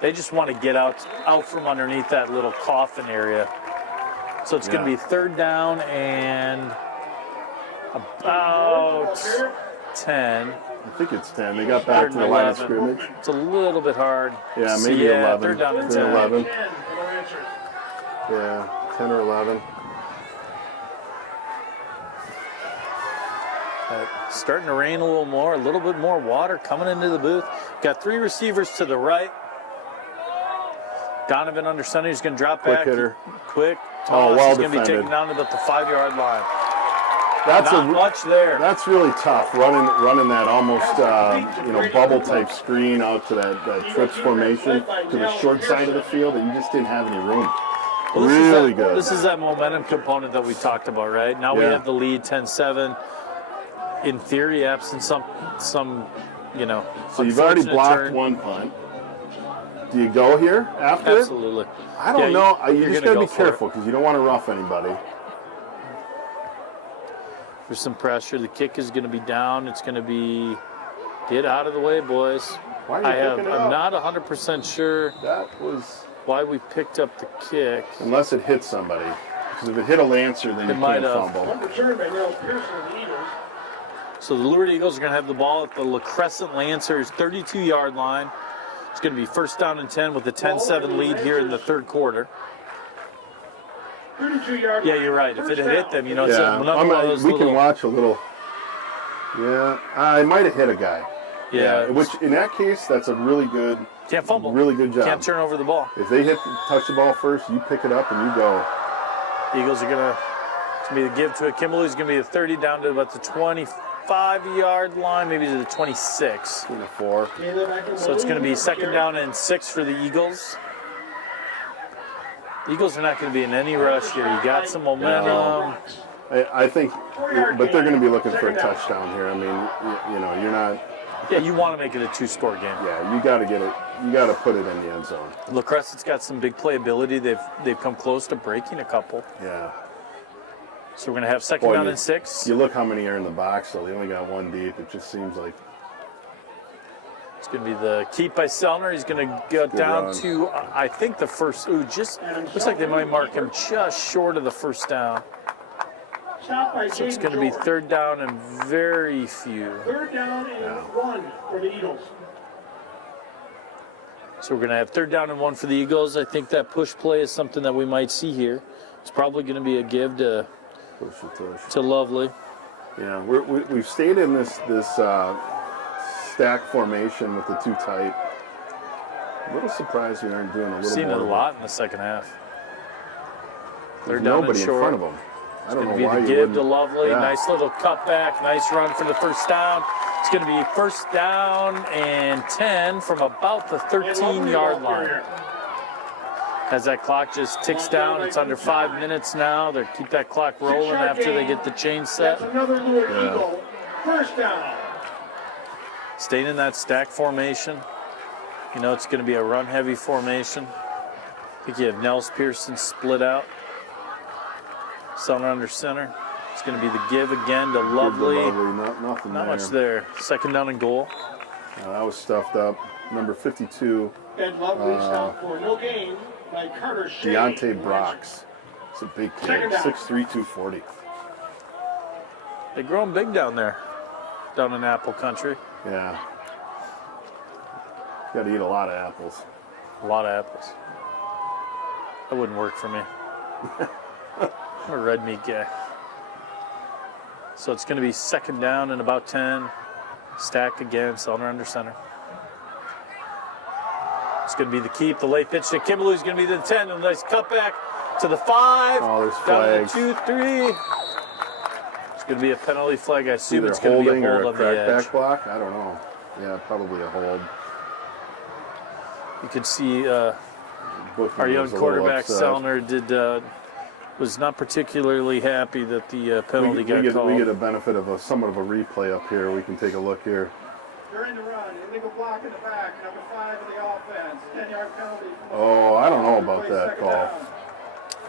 they just want to get out from underneath that little coffin area. So it's going to be 3rd down and about 10. I think it's 10. They got back to the line of scrimmage. It's a little bit hard. Yeah, maybe 11. 3rd down and 10. 11. 10, no answers. Yeah, 10 or 11. Starting to rain a little bit more water coming into the booth. Got 3 receivers to the right. Donovan under center. He's going to drop back. Quick hitter. Quick toss. Oh, well He's going to be defended. taken down to about the 5-yard line. That's Not much there. That's really tough, running that almost bubble type screen out to that trips formation to the short side of the field, and you just didn't have any room. Well, really good. This is that momentum component that we talked about, right? Now we have the lead 10-7. In theory, absent some So you've already blocked one punt. Do you go here after it? Absolutely. I don't know. You you're just gonna got to go be for careful because you don't want to rough anybody. There's some pressure. The kick is going to be down. It's going to be get out of the way, boys. Why are you picking it up? I'm not 100% sure That was why we picked up the kick. unless it hit somebody. Because if it hit a Lancer, then you might can't have. fumble. One return by Neil Pearson of the Eagles. So the Lourdes Eagles are going to have the ball at the LaCrescent Lancers 32-yard line. It's going to be 1st down and 10 with a 10-7 lead here in the 3rd quarter. 32-yard Yeah, you're right. If it had hit them, it's another one of those we little. can watch a little. Yeah, I might have hit a guy. Yeah. Which in that case, that's a really good, Can't fumble. really good job. Can't turn over the ball. If they touch the ball first, you pick it up and you go. Eagles are gonna be the give to it. Kimberly's gonna be the 30 down to about the 25-yard line, maybe to the 26. 24. So it's gonna be 2nd down and 6 for the Eagles. The Eagles are not gonna be in any rush here. You got some momentum. I think, but they're going to be looking for a touchdown here. I mean, you know, you're not. Yeah, you want to make it a 2-score game. Yeah, you got to get it. You got to put it in the end zone. LaCrescent's got some big playability. They've come close to breaking a couple. Yeah. So we're going to have 2nd down and 6. You look how many are in the box, so they only got one deep. It just seems like. It's going to be the keep by Sellner. He's going to go down run. to, I think, the first. Ooh, just looks like they might mark him just short of the 1st down. So it's going to be 3rd down and very few. 3rd down and 1 for the Eagles. So we're going to have 3rd down and 1 for the Eagles. I think that push play is something that we might see here. It's probably going to be a give to Lovely. Yeah, we've stayed in this stack formation with the 2 tight. A little surprised we aren't doing a little Seen more. it a lot in the 2nd half. There's 3rd down nobody and short. in front of them. I don't know It's why going to be you the give to wouldn't. Lovely. Yeah. Nice little cutback. Nice run for the 1st down. It's going to be 1st down and 10 from about the 13-yard line. As that clock just ticks down, it's under 5 minutes now. They keep that clock rolling after they get the chain set. That's another Lourdes Eagle. 1st down. Staying in that stack formation. You know it's going to be a run-heavy formation. I think you have Nels Pearson split out. Center under center. It's going to be the give again to Lovely. Nothing Not there. much there. 2nd down and goal. That was stuffed up. Number 52, And Lovely stopped for no gain by Carter Shea. Deontay Brox. It's a big kid. 2nd down. 6'3", 240. They growing big down there, down in Apple Country. Yeah. Got to eat a lot of apples. A lot of apples. That wouldn't work for me. I'm a red meat guy. So it's going to be 2nd down and about 10. Stack again, Sellner under center. It's going to be the keep, the late pitch to Kimberly's going to be to the 10. A nice cutback to the 5. Oh, there's down flags. to the 2, 3. It's going to be a penalty flag. I assume Either it's going to be holding a hold or a on the edge. crackback block. I don't know. Yeah, probably a hold. You could see Booking our young was a little quarterback upset. Sellner was not particularly happy that the penalty got called. We get a benefit of somewhat of a replay up here. We can take a look here. During the run, illegal block in the back, number 5 of the offense. 10-yard penalty. Oh, I don't know about that call.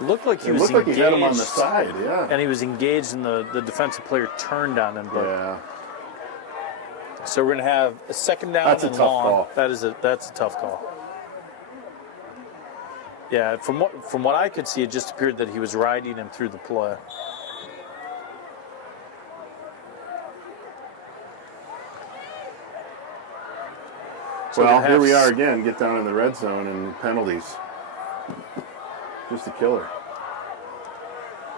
It looked like he It was looked like engaged. he had him on the side, yeah. And he was engaged, and the defensive player turned on him. But Yeah. So we're going to have a 2nd down That's a and tough long. call. That's a tough call. Yeah, from what I could see, it just appeared that he was riding him through the play. So Well, we're gonna here have we are again. Get down in the red zone and penalties. Just a killer.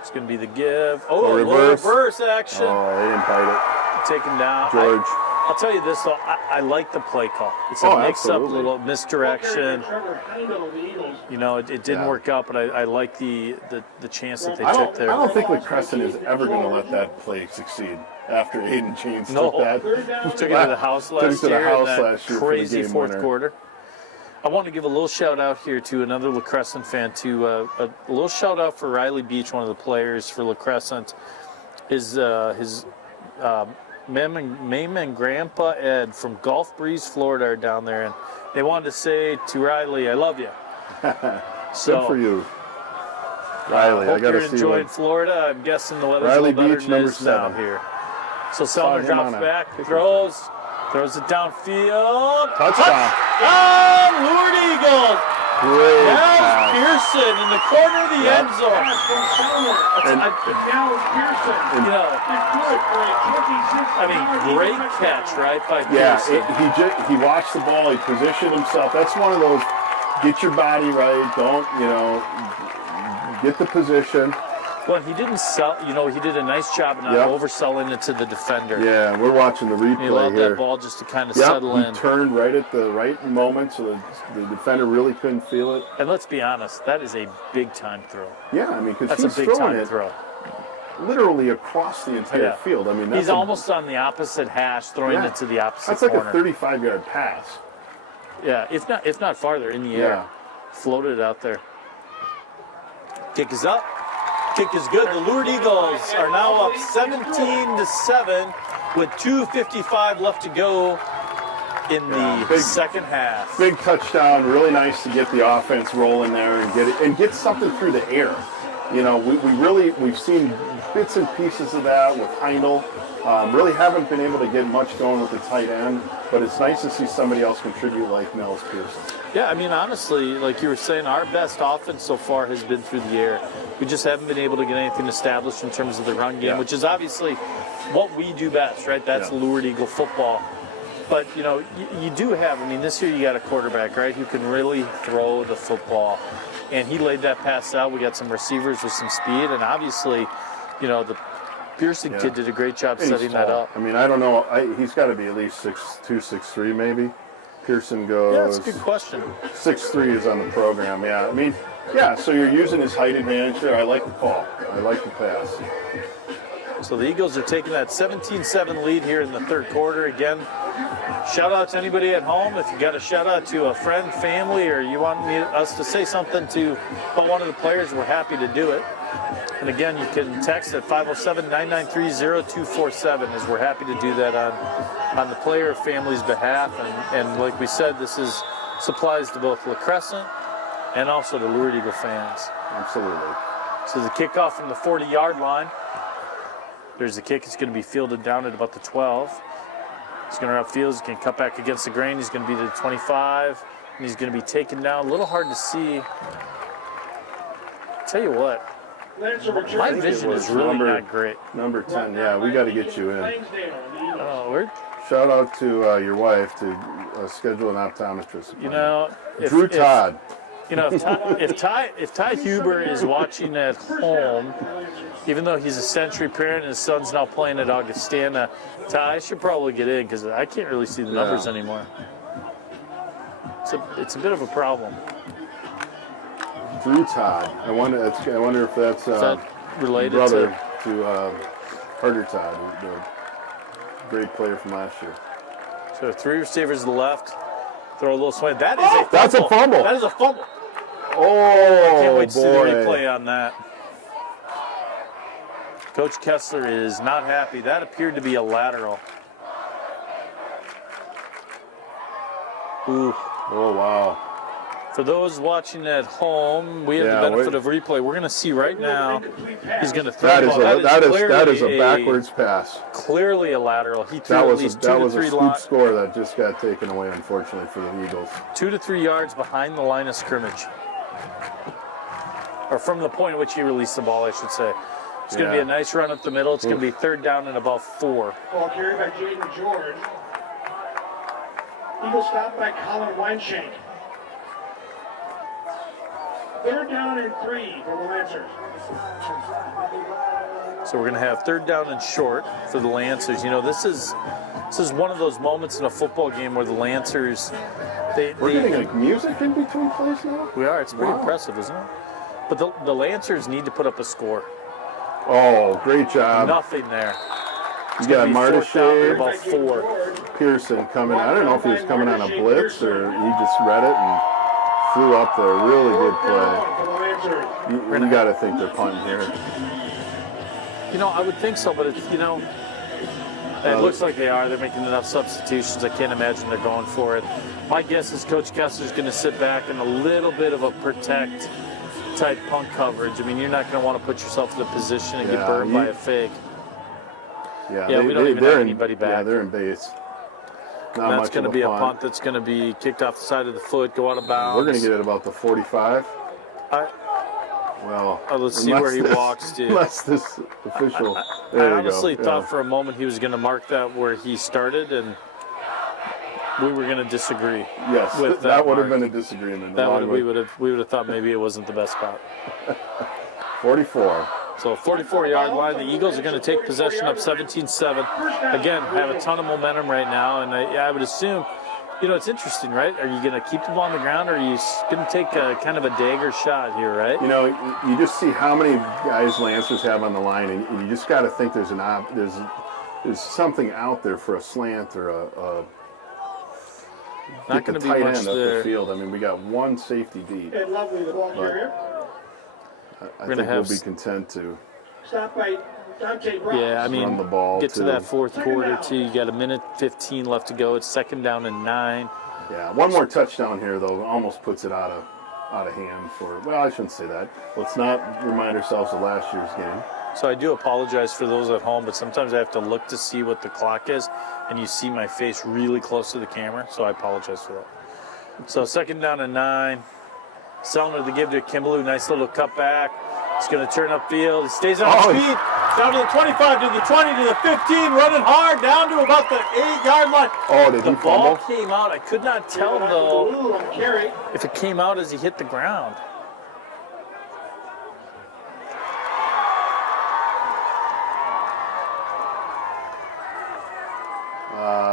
It's going to be the give. Oh, A a little reverse. reverse action. Oh, they didn't bite Taken down. George. I'll tell you this, though. I like the play call. It's a Oh, mix-up, absolutely. little misdirection. Trevor Heindel of the Eagles. You know, it didn't Yeah. work out, but I like the chance that they I took don't, there. I don't think LaCrescent is ever going to let that play succeed after Aiden Chains took that. Took it to the house Took it last to the year. house in that last year for the crazy game 4th winner. quarter. I want to give a little shout out here to another LaCrescent fan too. A little shout out for Riley Beach, one of the players for LaCrescent. His Mem and Grandpa Ed from Gulf Breeze, Florida, are down there, and they wanted to say to Riley, "I love you." So Good for you, Riley. hope I got you're to see enjoying what. Florida. I'm guessing the weather's Riley a little better Beach, than it number is now 7. here. So Saw Sellner him drops on a back, kicking throws it downfield. Touchdown. Lourdes Eagles. Great Nels pass. Pearson in the corner of the Yep. end zone. Pass from Sellner. And- Now Pearson. You know, It's good for a 26. I mean, great catch, right, by Yeah, Pearson. he watched the ball. He positioned himself. That's one of those. Get your body right. Don't get the position. Well, he didn't sell. You know, he did a nice job of not overselling it to the defender. Yeah, we're watching the replay He allowed here. that ball just to kind of settle in. He turned right at the right moment, so the defender really couldn't feel it. And let's be honest, that is a big-time throw. Yeah, I mean, because That's he's a big-time throwing it throw. literally across the entire field. I mean, he's almost on the opposite hash, throwing it to the opposite corner. That's like a 35-yard pass. Yeah, if not farther, in the air. Floated out there. Kick is up. Kick is good. The Lourdes Eagles are now up 17-7 with 2:55 left to go in the second half. Big touchdown. Really nice to get the offense rolling there and get something through the air. You know, we've seen bits and pieces of that with Heindel. Really haven't been able to get much going with the tight end, but it's nice to see somebody else contribute like Nels Pearson. Yeah, I mean, honestly, like you were saying, our best offense so far has been through the air. We just haven't been able to get anything established in terms of the run game, which is obviously what we do best, right? That's Lourdes Eagle football. But, you know, you do have, I mean, this year you got a quarterback, right, who can really throw the football. And he laid that pass out. We got some receivers with some speed. And obviously, you know, the Pearson kid did a great job setting that up. I mean, I don't know. He's got to be at least 6'2", 6'3", maybe. Pearson goes. Yeah, that's a good question. 6'3" is on the program. Yeah, I mean, so you're using his height advantage there. I like the call. I like the pass. So the Eagles are taking that 17-7 lead here in the third quarter. Again, shout out to anybody at home. If you got a shout out to a friend, family, or you want us to say something about one of the players, we're happy to do it. And again, you can text at 507-993-0247 as we're happy to do that on the player or family's behalf. And like we said, this is supplies to both LaCrescent and also to Lourdes Eagle fans. Absolutely. So the kickoff from the 40-yard line. There's the kick. It's going to be fielded down at about the 12. He's going to upfield. He's going to cut back against the grain. He's going to be to the 25. And he's going to be taken down. A little hard to see. I'll tell you what. My vision is really not great. Number 10, we got to get you in. Oh, weird. Shout out to your wife to schedule an optometrist. You know, Drew Todd. You know, if Ty Huber is watching at home, even though he's a Century parent and his son's now playing at Augustana, Ty should probably get in because I can't really see the numbers anymore. It's a bit of a problem. Drew Todd. I wonder if that's is that related brother to Carter Todd, the great player from last year. So 3 receivers to the left. Throw a little swing. That is a fumble. That's a fumble. That is a fumble. Oh, I can't wait to see the boy. replay on that. Coach Kessler is not happy. That appeared to be a lateral. Ooh. Oh, wow. For those watching at home, we have the benefit of replay. We're going to see right now. He's going to throw the ball. That is a backwards pass. Clearly a lateral. He threw That at was least a 2 to 3 scoop score that just got taken away, unfortunately, for the Eagles. 2 to 3 yards behind the line of scrimmage. Or from the point at which he released the ball, I should say. It's going to be a nice run up the middle. It's going to be 3rd down and about 4. Ball carried by Jaden George. Eagle stopped by Colin Weinshank. 3rd down and 3 for the Lancers. So we're going to have 3rd down and short for the Lancers. You know, this is one of those moments in a football game where the Lancers, We're getting like music in between plays now? We are. It's pretty impressive, isn't it? But the Lancers need to put up a score. Oh, great job. Nothing there. You got Martishay, about 4. Pearson coming. I don't know if he was coming on a blitz or he just read it and flew up there. Really good play. You got to think they're punting here. You know, I would think so, but it's, you know, it looks like they are. They're making enough substitutions. I can't imagine they're going for it. My guess is Coach Kessler's going to sit back in a little bit of a protect type punt coverage. I mean, you're not going to want to put yourself in a position and get burned by a fake. Yeah, we don't even have anybody back. Yeah, they're in base. That's going to be a punt that's going to be kicked off the side of the foot, go out of bounds. We're going to get it about the 45. Well, let's see where he walks to. Unless this official. I honestly thought for a moment he was going to mark that where he started, and we were going to disagree. Yes, with that would have been a disagreement. We would have thought maybe it wasn't the best spot. 44. So 44-yard line. The Eagles are going to take possession up 17-7. Again, have a ton of momentum right now, and I would assume, you know, it's interesting, right? Are you going to keep the ball on the ground, or are you going to take a kind of a dagger shot here, right? You know, you just see how many guys Lancers have on the line, and you just got to think there's something out there for a slant or a Not going to be tight much end up there. the field. I mean, we got one safety deep. And lovely, the ball carrier. I think we'll be content to Stopped by Dante Brown. Yeah, I mean, run the ball. get to too. that fourth quarter, too. You got a minute 15 left to go. It's 2nd down and 9. Yeah, one more touchdown here, though, almost puts it out of hand for. Well, I shouldn't say that. Let's not remind ourselves of last year's game. So I do apologize for those at home, but sometimes I have to look to see what the clock is, and you see my face really close to the camera, so I apologize for that. So 2nd down and 9. Sellner to give to Kimbaloo. Nice little cutback. He's going to turn upfield. He stays on his feet. Down to the 25, to the 20, to the 15. Running hard down to about the 8-yard line. Oh, did he The ball fumble? came out. I could not tell, though, Blue on the carry. if it came out as he hit the ground.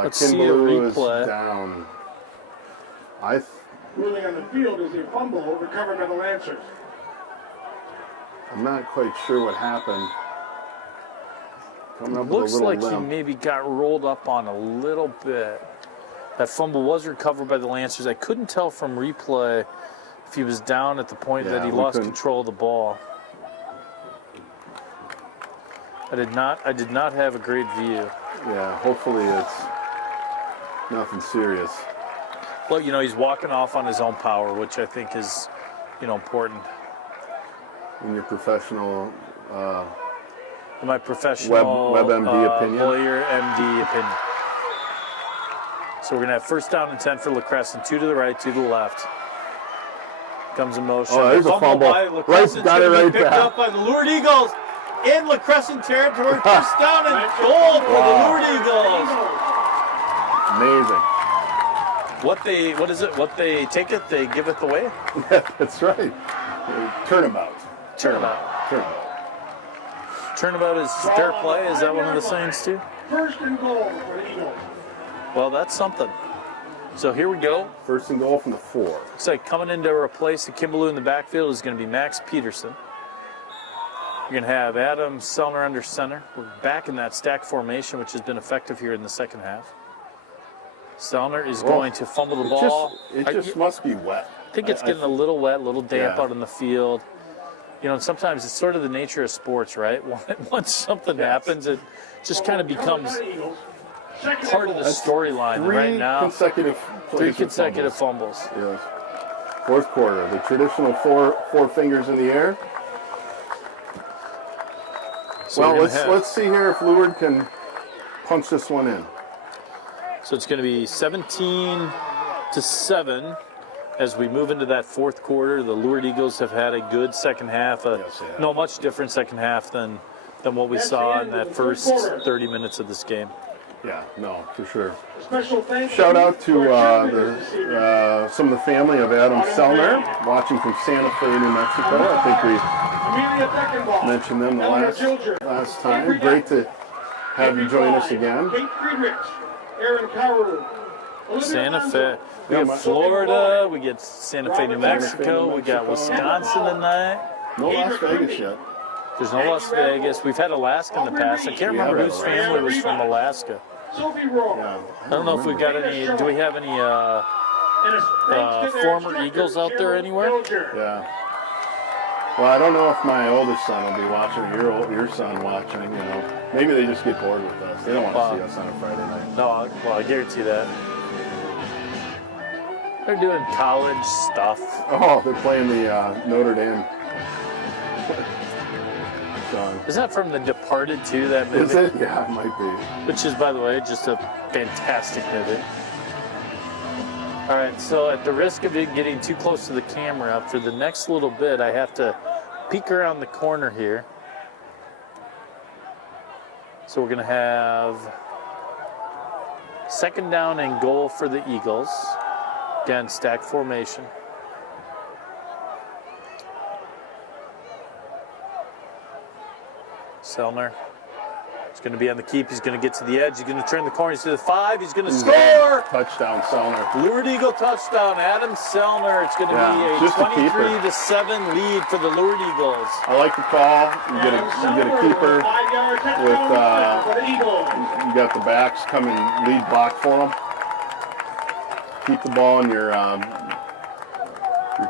Let's see a Kimbaloo is replay. down. Ruling on the field is a fumble recovered by the Lancers. I'm not quite sure what happened. Coming up with a Looks little like he limp. maybe got rolled up on a little bit. That fumble was recovered by the Lancers. I couldn't tell from replay if he was down at the point that he we lost couldn't. control of the ball. I did not have a great view. Yeah, hopefully it's nothing serious. Well, you know, he's walking off on his own power, which I think is, you know, important. In your professional, In my professional WebMD opinion? lawyer MD opinion. So we're going to have 1st down and 10 for LaCrescent. 2 to the right, 2 to the left. Comes in motion. Oh, there's a fumble. By LaCrescent's Got it gonna be right picked back. up by the Lourdes Eagles in LaCrescent territory. 1st down and goal for the Lourdes Eagles. Amazing. What they take it, they give it away. That's right. Turnabout. Turnabout. Turnabout. Turnabout is fair play. Is that one of the sayings too? 1st and goal for the Eagles. Well, that's something. So here we go. 1st and goal from the 4. Looks like coming in to replace the Kimbaloo in the backfield is going to be Max Peterson. You're going to have Adam Sellner under center. We're back in that stack formation, which has been effective here in the 2nd half. Sellner is going to fumble the ball. It just must be wet. I think it's getting a little wet, a little damp Yeah. out in the field. You know, and sometimes it's sort of the nature of sports, right? Once something happens, it just kind of becomes part of the storyline. Right now, 3 consecutive fumbles. Yes. 4th quarter. The traditional four fingers in the air. So Well, we're gonna let's see here if Lourdes can punch this one in. So it's going to be 17-7 as we move into that 4th quarter. The Lourdes Eagles have had a good 2nd half. Yes, they have. No, much different 2nd half than what we saw in that first 30 minutes of this game. Yeah, no, for sure. Special thanks. Shout out to some of the family of Adam Sellner, watching from Santa Fe, New Mexico. I think we Amelia Beckenbach. mentioned them the last time. Great to have you join us again. Kate Friedrichs, Aaron Carew, Santa Fe. We got Florida. We get Santa Fe, New Mexico. We got Wisconsin tonight. No Las Vegas yet. There's no Las Vegas. We've had Alaska in the past. I can't remember whose family was from Alaska. Sophie Rowe. Yeah. I don't know if we got any. Do we have any former Eagles out there anywhere? Yeah. Well, I don't know if my oldest son will be watching, or your son watching. You know, maybe they just get bored with us. They don't want to see us on a Friday night. No, well, I guarantee that. They're doing college stuff. Oh, they're playing the Notre Dame song. Is that from The Departed too? That movie, Is it? Yeah, it might be. which is, by the way, just a fantastic movie. All right, so at the risk of it getting too close to the camera, for the next little bit, I have to peek around the corner here. So we're going to have 2nd down and goal for the Eagles. Again, stack formation. Selner. He's going to be on the keep. He's going to get to the edge. He's going to turn the corner. He's to the 5. He's going to score. Touchdown, Selner. Lourdes Eagle touchdown. Adam Selner. It's going to be just a a keeper. 23-7 lead for the Lourdes Eagles. I like the call. You get a keeper with you got the backs coming lead block for them. Keep the ball in your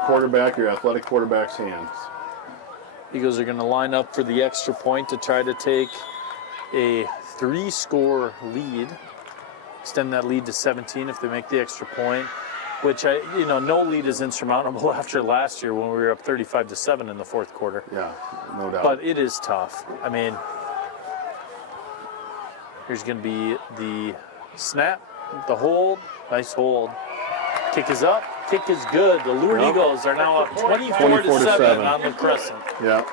quarterback, your athletic quarterback's hands. Eagles are going to line up for the extra point to try to take a 3-score lead, extend that lead to 17 if they make the extra point, which no lead is insurmountable after last year when we were up 35-7 in the fourth quarter. Yeah, no doubt. But it is tough. I mean, here's going to be the snap, the hold, nice hold. Kick is up, kick is good. The Lourdes Eagles are now up 24-7 on LaCrescent. Yeah.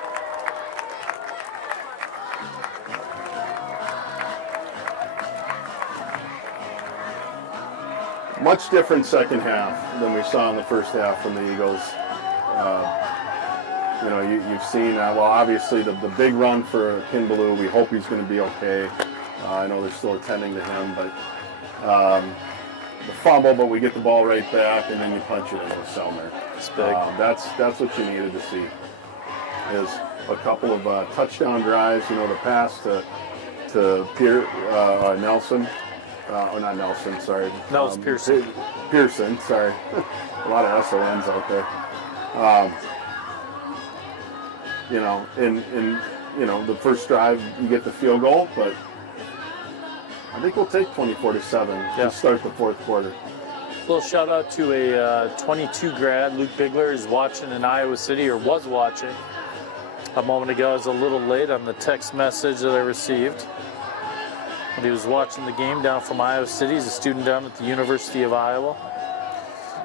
Much different second half than we saw in the first half from the Eagles. You've seen, obviously the big run for Kinbaloo. We hope he's going to be okay. I know they're still attending to him, but the fumble, but we get the ball right back, and then you punch it in with Selner. It's big. That's what you needed to see, is a couple of touchdown drives. The pass to Nelson. Not Nelson, sorry. No, it's Pearson. Pearson, sorry. A lot of SONs out there. In the first drive, you get the field goal, but I think we'll take 24-7 to start the fourth quarter. A little shout out to a 22 grad, Luke Bigler, is watching in Iowa City, or was watching a moment ago. I was a little late on the text message that I received. But he was watching the game down from Iowa City. He's a student down at the University of Iowa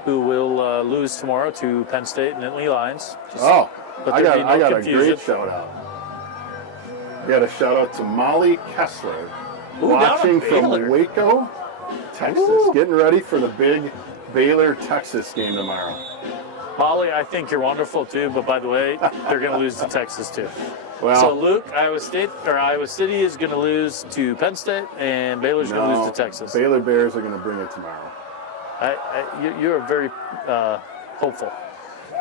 who will lose tomorrow to Penn State and Nittany Lions. I got a great shout out. We got a shout out to Molly Kessler, watching from Waco, Texas, getting ready for the big Baylor-Texas game tomorrow. Molly, I think you're wonderful too, but by the way, they're going to lose to Texas too. Well, so Luke, Iowa City is going to lose to Penn State, and Baylor's going to lose to Texas. Baylor Bears are going to bring it tomorrow. You're very hopeful.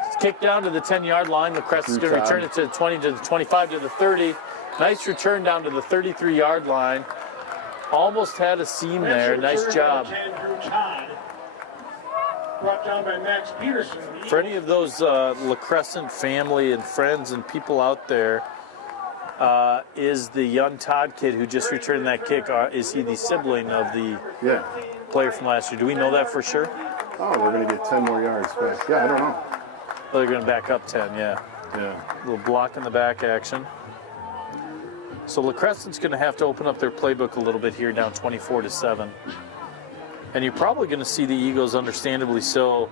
It's kicked down to the 10-yard line. LaCrescent's going to return it to the 20, to the 25, to the 30. Nice return down to the 33-yard line. Almost had a seam there. Nice job. Brought down by Max Peterson. For any of those LaCrescent family and friends and people out there, is the young Todd kid who just returned that kick, is he the sibling of the player from last year? Do we know that for sure? Oh, we're going to get 10 more yards back. Yeah, I don't know. Oh, they're going to back up 10, yeah. A little block in the back action. So LaCrescent's going to have to open up their playbook a little bit here, down 24-7. And you're probably going to see the Eagles, understandably so,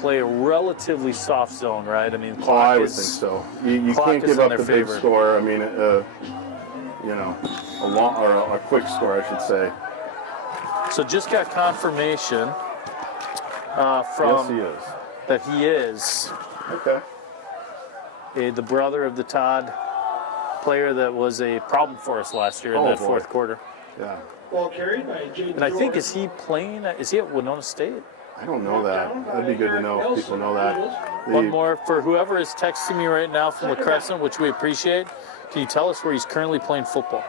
play a relatively soft zone, right? I mean, I would think so. You can't give up the big score. I mean, a long or a quick score, I should say. So just got confirmation from that he is the brother of the Todd player that was a problem for us last year in that fourth quarter. Yeah. Ball carried by Jaden And I think, is he at Winona State? I don't know that. That'd be good to know if people know that. One more for whoever is texting me right now from LaCrescent, which we appreciate. Can you tell us where he's currently playing football?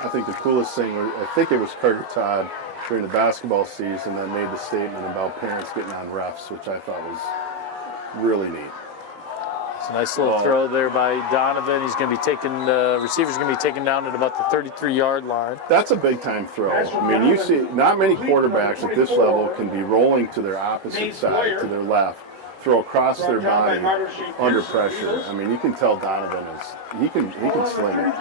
I think the coolest thing, I think it was Carter Todd during the basketball season that made the statement about parents getting on refs, which I thought was really neat. It's a nice little throw there by Donovan. He's going to be taken, receiver's going to be taken down at about the 33-yard line. That's a big-time throw. I mean, you see, not many quarterbacks at this level can be rolling to their opposite side, to their left, throw across their body under pressure. I mean, you can tell Donovan he can sling it.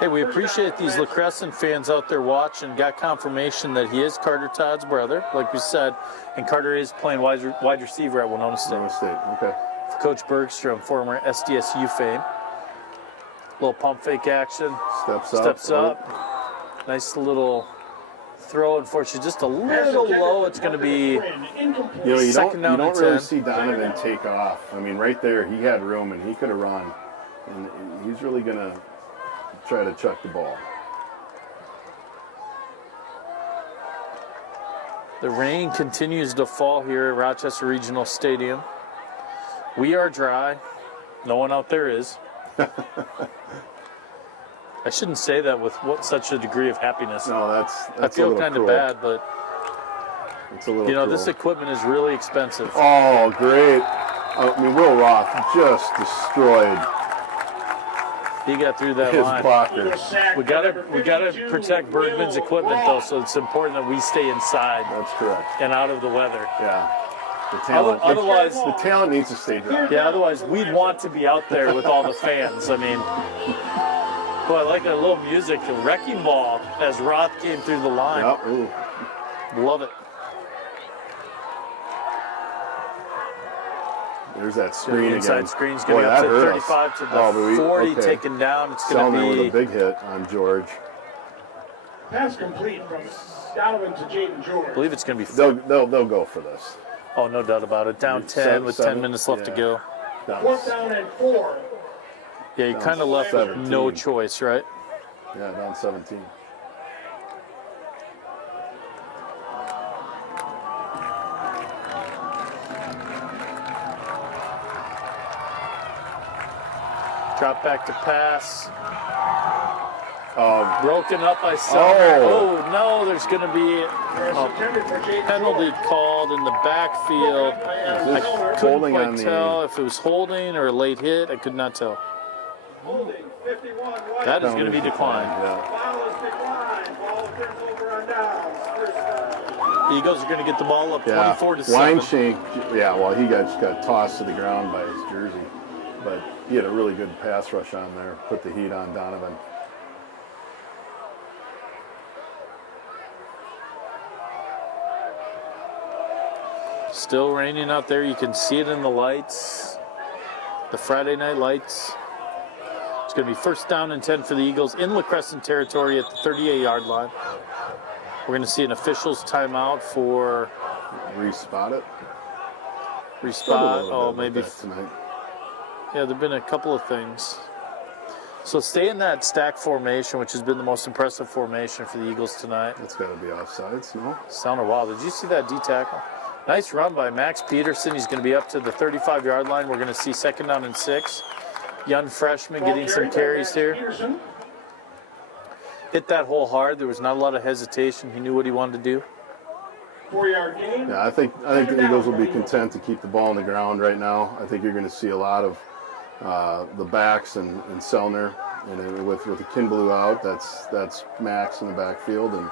Hey, we appreciate these LaCrescent fans out there watching. Got confirmation that he is Carter Todd's brother, like we said, and Carter is playing wide receiver at Winona State. Winona State, okay. Coach Bergstrom, former SDSU fame. Little pump fake action. Steps up. Nice little throw. Unfortunately, just a little low. It's going to be you don't really see Donovan take off. I mean, right there, he had room and he could have run and he's really going to try to chuck the ball. The rain continues to fall here at Rochester Regional Stadium. We are dry. No one out there is. I shouldn't say that with such a degree of happiness. No, that's I feel kind of bad, but it's a little you know, cruel. this equipment is really expensive. Oh, great. I mean, Will Roth just destroyed He got through that his line. blocker. We gotta protect Bergman's equipment though, so it's important that we stay inside That's correct. and out of the weather. Yeah. The talent, Otherwise, the talent needs to stay dry. yeah, otherwise we'd want to be out there with all the fans. I mean, boy, I like that little music, the wrecking ball as Roth came through the line. Yep. Ooh. Love it. There's that screen The again. inside screen's going Boy, to be up that to hurt us. 35 to the Oh, but 40, okay. taken down. It's going Selner to with a be big hit on George. Pass complete from Donovan to Jaden George. I believe it's going to be They'll go for this. Oh, no doubt about it. Down 10 with 10 minutes left to go. Fourth down and 4. Yeah, you Down kind of left with 17. no choice, right? Yeah, down 17. Drop back to pass. Broken up by Selmer. Oh. Oh, no, there's going to be a penalty called in the backfield. I couldn't Holding quite on the- tell if it was holding or a late hit. I could not tell. Holding 51. White. That is going to be declined. Yeah. Foul is declined. Ball turns over on downs. First down. Eagles are going to get the ball up Yeah. 24 to 7. Weinshank, yeah, well, he just got tossed to the ground by his jersey. But he had a really good pass rush on there, put the heat on Donovan. Still raining out there. You can see it in the lights, the Friday night lights. It's going to be first down and 10 for the Eagles in LaCrescent territory at the 38-yard line. We're going to see an official's timeout for Respot it. respot. Oh, maybe. Tonight. Yeah, there have been a couple of things. So stay in that stack formation, which has been the most impressive formation for the Eagles tonight. That's got to be offsides, no? Sounded wild. Did you see that D tackle? Nice run by Max Peterson. He's going to be up to the 35-yard line. We're going to see second down and 6. Young freshman getting some carries here. Peterson. Hit that hole hard. There was not a lot of hesitation. He knew what he wanted to do. 4-yard gain. Yeah, I think the Eagles will be content to keep the ball on the ground right now. I think you're going to see a lot of the backs and Selner, and with the Kinbaloo out, that's Max in the backfield and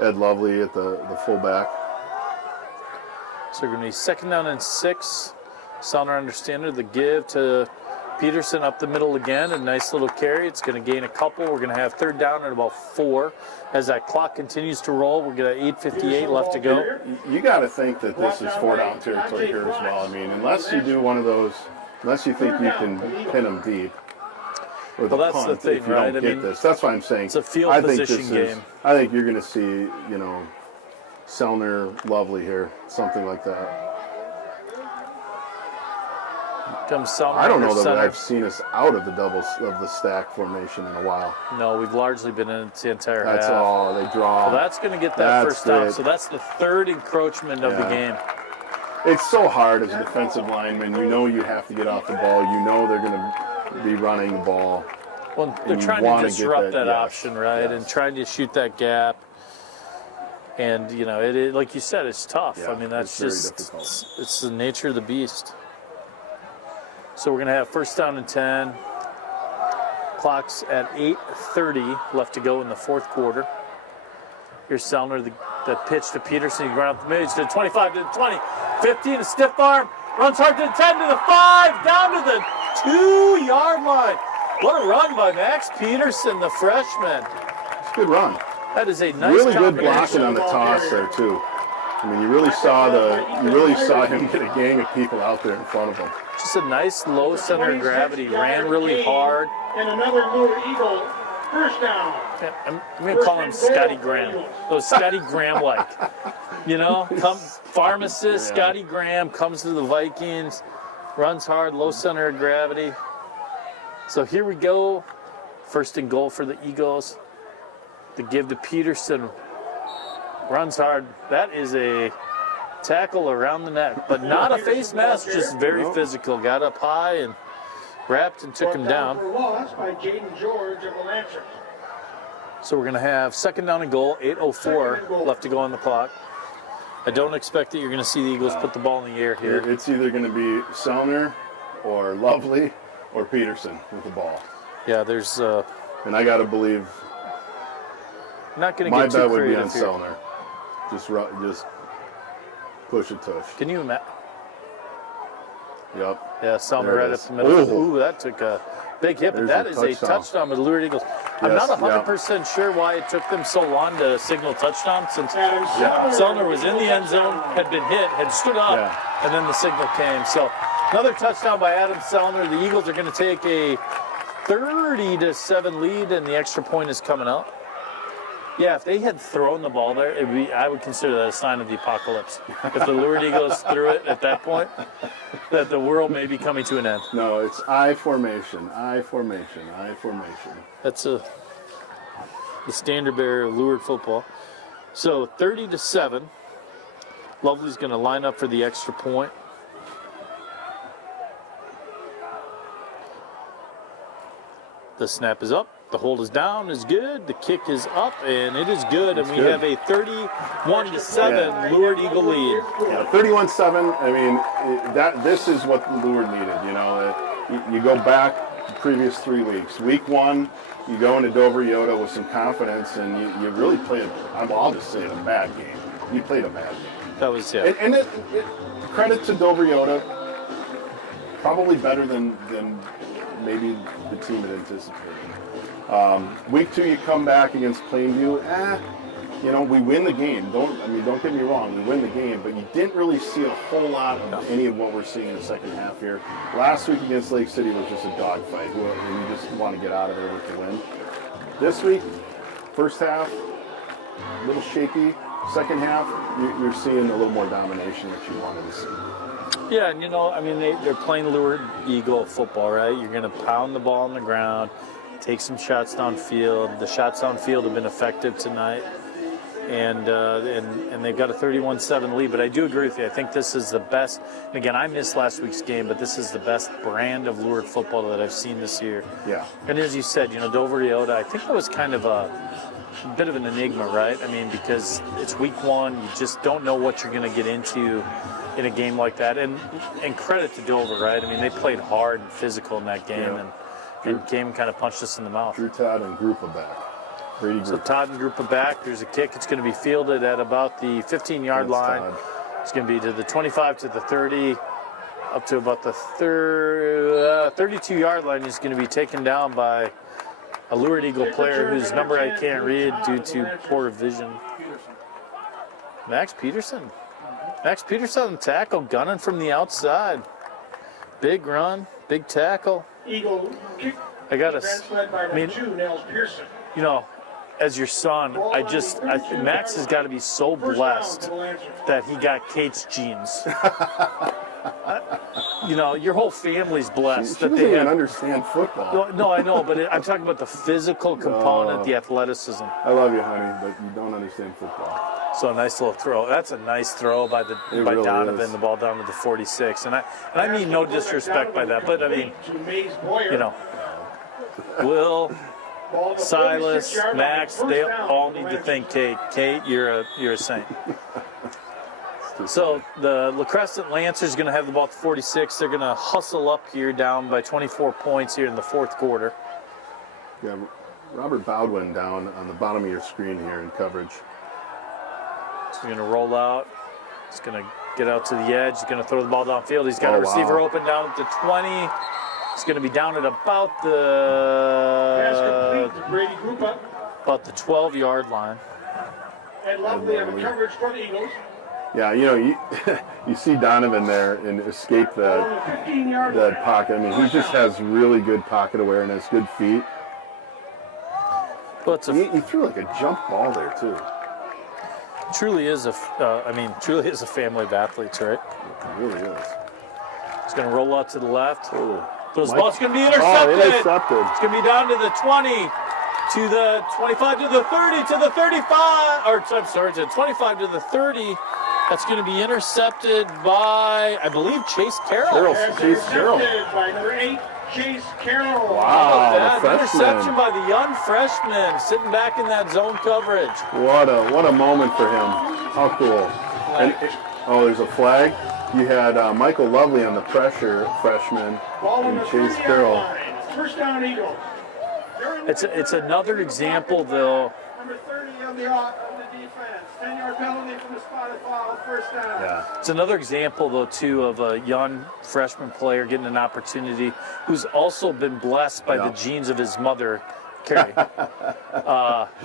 Ed Lovely at the fullback. So we're going to be second down and 6. Selner understander. The give to Peterson up the middle again. A nice little carry. It's going to gain a couple. We're going to have third down at about 4. As that clock continues to roll, we're going to 8:58 left to go. You got to think that this is 4-down territory here as well. I mean, unless you do one of those, unless you think you can pin them deep. With Well, a that's punt, the thing, if you right? don't I get mean, this. That's why I'm saying. it's a field I think position this is, game. I think you're going to see, Selner, Lovely here, something like that. Comes Selner. I don't know under that center. I've seen us out of the stack formation in a while. No, we've largely been in it the entire That's half. all they draw. Well, that's going to get that That's first down. great. So that's the third encroachment of the Yeah. game. It's so hard as a defensive lineman. You know you have to get off the ball. You know they're going to be running the ball. Well, they're you trying wanna to get disrupt that, that yes, option, right? yes. And trying to shoot that gap. And, it like you said, it's tough. Yeah, I mean, that's it's very just, difficult. it's the nature of the beast. So we're going to have first down and 10. Clock's at 8:30 left to go in the fourth quarter. Here's Selner, the pitch to Peterson. He runs up the middle to the 25 to the 20. 15, a stiff arm. Runs hard to the 10 to the 5. Down to the 2-yard line. What a run by Max Peterson, the freshman. It's a good run. That is a nice Really good combination. blocking on the toss there too. I mean, you really saw him get a gang of people out there in front of him. Just a nice low center of gravity. Ran really hard. And another Lure Eagle. First down. I'm going to call him Scotty Graham. Those Scotty Graham-like. Pharmacist Scotty Graham comes to the Vikings, runs hard, low center of gravity. So here we go. First and goal for the Eagles. The give to Peterson. Runs hard. That is a tackle around the neck, but not a face mask, just very physical. Got up high and wrapped and took him down. For loss by Jaden George of the Lancers. So we're going to have second down and goal, 8:04 left to go on the clock. I don't expect that you're going to see the Eagles put the ball in the air here. It's either going to be Sellner or Lovely or Peterson with the ball. Yeah, there's And I got to believe not going to my get too bet would be on creative here. Sellner. Just push a tush. Can you imagine? Yep. Yeah, Selma There it right up is. the middle. Ooh. Ooh, that took a big hit, but There's that a is a touchdown. touchdown with the Lourdes Eagles. I'm Yes, not 100% sure why it took them so long to signal touchdown, since Selner was in the end zone, had been hit, had stood up, and then the signal came. So another touchdown by Adam Selner. The Eagles are going to take a 30-7 lead, and the extra point is coming up. Yeah, if they had thrown the ball there, I would consider that a sign of the apocalypse. If the Lourdes Eagles threw it at that point, that the world may be coming to an end. No, it's I formation, I formation, I formation. That's the standard bearer of Lourdes football. So 30-7. Lovely's going to line up for the extra point. The snap is up. The hold is down, is good. The kick is up, and it is good. And we have a 31-7 Lourdes Eagle lead. Yeah, 31-7. I mean, this is what Lourdes needed. You know, you go back the previous 3 weeks. Week 1, you go into Dover Yoda with some confidence, and you really played. I'll just say it, a bad game. You played a bad game. That was And credit to Dover Yoda. Probably better than maybe the team had anticipated. Week 2, you come back against Plainview. You know, we win the game. Don't get me wrong, we win the game, but you didn't really see a whole lot of any of what we're seeing in the second half here. Last week against Lake City was just a dogfight, and you just want to get out of there with the win. This week, first half, a little shaky. Second half, you're seeing a little more domination that you wanted to see. Yeah, and you know, I mean, they're playing Lourdes Eagle football, right? You're going to pound the ball on the ground, take some shots downfield. The shots downfield have been effective tonight, and they've got a 31-7 lead. But I do agree with you. I think this is the best. And again, I missed last week's game, but this is the best brand of Lourdes football that I've seen this year. Yeah. And as you said, you know, Dover Yoda, I think that was kind of a bit of an enigma, right? I mean, because it's week 1, you just don't know what you're going to get into in a game like that. And credit to Dover, right? I mean, they played hard and physical in that game, and came kind of punched us in the mouth. Drew Todd and Grupa back. Brady So Grupa. Todd and Grupa back. There's a kick. It's going to be fielded at about the 15-yard line. Todd. It's going to be to the 25 to the 30, up to about the 32-yard line. He's going to be taken down by a Lourdes Eagle player whose number I can't read due to poor vision. Max Peterson. Max Peterson on the tackle, gunning from the outside. Big run, big tackle. Eagle kick. I got Defense led by number 2, Nels Pearson. you know, as your son, I think Max has got to be so blessed that he got Kate's genes. You know, your whole family's blessed She that doesn't they even have. understand football. No, I know, but I'm talking about the physical component, the athleticism. I love you, honey, but you don't understand football. So a nice little throw. That's a nice throw by really Donovan. is. The ball down to the 46, and I mean no disrespect by that, but I mean, you know, Will, Silas, Max, they all need to thank Kate. Kate, you're a saint. So the LaCrescent Lancers is going to have the ball at the 46. They're going to hustle up here, down by 24 points here in the fourth quarter. Yeah, Robert Baldwin down on the bottom of your screen here in coverage. He's going to roll out. He's going to get out to the edge. He's going to throw the ball downfield. He's got a receiver open down at the 20. He's going to be down at about the 12-yard line. And Lovely have a coverage for the Eagles. Yeah, you know, you see Donovan there and escape the pocket. I mean, he just has really good pocket awareness, good feet. Well, He threw like a jump ball there too. truly is a family of athletes, right? It really is. He's going to roll out to the left. Oh, So this ball's going to be Oh, intercepted. intercepted. It's going to be down to the 20, to the 25, to the 30, to the 35. Or, I'm sorry, to 25 to the 30. That's going to be intercepted by, I believe, Chase Carroll. Chase Carroll. Intercepted by number 8, Chase Carroll. Wow, Bad the freshman. interception by the young freshman sitting back in that zone coverage. What a moment for him. How cool. And, there's a flag. You had Michael Lovely on the pressure, freshman, Ball on and the Chase 30-yard Carroll. line. First down, Eagles. It's another example, though. Number 30 on the defense. 10-yard penalty from the spotted foul. First down. Yeah. It's another example, though, too, of a young freshman player getting an opportunity who's also been blessed by the genes of his mother, Carrie.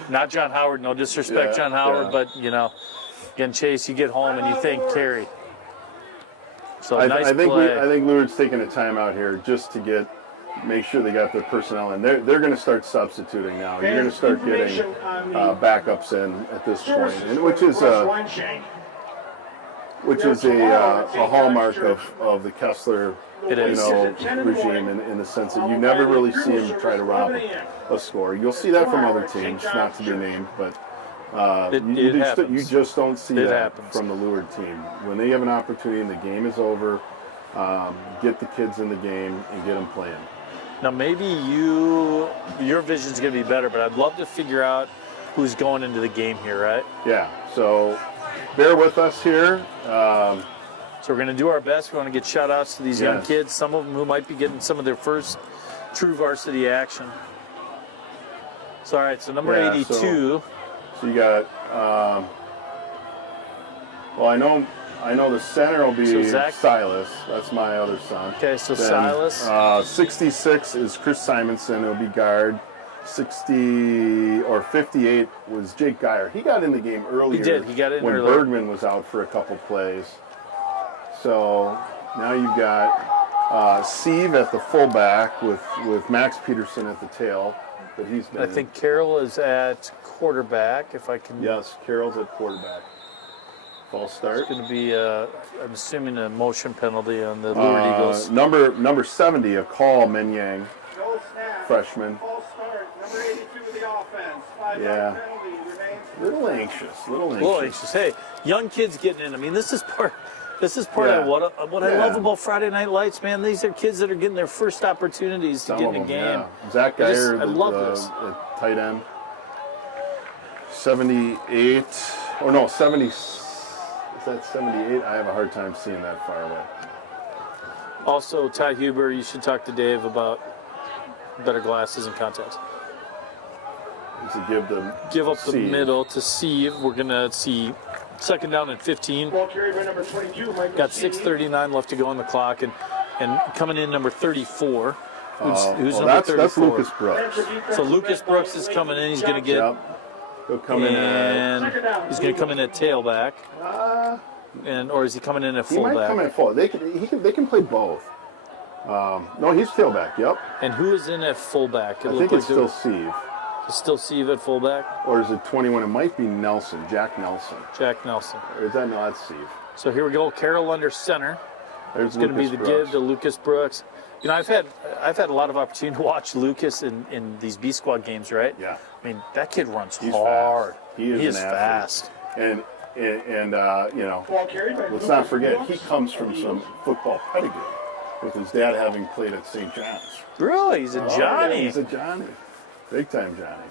Not John Howard, no disrespect, John Howard, but, again, Chase, you get home and you think Carrie. So nice play. I think Lourdes taking a timeout here just to make sure they got their personnel in. They're going to start substituting now. You're going to start getting backups in at this point, and which is a hallmark of the Kessler regime in the sense that you never really see him try to rob a score. You'll see that from other teams, not to be named, but you just don't see that from the Lourdes team. When they have an opportunity and the game is over, get the kids in the game and get them playing. Now, maybe your vision's going to be better, but I'd love to figure out who's going into the game here, right? Yeah, so bear with us here. So we're going to do our best. We want to get shout-outs to these young kids, some of them who might be getting some of their first true varsity action. So, all right, so number 82. So you got, I know the center will be Silas. That's my other son. Okay, so then, Silas. 66 is Chris Simonson. He'll be guard. 58 was Jake Geyer. He got in the game earlier. He did. He got in when earlier. Bergman was out for a couple plays. So now you've got Steve at the fullback with Max Peterson at the tail. But he's been. I think Carroll is at quarterback. If I can. Yes, Carroll's at quarterback. False start. It's going to be, I'm assuming, a motion penalty on the Lourdes Eagles. Number 70, a call, Menyang, No snap. freshman. False start. Number 82 of the offense. 5-yard penalty remains. Little anxious. Hey, young kids getting in. I mean, this is part of what I love about Friday Night Lights, man. These are kids that are getting their first opportunities to get in a game. Yeah. Zach Geyer, I love this. At tight end. 78, or no, 70. Is that 78? I have a hard time seeing that far away. Also, Ty Huber, you should talk to Dave about better glasses and contacts. Give up the middle to Steve. We're going to see second down and 15. Ball carried by number 22, Michael Got 6:39 left to go on the clock, and coming in number 34. Who's number 34? That's Lucas Brooks. So Lucas Brooks is coming in. He's going to get. He'll come in he's going to come in at tailback. Or is he coming in at fullback? He might come in at full. They can play both. No, he's tailback. Yep. And who is in at fullback? I think it's still Steve. It's still Steve at fullback? Or is it 21? It might be Nelson, Jack Nelson. Jack Nelson. Or is that, no, that's Steve. So here we go. Carroll under center. There's going to be the give to Lucas Brooks. You know, I've had a lot of opportunity to watch Lucas in these B squad games, right? Yeah. I mean, that kid runs He's hard. Fast. He is fast. And you know, let's not forget he comes from some football pedigree, with his dad having played at St. John's. Really, he's a Johnny. Yeah, he's a Johnny, big time Johnny.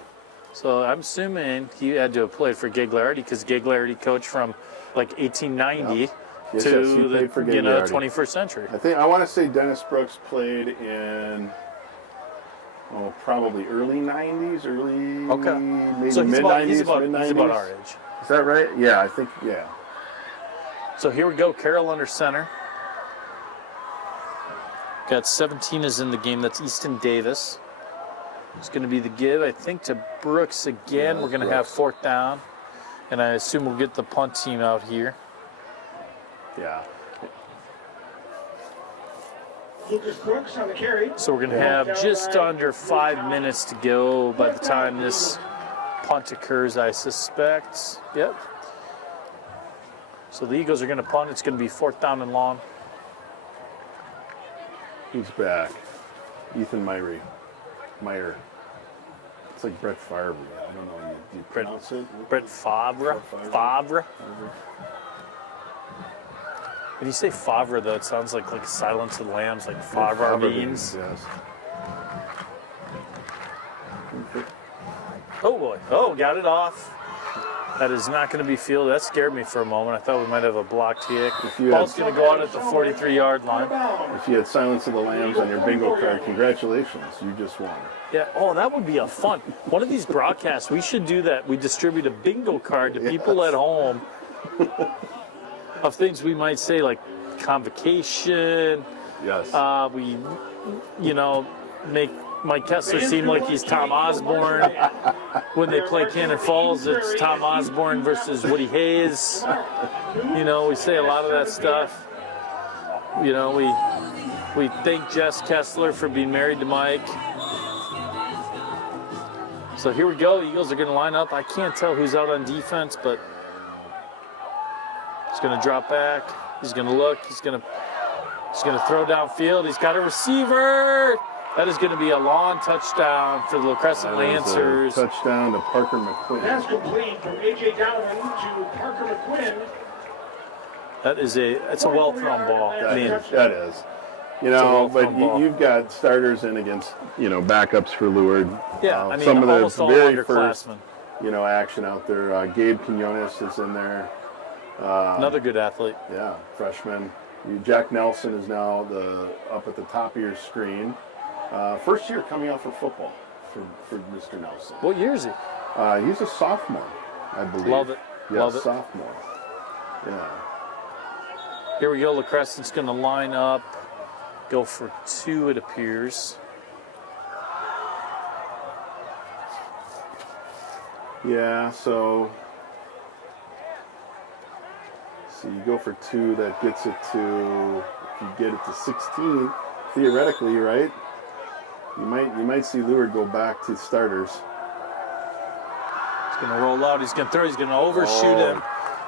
So I'm assuming he had to have played for Gagliardi because Gagliardi coached from like 1890. Yep. Yes, to he played for the 21st century. I want to say Dennis Brooks played in probably early 90s, maybe mid 90s, he's about mid-90s. our age. Is that right? Yeah, I think, yeah. So here we go, Carroll under center. Got 17 is in the game. That's Easton Davis. It's going to be the give, I think, to Brooks again. We're going to have fourth down, and I assume we'll get the punt team out here. Yeah. Lucas Brooks on the carry. So we're going to have just under 5 minutes to go by the time this punt occurs, I suspect. Yep. So the Eagles are going to punt. It's going to be fourth down and long. Who's back? Ethan Meyer. It's like Brett Favre. I don't know. Do you pronounce it? Brett Favre. Favre. When you say Favre, though, it sounds like Silence of the Lambs, like Favre beans. Yes. Oh boy! Oh, got it off. That is not going to be fielded. That scared me for a moment. I thought we might have a blocked kick. Ball's going to go out at the 43-yard line. If you had Silence of the Lambs on your bingo card, congratulations, you just won. Yeah. Oh, that would be a fun. One of these broadcasts, we should do that. We distribute a bingo card to people at home of things we might say, like convocation. Yes. We, make Mike Kessler seem like he's Tom Osborne. When they play Cannon Falls, it's Tom Osborne versus Woody Hayes. We say a lot of that stuff. We thank Jess Kessler for being married to Mike. So here we go. The Eagles are going to line up. I can't tell who's out on defense, but he's going to drop back. He's going to look. He's going to throw downfield. He's got a receiver. That is going to be a long touchdown for the LaCrescent Lancers. Touchdown to Parker McQuinn. Pass complete from A.J. Dowling to Parker McQuinn. It's a well-thrown ball. That is. But you've got starters in against, backups for Lourdes. Yeah, some of almost the all very first, underclassmen. action out there. Gabe Quinones is in there. Another good athlete. Yeah, freshman. Jack Nelson is now up at the top of your screen. First year coming out for football for Mr. Nelson. What year is he? He's a sophomore, I believe. Love it. Yeah, Love it. Sophomore. Yeah. Here we go. LaCrescent's going to line up. Go for 2, it appears. Yeah, so you go for 2, that gets it to, if you get it to 16, theoretically, right? You might see Lourdes go back to starters. He's going to roll out. He's going to throw. He's going to overshoot him.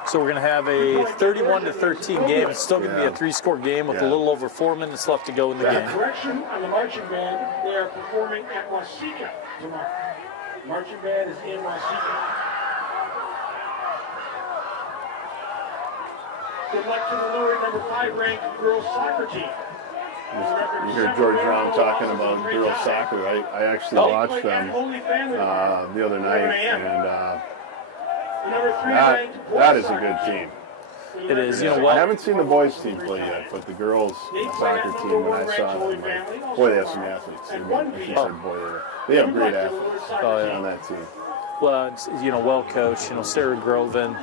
So we're going to have a 31-13 game. It's still going to be a 3-score game with a little over 4 minutes left to go in the game. Correction on the marching band. They are performing at Wasika tomorrow. The marching band is in Wasika. Good luck to the Lourdes number 5 ranked girls soccer team. You hear George Brown talking about girls soccer. I actually watched them the other night, and that is a good team. It is. I haven't seen the boys team play yet, but the girls soccer team, when I saw them, boy, they have some athletes. They have great athletes on that team. Well, it's, well coached. Sarah Groven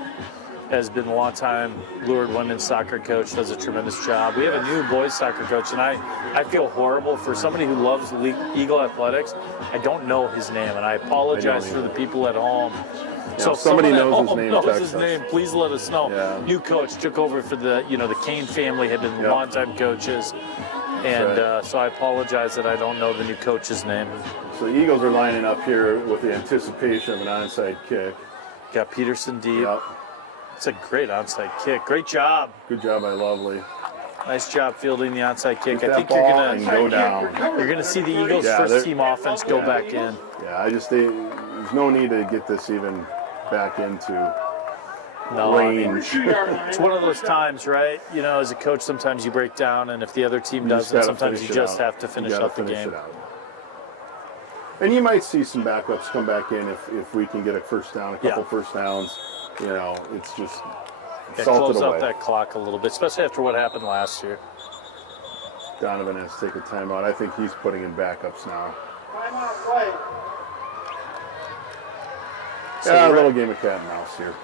has been a long time Lourdes women's soccer coach, does a tremendous job. We have a new boys soccer coach, and I feel horrible for somebody who loves Eagle Athletics. I don't know his name, and I apologize for the people at home. So if somebody knows his name, name, please let us know. Yeah. New coach took over for the Kane family, had been longtime coaches, and so I apologize that I don't know the new coach's name. So the Eagles are lining up here with the anticipation of an onside kick. Got Peterson deep. Yep. It's a great onside kick. Great job. Good job by Lovely. Nice job fielding the onside kick. Get I think that you're ball gonna and go down. You're gonna see the Eagles' first team offense go back in. Yeah, there's no need to get this even back into range. It's one of those times, right? As a coach, sometimes you break down, and if the other team doesn't, sometimes you just have to finish out the game. And you might see some backups come back in if we can get a first down, a couple first downs. It's just close out that clock a little bit, especially after what happened last year. Donovan has to take a timeout. I think he's putting in backups now. Timeout play. A little game of cat and mouse here.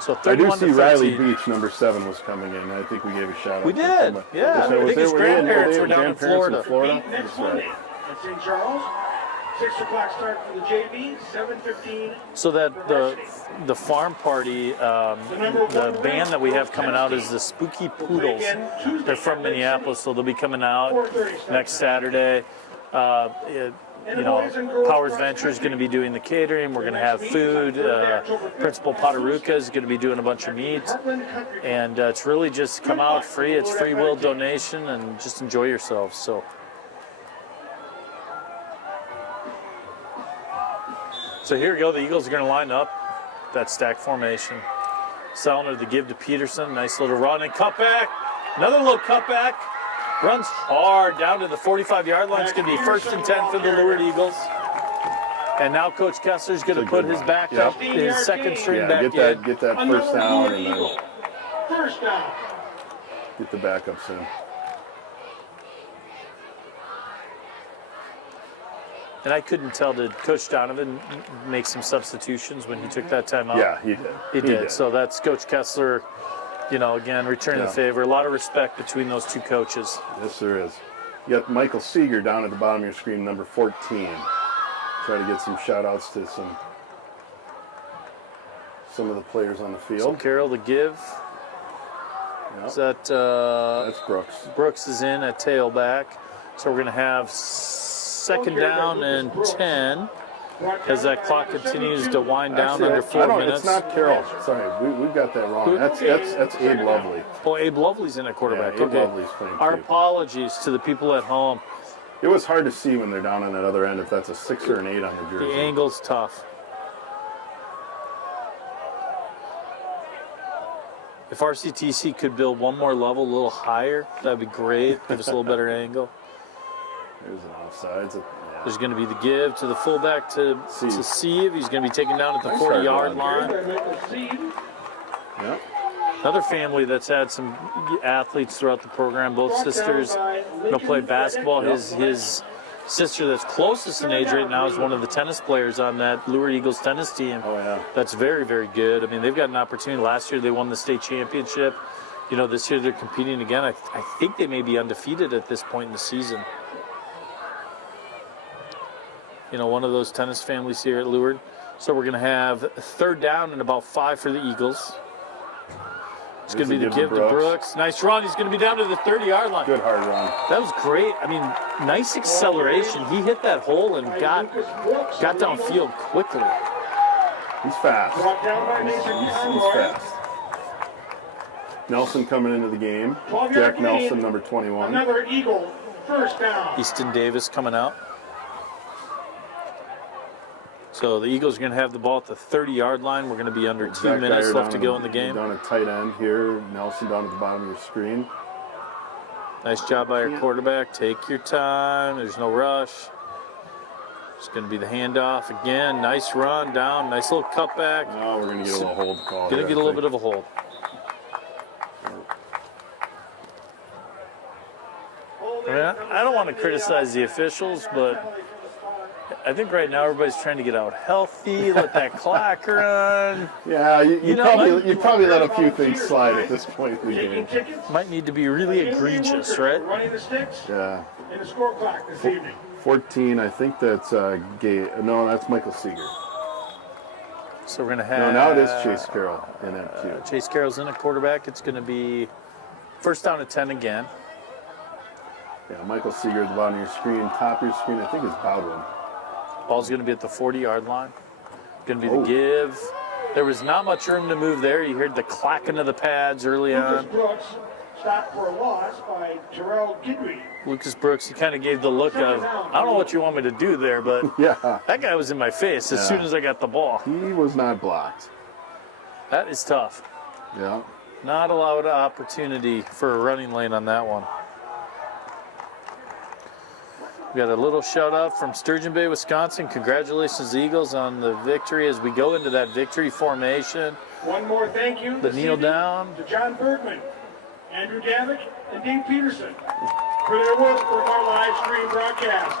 So I do 31 see to 13. Riley Beach, number 7, was coming in. I think we gave a shout out. We did, yeah. I think his grandparents were down in Florida. Next Monday at St. Charles. 6 o'clock start for the JV, 7:15. So that the farm party, the band that we have coming out is the Spooky Poodles. They're from Minneapolis, so they'll be coming out next Saturday. Powers Venture is going to be doing the catering. We're going to have food. Principal Potaruca is going to be doing a bunch of meat. And it's really just come out free. It's free will donation and just enjoy yourselves. So So here we go. The Eagles are going to line up that stack formation. Sellner the give to Peterson. Nice little run and cutback. Another little cutback. Runs hard down to the 45-yard line. It's going to be 1st and 10 for the Lourdes Eagles. And now Coach Kessler's going to put his back up, his second string back in. Get that first down and then First down. get the backups in. And I couldn't tell, did Coach Donovan make some substitutions when he took that time out? Yeah, he did. He did. So that's Coach Kessler, you know, again, returning the favor. A lot of respect between those two coaches. Yes, there is. You got Michael Seeger down at the bottom of your screen, number 14. Try to get some shout-outs to some of the players on the So field. Carroll the give. Yep. Is that That's Brooks. Brooks is in at tailback. So we're going to have second down and 10 as that clock continues to wind down Actually, under 4 minutes. It's not Carroll. Sorry, we've got that wrong. That's Abe Lovely. Oh, Abe Lovely's in at quarterback. Yeah, Abe okay. Lovely's playing Our too. apologies to the people at home. It was hard to see when they're down on that other end if that's a 6 or an 8 on the jersey. The angle's tough. If RCTC could build one more level a little higher, that'd be great. Give us a little better angle. There's an offsides. Yeah. There's going to be the give to the fullback to Sieve. He's going to be taken down at the Nice 40-yard hard line. Yep. Another family that's had some athletes throughout the program. Both sisters, played basketball. His sister that's closest in age right now is one of the tennis players on that Lourdes Eagles tennis team. Oh, yeah. That's very, very good. I mean, they've got an opportunity. Last year they won the state championship. You know, this year they're competing again. I think they may be undefeated at this point in the season. You know, one of those tennis families here at Lourdes. So we're going to have third down and about 5 for the Eagles. It's going to be the give to Brooks. Nice run. He's going to be down to the 30-yard line. Good hard run. That was great. I mean, nice acceleration. He hit that hole and got downfield quickly. He's fast. Brought down by Mason He's Conroy. fast. Nelson coming into the game. 12-yard Jack gain. Nelson, number 21. Another Eagle. First down. Easton Davis coming out. So the Eagles are going to have the ball at the 30-yard line. We're going to be under 2 Zach minutes Dyer left to down go at- in the game. Down at tight end here. Nelson down at the bottom of your screen. Nice job by our quarterback. Take your time. There's no rush. It's going to be the handoff again. Nice run down. Nice little cutback. Oh, we're going to get a little hold call. Going to get a little bit of a hold. I mean, I don't want to criticize the officials, but I think right now everybody's trying to get out healthy, let that clock run. Yeah, you know, probably let a few things slide at this point in the Taking game. tickets. Might need to be really egregious, right? Running the sticks Yeah. in the score clock this evening. 14, I think that's Gay. No, that's Michael Seeger. So we're going to have... No, now it is Chase Carroll in that too. Chase Carroll's in at quarterback. It's going to be first down at 10 again. Yeah, Michael Seeger at the bottom of your screen. Top of your screen, I think is Bowden. Ball's going to be at the 40-yard line. Going to be the give. There was not much room to move there. You heard the clacking of the pads early Lucas on. Brooks stopped for a loss by Terrell Gidry. Lucas Brooks, he kind of gave the look of, I don't know what you want me to do there, but Yeah, that guy was in my face as soon as I got the ball. he was not blocked. That is tough. Yeah. Not a lot of opportunity for a running lane on that one. We got a little shout out from Sturgeon Bay, Wisconsin. Congratulations, Eagles, on the victory as we go into that victory formation. One more thank you The this kneel evening down. to John Bergman, Andrew Davick, and Dave Peterson for their work for our live stream broadcast.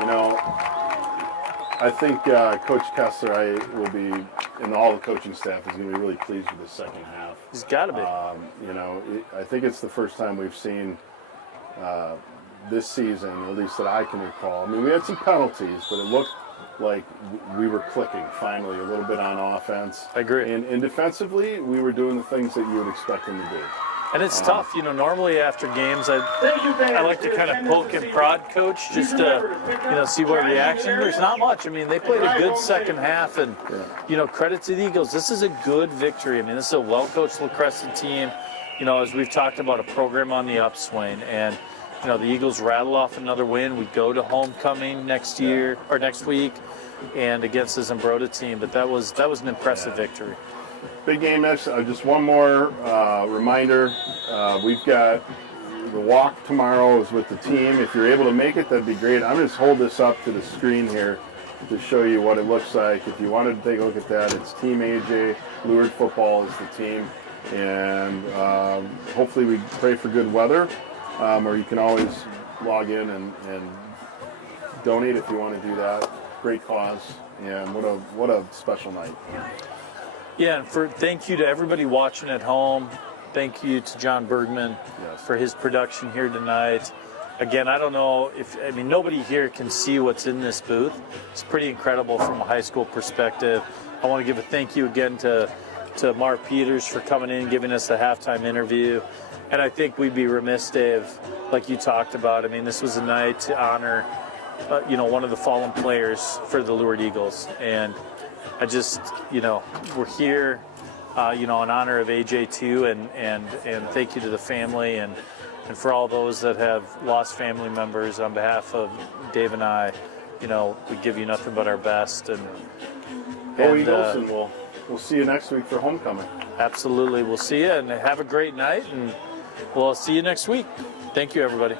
You know, I think Coach Kessler will be, and all the coaching staff is going to be really pleased with the second half. He's got to be. You know, I think it's the first time we've seen this season, or at least that I can recall. I mean, we had some penalties, but it looked like we were clicking finally a little bit on offense. I agree. And defensively, we were doing the things that you would expect them to do. And it's tough, you know, normally after games I like to kind of poke and prod coach just to, you know, see what reaction. There's not much. I mean, they played a good second half and, you know, credit to the Eagles. This is a good victory. I mean, this is a well-coached LaCrescent team, you know, as we've talked about, a program on the upswing. And you know, the Eagles rattle off another win. We go to homecoming next year or next week, and against the Zimbrota team. But that was an impressive victory. Big game next. Just one more reminder. We've got the walk tomorrow is with the team. If you're able to make it, that'd be great. I'm just hold this up to the screen here to show you what it looks like. If you wanted to take a look at that, it's Team AJ. Lourdes football is the team. And hopefully we pray for good weather. Or you can always log in and donate if you want to do that. Great cause. And what a special night. Yeah, and thank you to everybody watching at home. Thank you to John Bergman for his production here tonight. Again, I don't know nobody here can see what's in this booth. It's pretty incredible from a high school perspective. I want to give a thank you again to Mark Peters for coming in and giving us a halftime interview. And I think we'd be remiss, Dave, like you talked about. I mean, this was a night to honor, one of the fallen players for the Lourdes Eagles. And I just, we're here, in honor of AJ too, and thank you to the family and for all those that have lost family members. On behalf of Dave and I, we give you nothing but our best. Eagles, and we'll see you next week for homecoming. Absolutely, we'll see you, and have a great night, and we'll see you next week. Thank you, everybody.